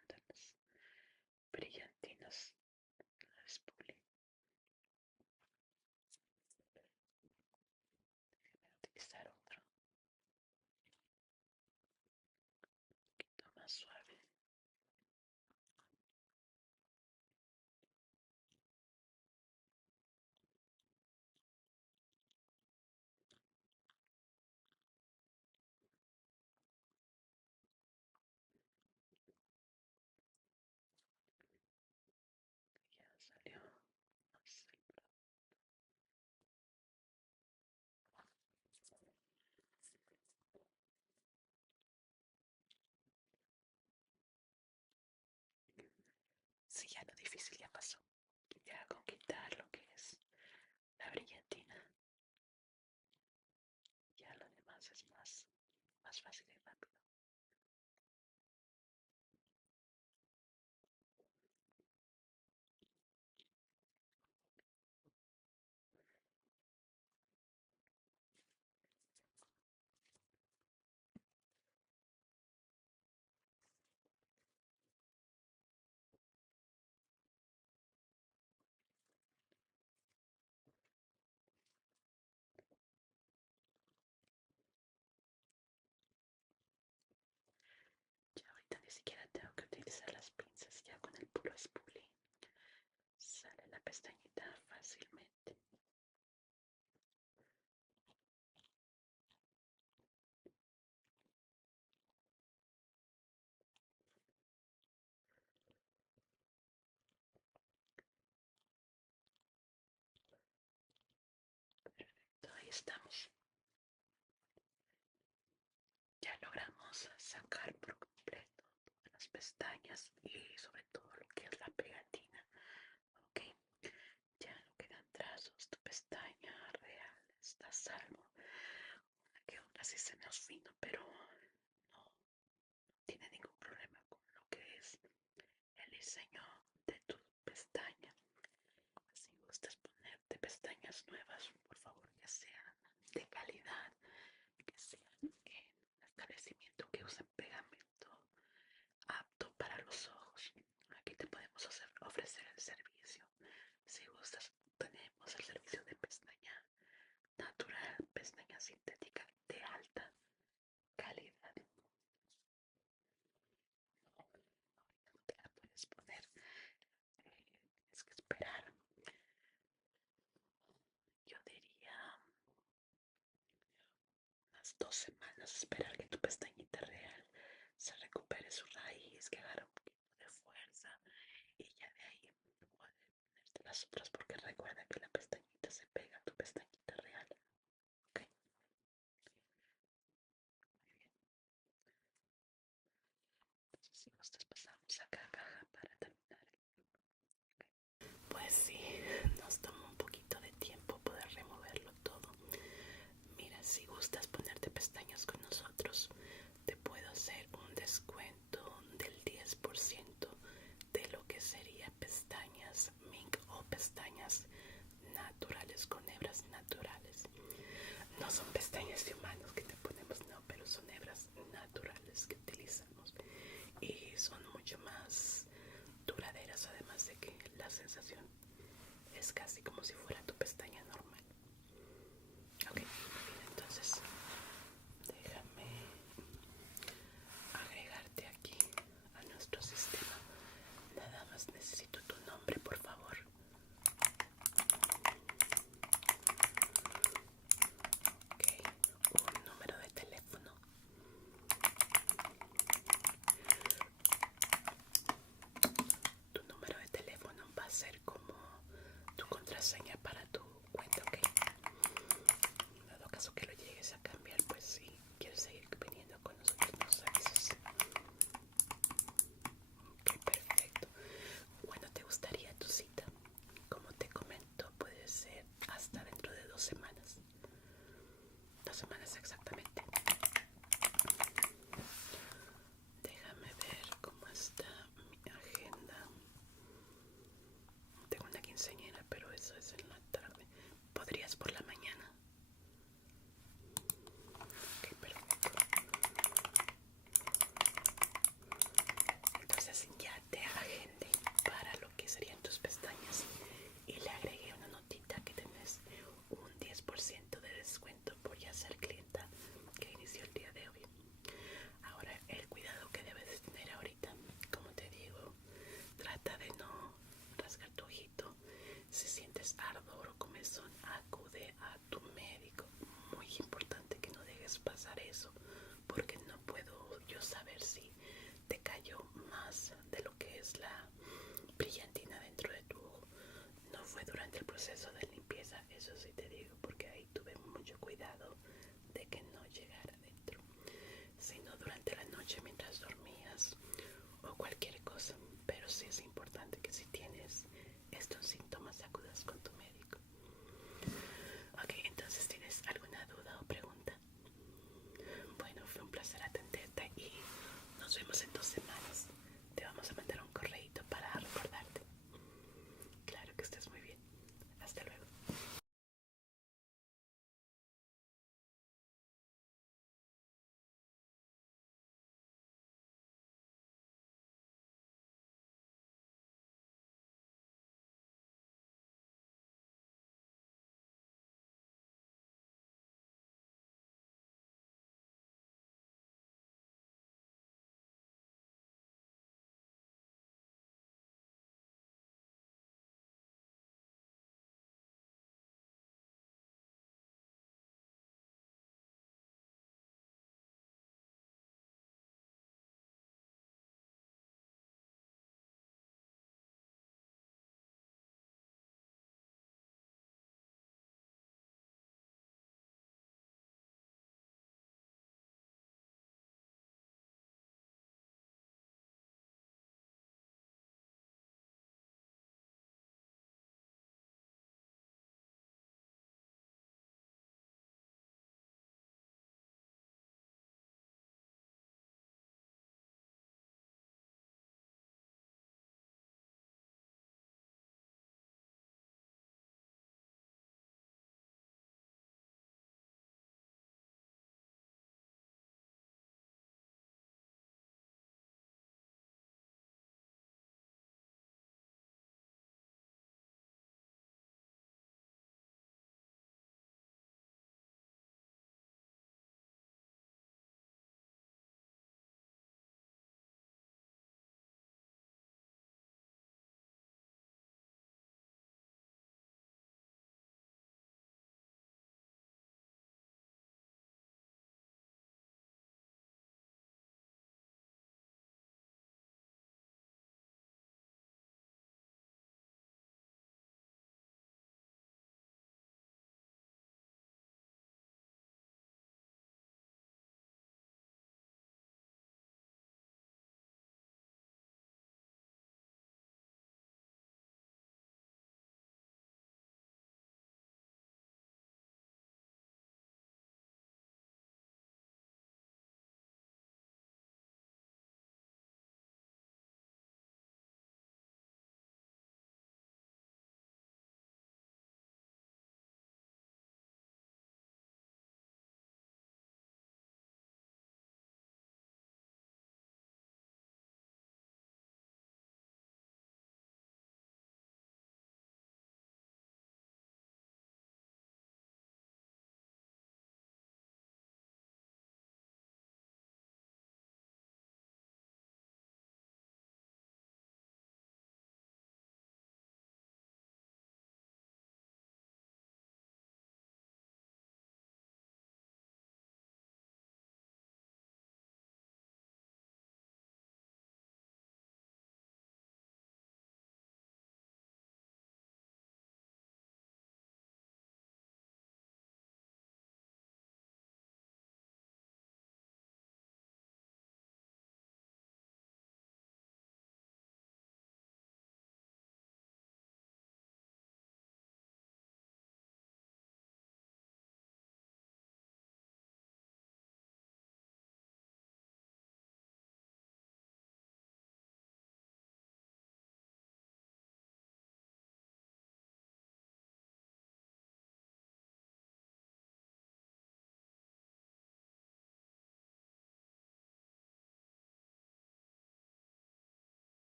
Andan los brillantinos. La espuli. Déjame utilizar otro. Un poquito más suave. Ya salió. Más el brazo. Sí, ya lo difícil ya pasó. Ya con quitar lo que es la brillantina, ya lo demás es más fácil y rápido. Ya ahorita ni siquiera tengo que utilizar las pinzas, ya con el puro spoolie sale la pestañita fácilmente. Perfecto, ahí estamos. Ya logramos sacar por completo todas las pestañas y sobre todo lo que es la pegatina. Ok, ya no quedan trazos, tu pestaña real está a salvo. Una que otra sí se nos vino, pero no tiene ningún problema con lo que es el diseño de tu pestaña. Si gustas ponerte pestañas nuevas, por favor, que sean de calidad, que sean en un establecimiento que usen pegamento apto para los ojos. Aquí te podemos ofrecer el servicio. Si gustas, tenemos el servicio de pestaña natural, pestaña sintética de alta calidad. No, ahorita no te la puedes poner. Tienes que esperar. Yo diría unas 2 semanas, esperar que tu pestañita real se recupere su raíz, que agarre un poquito de fuerza y ya de ahí puedes ponerte las otras, porque recuerda que la pestañita se pega a tu pestañita real. Ok, muy bien. Entonces, si gustas, pasamos acá a caja para terminar. Okay. Pues sí, nos tomó un poquito de tiempo poder removerlo todo. Mira, si gustas ponerte pestañas con nosotros, te puedo hacer un descuento del 10% de lo que sería pestañas mink o pestañas naturales con hebras naturales. No son pestañas de humanos que te ponemos, no, pero son hebras naturales que utilizamos y son mucho más duraderas, además de que la sensación es casi como si fuera tu pestaña normal. Ok, bien, entonces déjame agregarte aquí a nuestro sistema. Nada más necesito tu nombre, por favor. semanas exactamente.